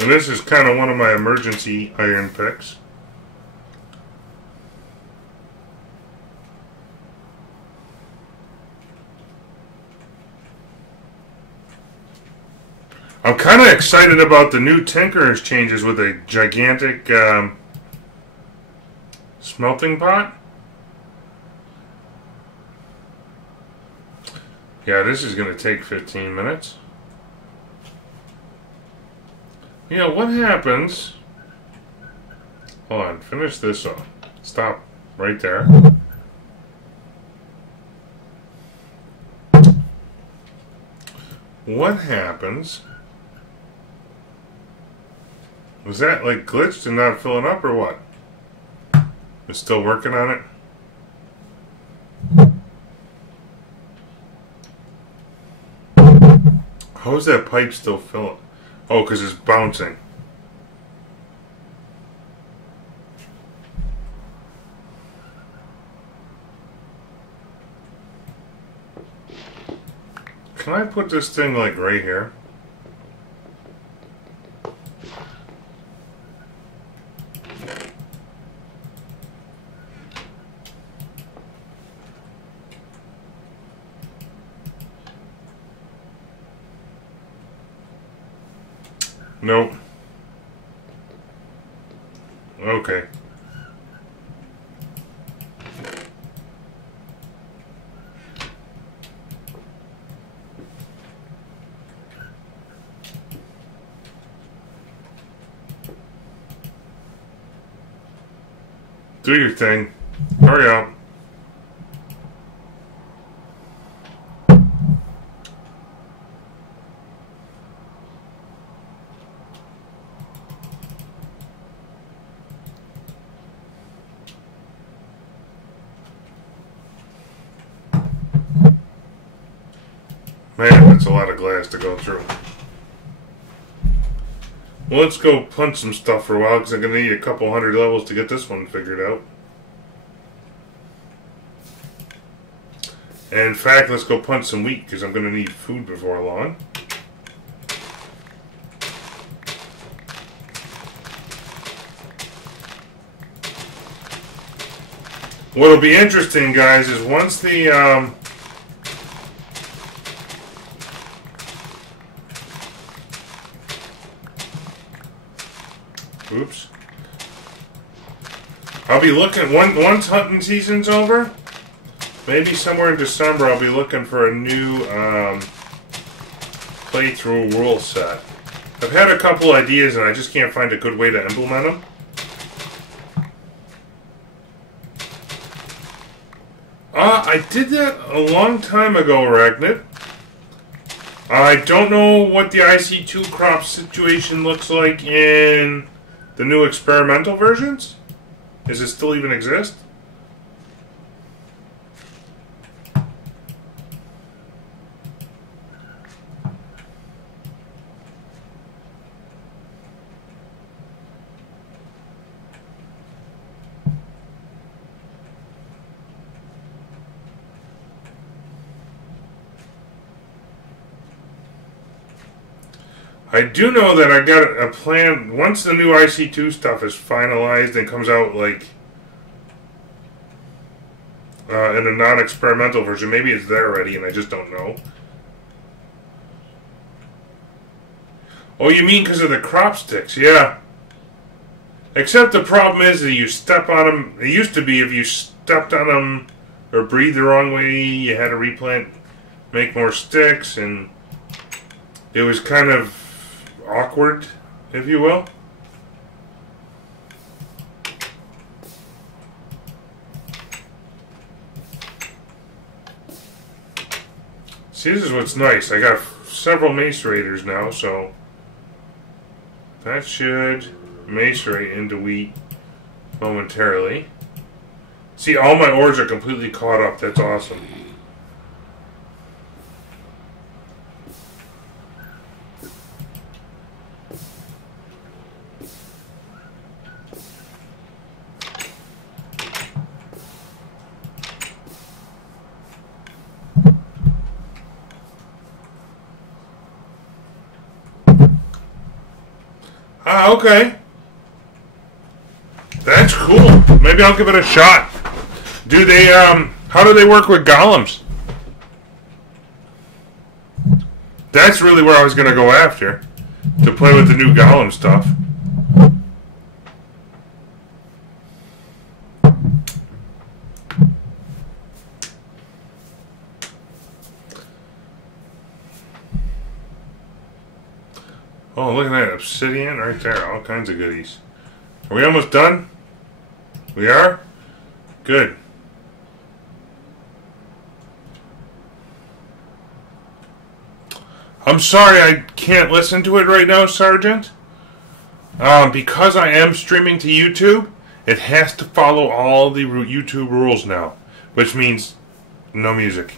And this is kind of one of my emergency iron picks. I'm kind of excited about the new Tinker's changes with a gigantic smelting pot. Yeah, this is going to take 15 minutes. Yeah, what happens... Hold on, finish this off. Stop right there. What happens... Was that like glitched and not filling up or what? We're still working on it. How is that pipe still filling? Oh, because it's bouncing. Can I put this thing like right here? Nope. Okay. Do your thing. Hurry up. Man, that's a lot of glass to go through. Well, let's go punch some stuff for a while, because I'm going to need a couple hundred levels to get this one figured out. And in fact, let's go punch some wheat, because I'm going to need food before long. What'll be interesting, guys, is once the oops. I'll be looking, once hunting season's over, maybe somewhere in December, I'll be looking for a new playthrough rule set. I've had a couple ideas and I just can't find a good way to implement them. I did that a long time ago, Ragnit. I don't know what the IC2 crop situation looks like in the new experimental versions. Does it still even exist? I do know that I got a plan, once the new IC2 stuff is finalized and comes out, like, in a non-experimental version. Maybe it's there already and I just don't know. Oh, you mean because of the crop sticks? Yeah. Except the problem is that you step on them. It used to be if you stepped on them or breathed the wrong way, you had to replant, make more sticks, and it was kind of awkward, if you will. See, this is what's nice. I got several macerators now, so that should macerate into wheat momentarily. See, all my ores are completely caught up. That's awesome. Ah, okay. That's cool. Maybe I'll give it a shot. Do they, how do they work with golems? That's really where I was going to go after. To play with the new golem stuff. Oh, look at that. Obsidian right there. All kinds of goodies. Are we almost done? We are? Good. I'm sorry I can't listen to it right now, Sergeant. Because I am streaming to YouTube, it has to follow all the YouTube rules now. Which means no music.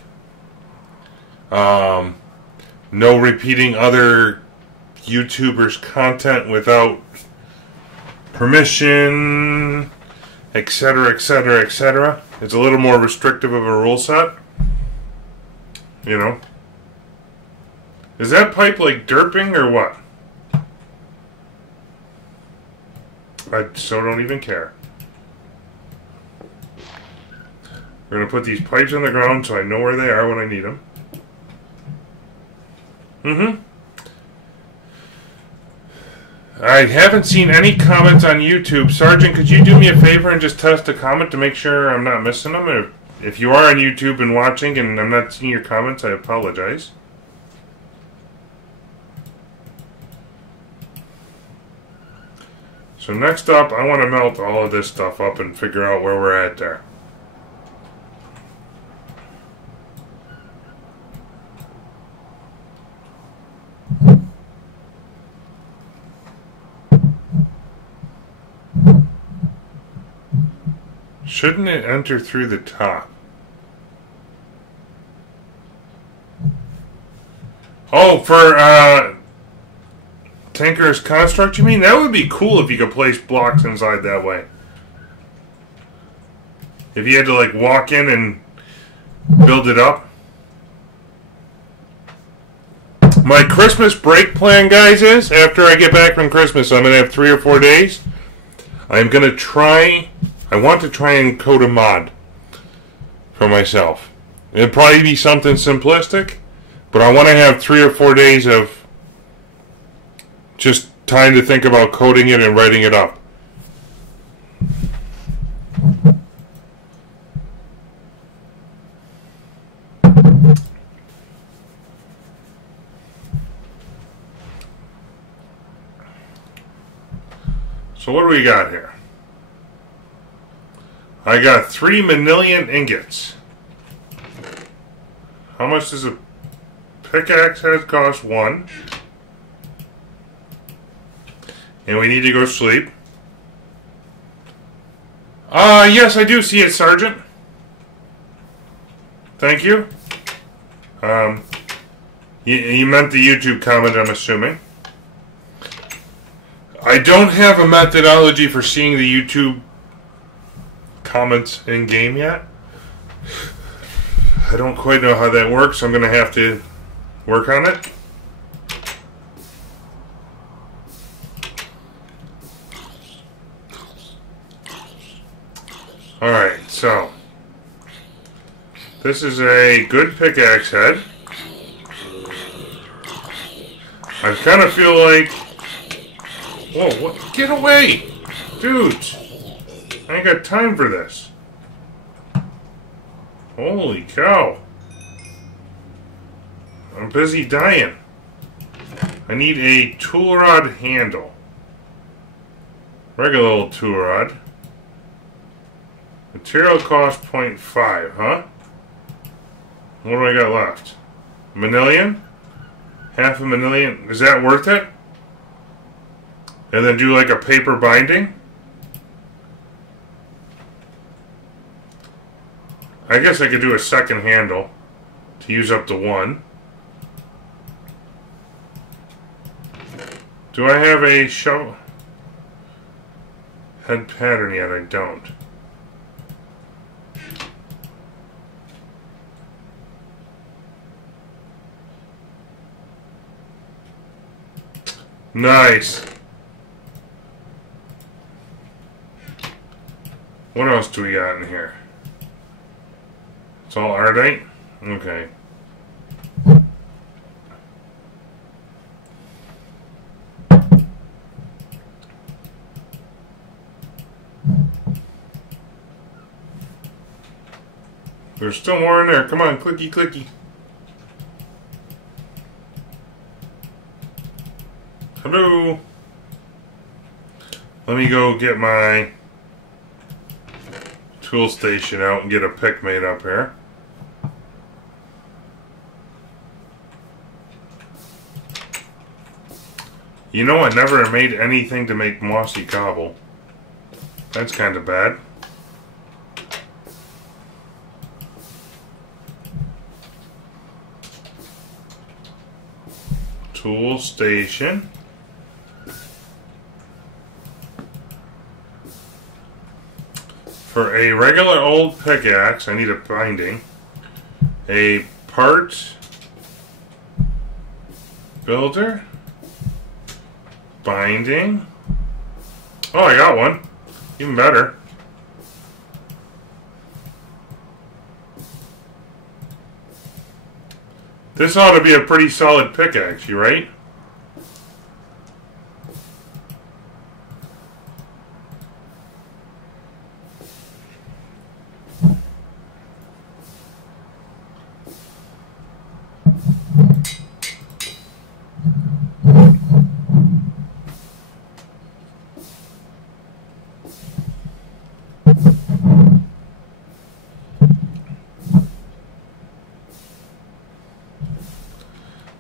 No repeating other YouTubers' content without permission, etc., etc., etc. It's a little more restrictive of a rule set, you know. Is that pipe like derping or what? I so don't even care. We're going to put these pipes on the ground so I know where they are when I need them. I haven't seen any comments on YouTube. Sergeant, could you do me a favor and just test a comment to make sure I'm not missing them? If you are on YouTube and watching and I'm not seeing your comments, I apologize. So next up, I want to melt all of this stuff up and figure out where we're at there. Shouldn't it enter through the top? Oh, for Tanker's construct, you mean? That would be cool if you could place blocks inside that way. If you had to, like, walk in and build it up. My Christmas break plan, guys, is after I get back from Christmas, I'm going to have 3 or 4 days. I'm going to try... I want to try and code a mod for myself. It'll probably be something simplistic, but I want to have 3 or 4 days of just time to think about coding it and writing it up. So what do we got here? I got 3 manillion ingots. How much does a pickaxe head cost? 1. And we need to go sleep. Yes, I do see it, Sergeant. Thank you. You meant the YouTube comment, I'm assuming. I don't have a methodology for seeing the YouTube comments in game yet. I don't quite know how that works, so I'm going to have to work on it. Alright, so this is a good pickaxe head. I kind of feel like... Whoa, what? Get away! Dudes! I ain't got time for this. Holy cow. I'm busy dying. I need a tool rod handle. Regular old tool rod. Material cost 0.5, huh? What do I got left? A manillion? Half a manillion? Is that worth it? And then do like a paper binding? I guess I could do a second handle to use up to 1. Do I have a shovel head pattern yet? I don't. Nice. What else do we got in here? It's all Ardite? Okay. There's still more in there. Come on, clicky, clicky. Hello. Let me go get my tool station out and get a pick made up here. You know, I never made anything to make mossy cobble. That's kind of bad. Tool station. For a regular old pickaxe, I need a binding. A part builder. Binding. Oh, I got one. Even better. This ought to be a pretty solid pickaxe, you right?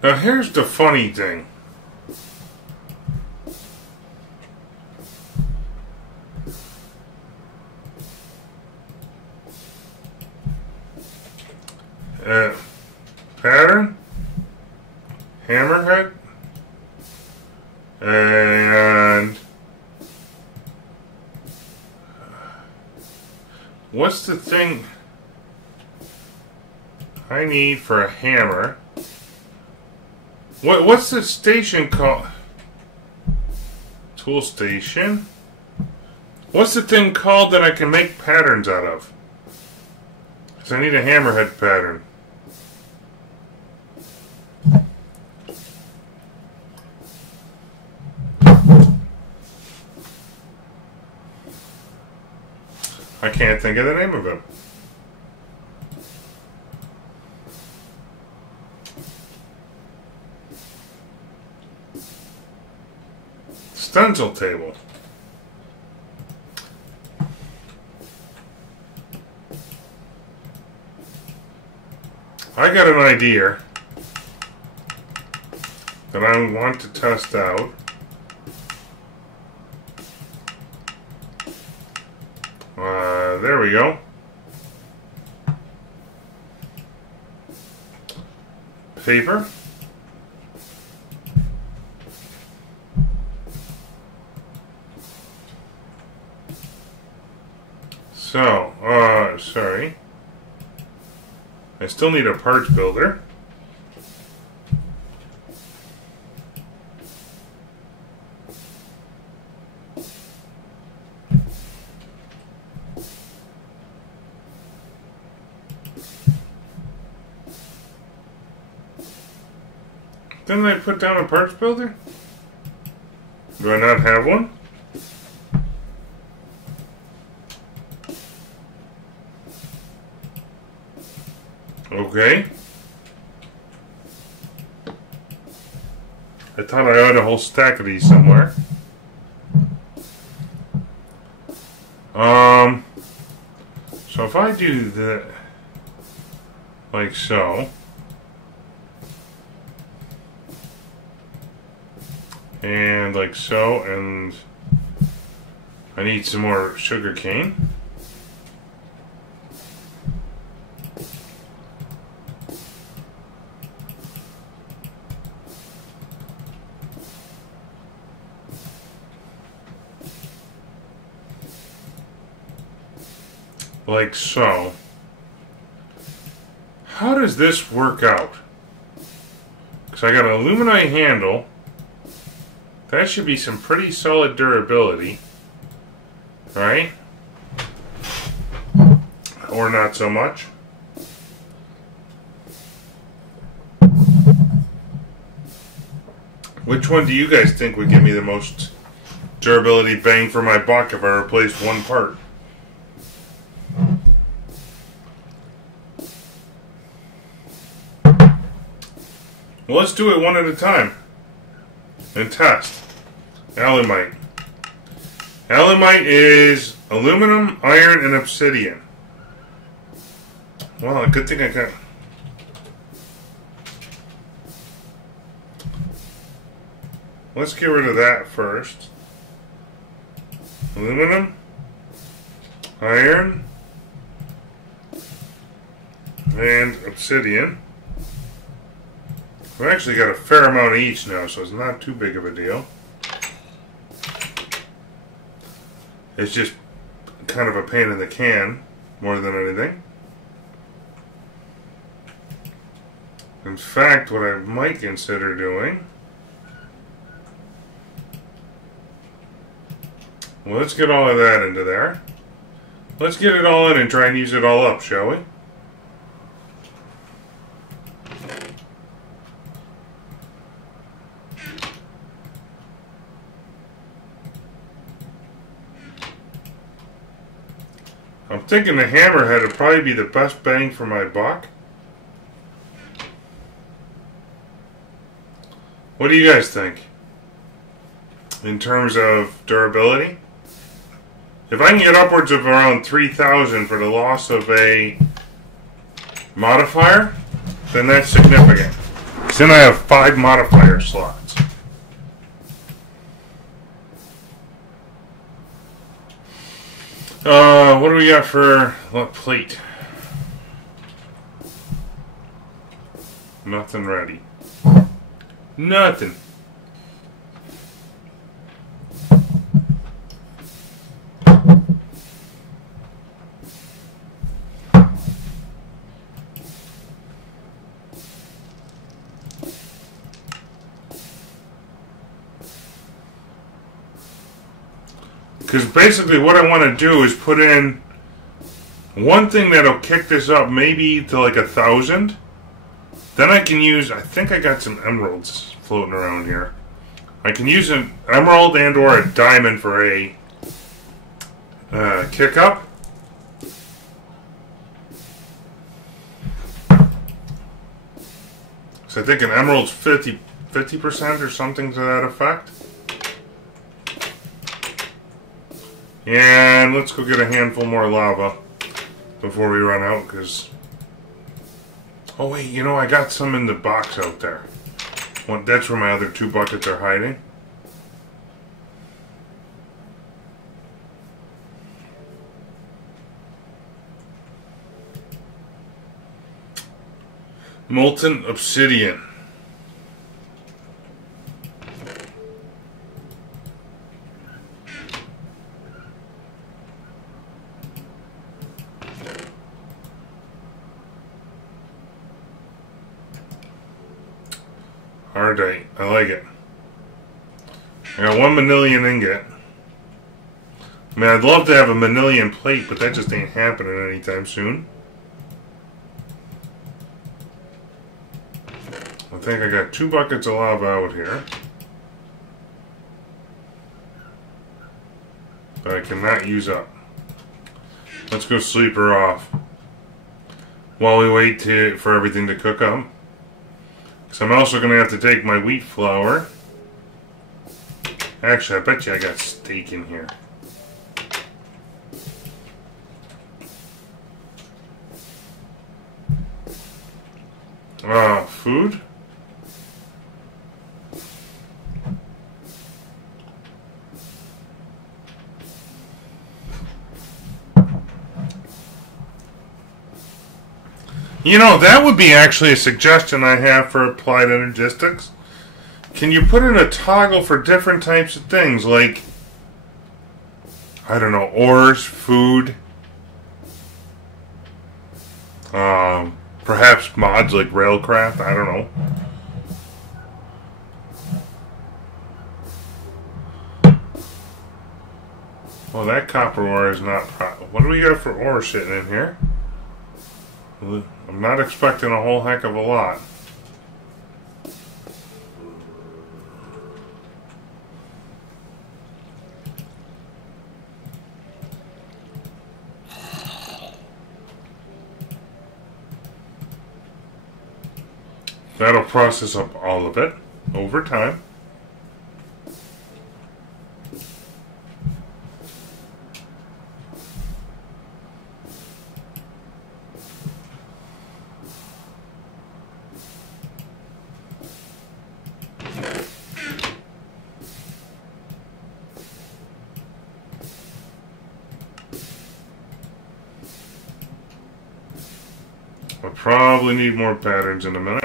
Now here's the funny thing. Pattern, hammerhead, and what's the thing I need for a hammer? What's the station called? Tool station. What's the thing called that I can make patterns out of? Because I need a hammerhead pattern. I can't think of the name of it. Stencil table. I got an idea that I want to test out. There we go. Paper. So, sorry. I still need a parts builder. Didn't I put down a parts builder? Do I not have one? Okay. I thought I had a whole stack of these somewhere. So if I do that, like so, and like so, and I need some more sugar cane. Like so. How does this work out? Because I got an aluminite handle. That should be some pretty solid durability. Right? Or not so much. Which one do you guys think would give me the most durability bang for my buck if I replaced one part? Well, let's do it one at a time and test. Alumite. Alumite is aluminum, iron, and obsidian. Well, a good thing I got. Let's get rid of that first. Aluminum, iron, and obsidian. I've actually got a fair amount of each now, so it's not too big of a deal. It's just kind of a pain in the can, more than anything. In fact, what I might consider doing Well, let's get all of that into there. Let's get it all in and try and use it all up, shall we? I'm thinking the hammerhead would probably be the best bang for my buck. What do you guys think? In terms of durability? If I can get upwards of around 3,000 for the loss of a modifier, then that's significant. So then I have 5 modifier slots. What do we got for plate? Nothing ready. Nothing. Because basically what I want to do is put in one thing that'll kick this up maybe to like 1,000. Then I can use, I think I got some emeralds floating around here. I can use an emerald and or a diamond for a kick up. So I think an emerald's 50% or something to that effect. And let's go get a handful more lava before we run out, because... Oh wait, you know, I got some in the box out there. Well, that's where my other 2 buckets are hiding. Molten obsidian. Ardite. I like it. I got 1 manilion ingot. I mean, I'd love to have a manilion plate, but that just ain't happening anytime soon. I think I got 2 buckets of lava out here that I cannot use up. Let's go sleep her off while we wait for everything to cook up. So I'm also going to have to take my wheat flour. Actually, I bet you I got steak in here. Food? You know, that would be actually a suggestion I have for applied energistics. Can you put in a toggle for different types of things, like, I don't know, ores, food, perhaps mods like Railcraft, I don't know. Well, that copper ore is not... What do we got for ore sitting in here? I'm not expecting a whole heck of a lot. That'll process up all of it over time. I'll probably need more patterns in a minute.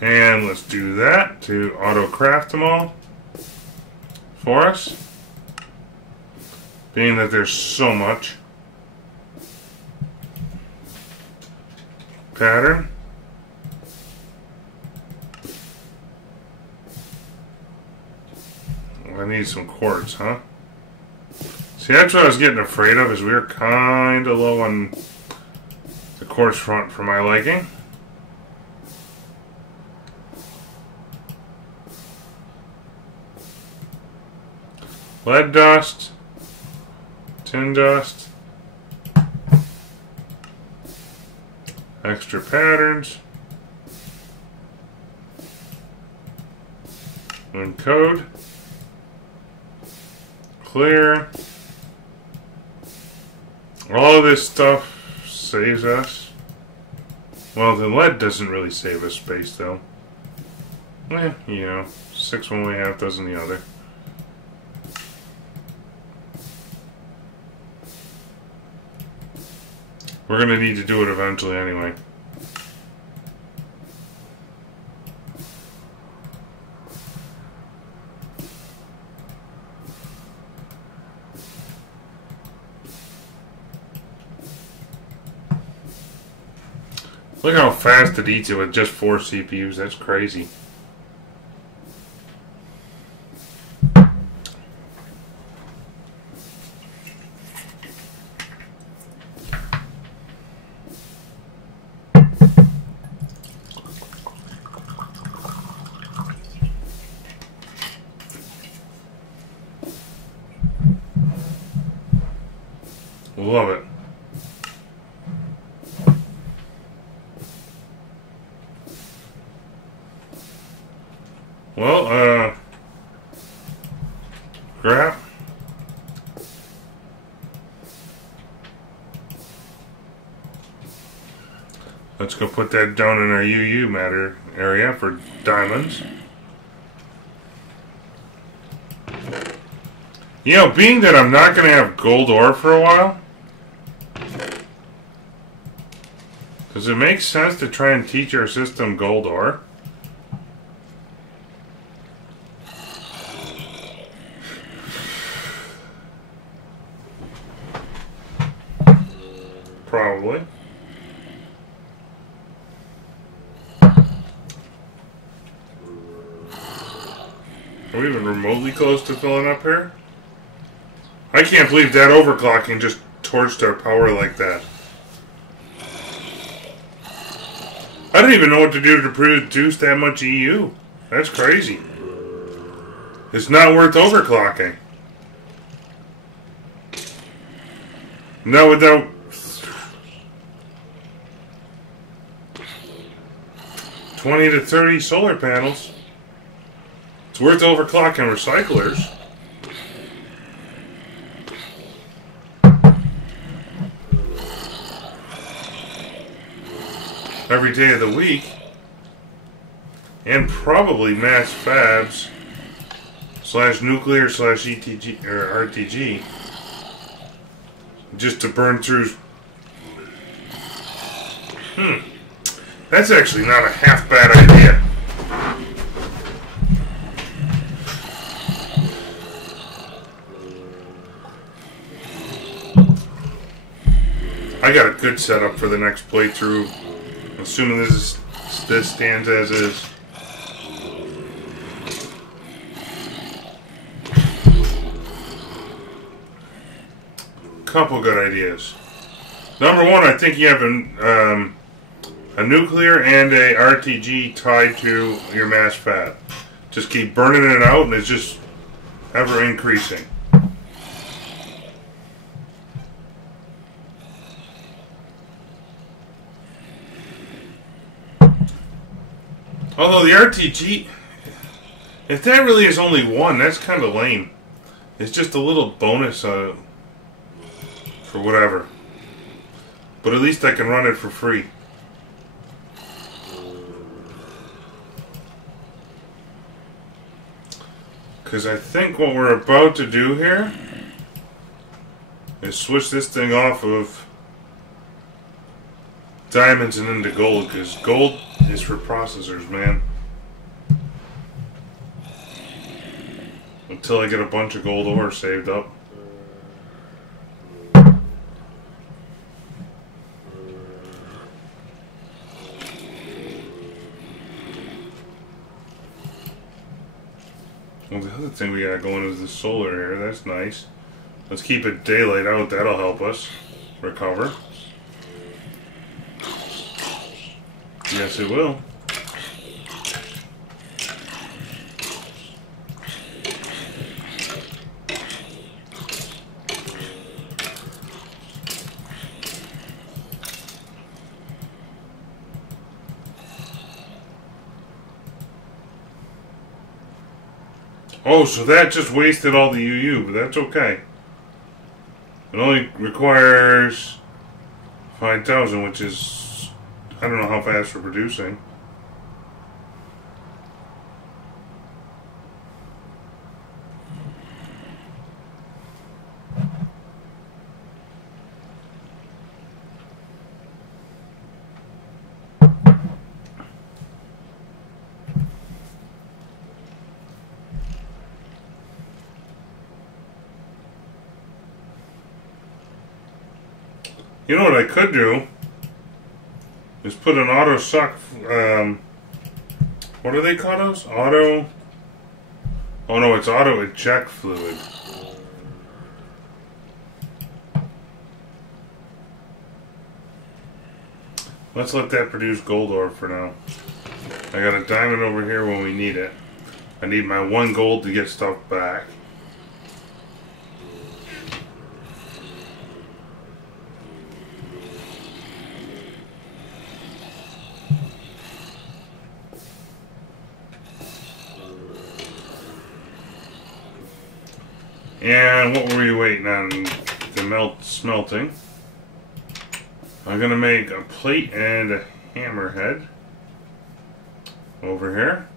And let's do that to auto-craft them all for us. Being that there's so much. pattern. I need some quartz, huh? See, that's what I was getting afraid of, is we were kind of low on the quartz front for my liking. Lead dust, tin dust, extra patterns, encode, clear. All of this stuff saves us. Well, the lead doesn't really save us space, though. Eh, you know, 6 one way, half dozen the other. We're going to need to do it eventually anyway. Look how fast it eats it with just 4 CPUs. That's crazy. Love it. Well, crap. Let's go put that down in our UU matter area for diamonds. You know, being that I'm not going to have gold ore for a while, does it make sense to try and teach our system gold ore? Probably. Are we even remotely close to filling up here? I can't believe that overclocking just torched our power like that. I don't even know what to do to produce that much EU. That's crazy. It's not worth overclocking. No, without 20 to 30 solar panels, it's worth overclocking recyclers. Every day of the week, and probably mass fabs / nuclear / ETG or RTG, just to burn through. That's actually not a half bad idea. I got a good setup for the next playthrough. Assuming this stands as is. Couple good ideas. Number one, I think you have a nuclear and a RTG tied to your mass fab. Just keep burning it out, and it's just ever increasing. Although the RTG, if that really is only one, that's kind of lame. It's just a little bonus for whatever. But at least I can run it for free. Because I think what we're about to do here is switch this thing off of diamonds and into gold, because gold is for processors, man. Until I get a bunch of gold ore saved up. Well, the other thing we got going is the solar here. That's nice. Let's keep it daylight out. That'll help us recover. Yes, it will. Oh, so that just wasted all the UU, but that's okay. It only requires 5,000, which is, I don't know how fast we're producing. You know what I could do is put an auto suck, what do they call those? Auto, oh no, it's auto eject fluid. Let's let that produce gold ore for now. I got a diamond over here when we need it. I need my 1 gold to get stuff back. And what were we waiting on? The smelting. I'm gonna make a plate and a hammerhead over here.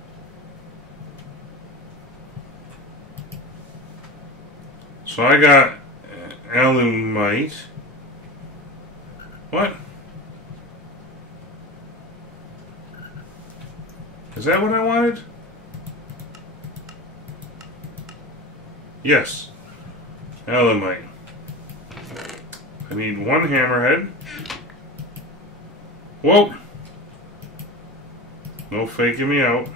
So I got alumite. What? Is that what I wanted? Yes. Alumite. I need 1 hammerhead. Whoa! No faking me out.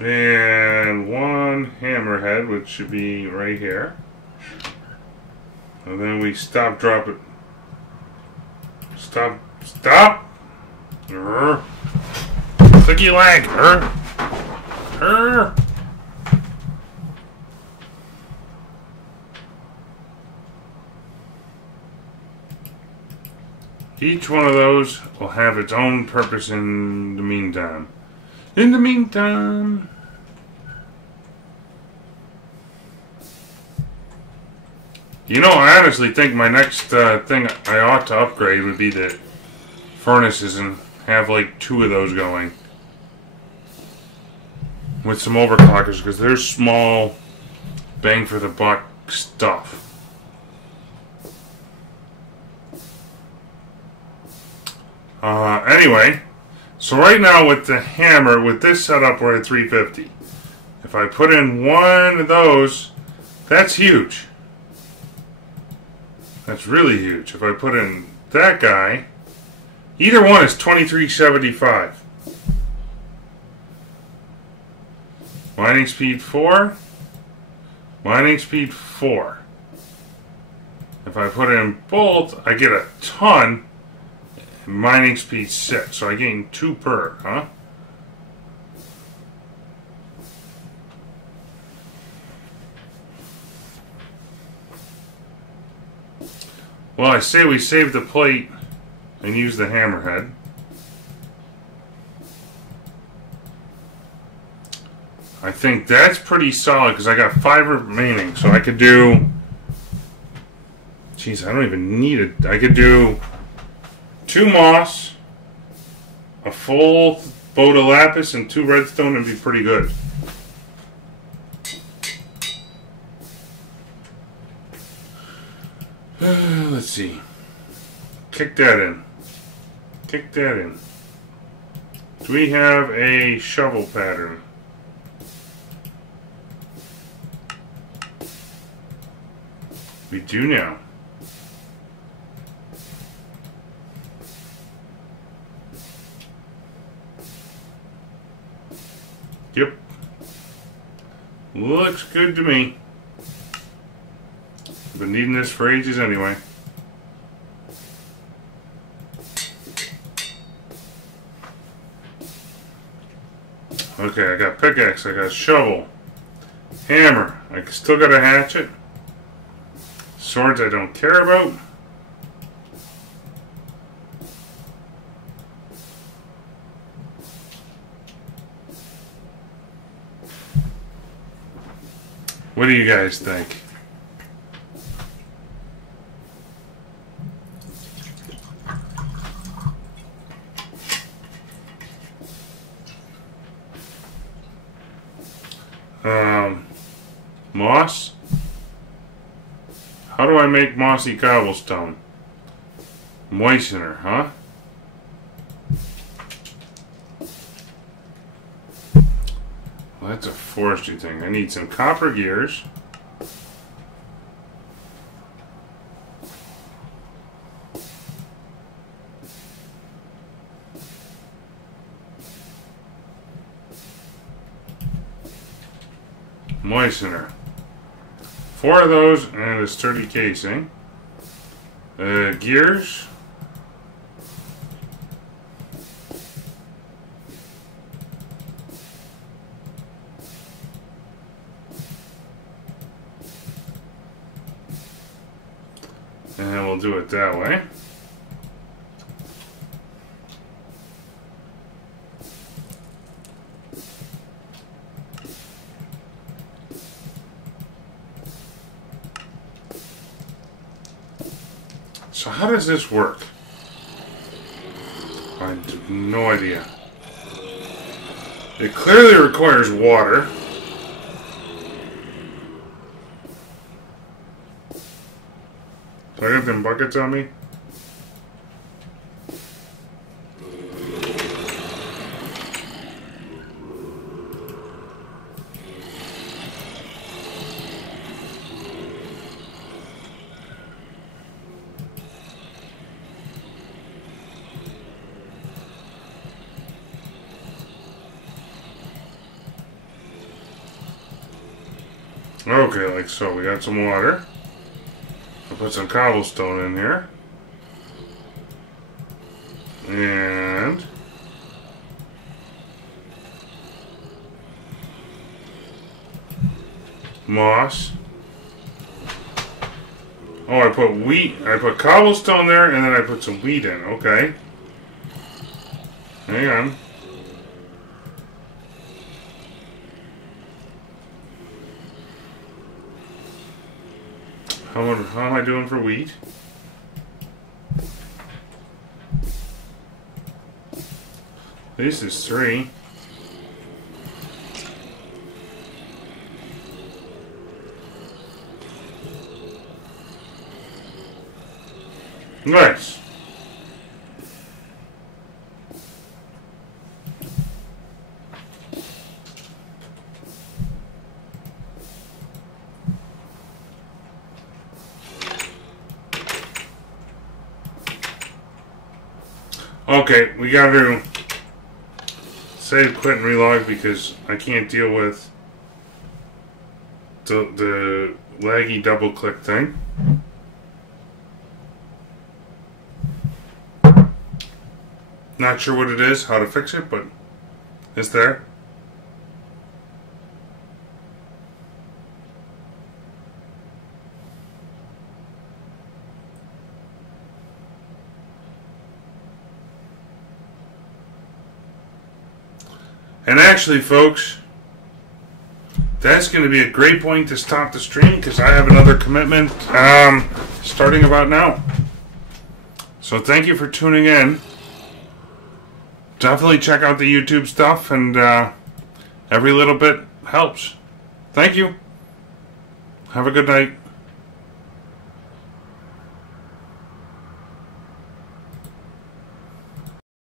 And 1 hammerhead, which should be right here. And then we stop, drop it. Stop! Clicky lag! Each one of those will have its own purpose in the meantime. In the meantime, you know, I honestly think my next thing I ought to upgrade would be the furnaces and have like 2 of those going with some overclockers, because they're small, bang for the buck stuff. Anyway. So right now with the hammer, with this setup, we're at 350. If I put in 1 of those, that's huge. That's really huge. If I put in that guy, either one is 2375. Mining speed 4. Mining speed 4. If I put in bolt, I get a ton. Mining speed 6, so I gain 2 per, huh? Well, I say we save the plate and use the hammerhead. I think that's pretty solid because I got 5 remaining, so I could do. Jeez, I don't even need it. I could do 2 moss, a full boat of lapis, and 2 redstone, and be pretty good. Let's see. Kick that in. Kick that in. Do we have a shovel pattern? We do now. Yep. Looks good to me. Been needing this for ages anyway. Okay, I got pickaxe, I got shovel, hammer, I still got a hatchet, swords I don't care about. What do you guys think? Moss? How do I make mossy cobblestone? Moistener, huh? Well, that's a forestry thing. I need some copper gears. Moistener. 4 of those and a sturdy casing. Gears. And we'll do it that way. So how does this work? I have no idea. It clearly requires water. Do I got them buckets on me? Okay, like so. We got some water. I'll put some cobblestone in here. And moss. Oh, I put wheat. I put cobblestone there, and then I put some wheat in. Okay. Hang on. How am I doing for wheat? This is 3. Nice. Okay, we got to save, quit, and relog because I can't deal with the laggy double click thing. Not sure what it is, how to fix it, but it's there. And actually, folks, that's going to be a great point to stop the stream because I have another commitment starting about now. So thank you for tuning in. Definitely check out the YouTube stuff, and every little bit helps. Thank you. Have a good night.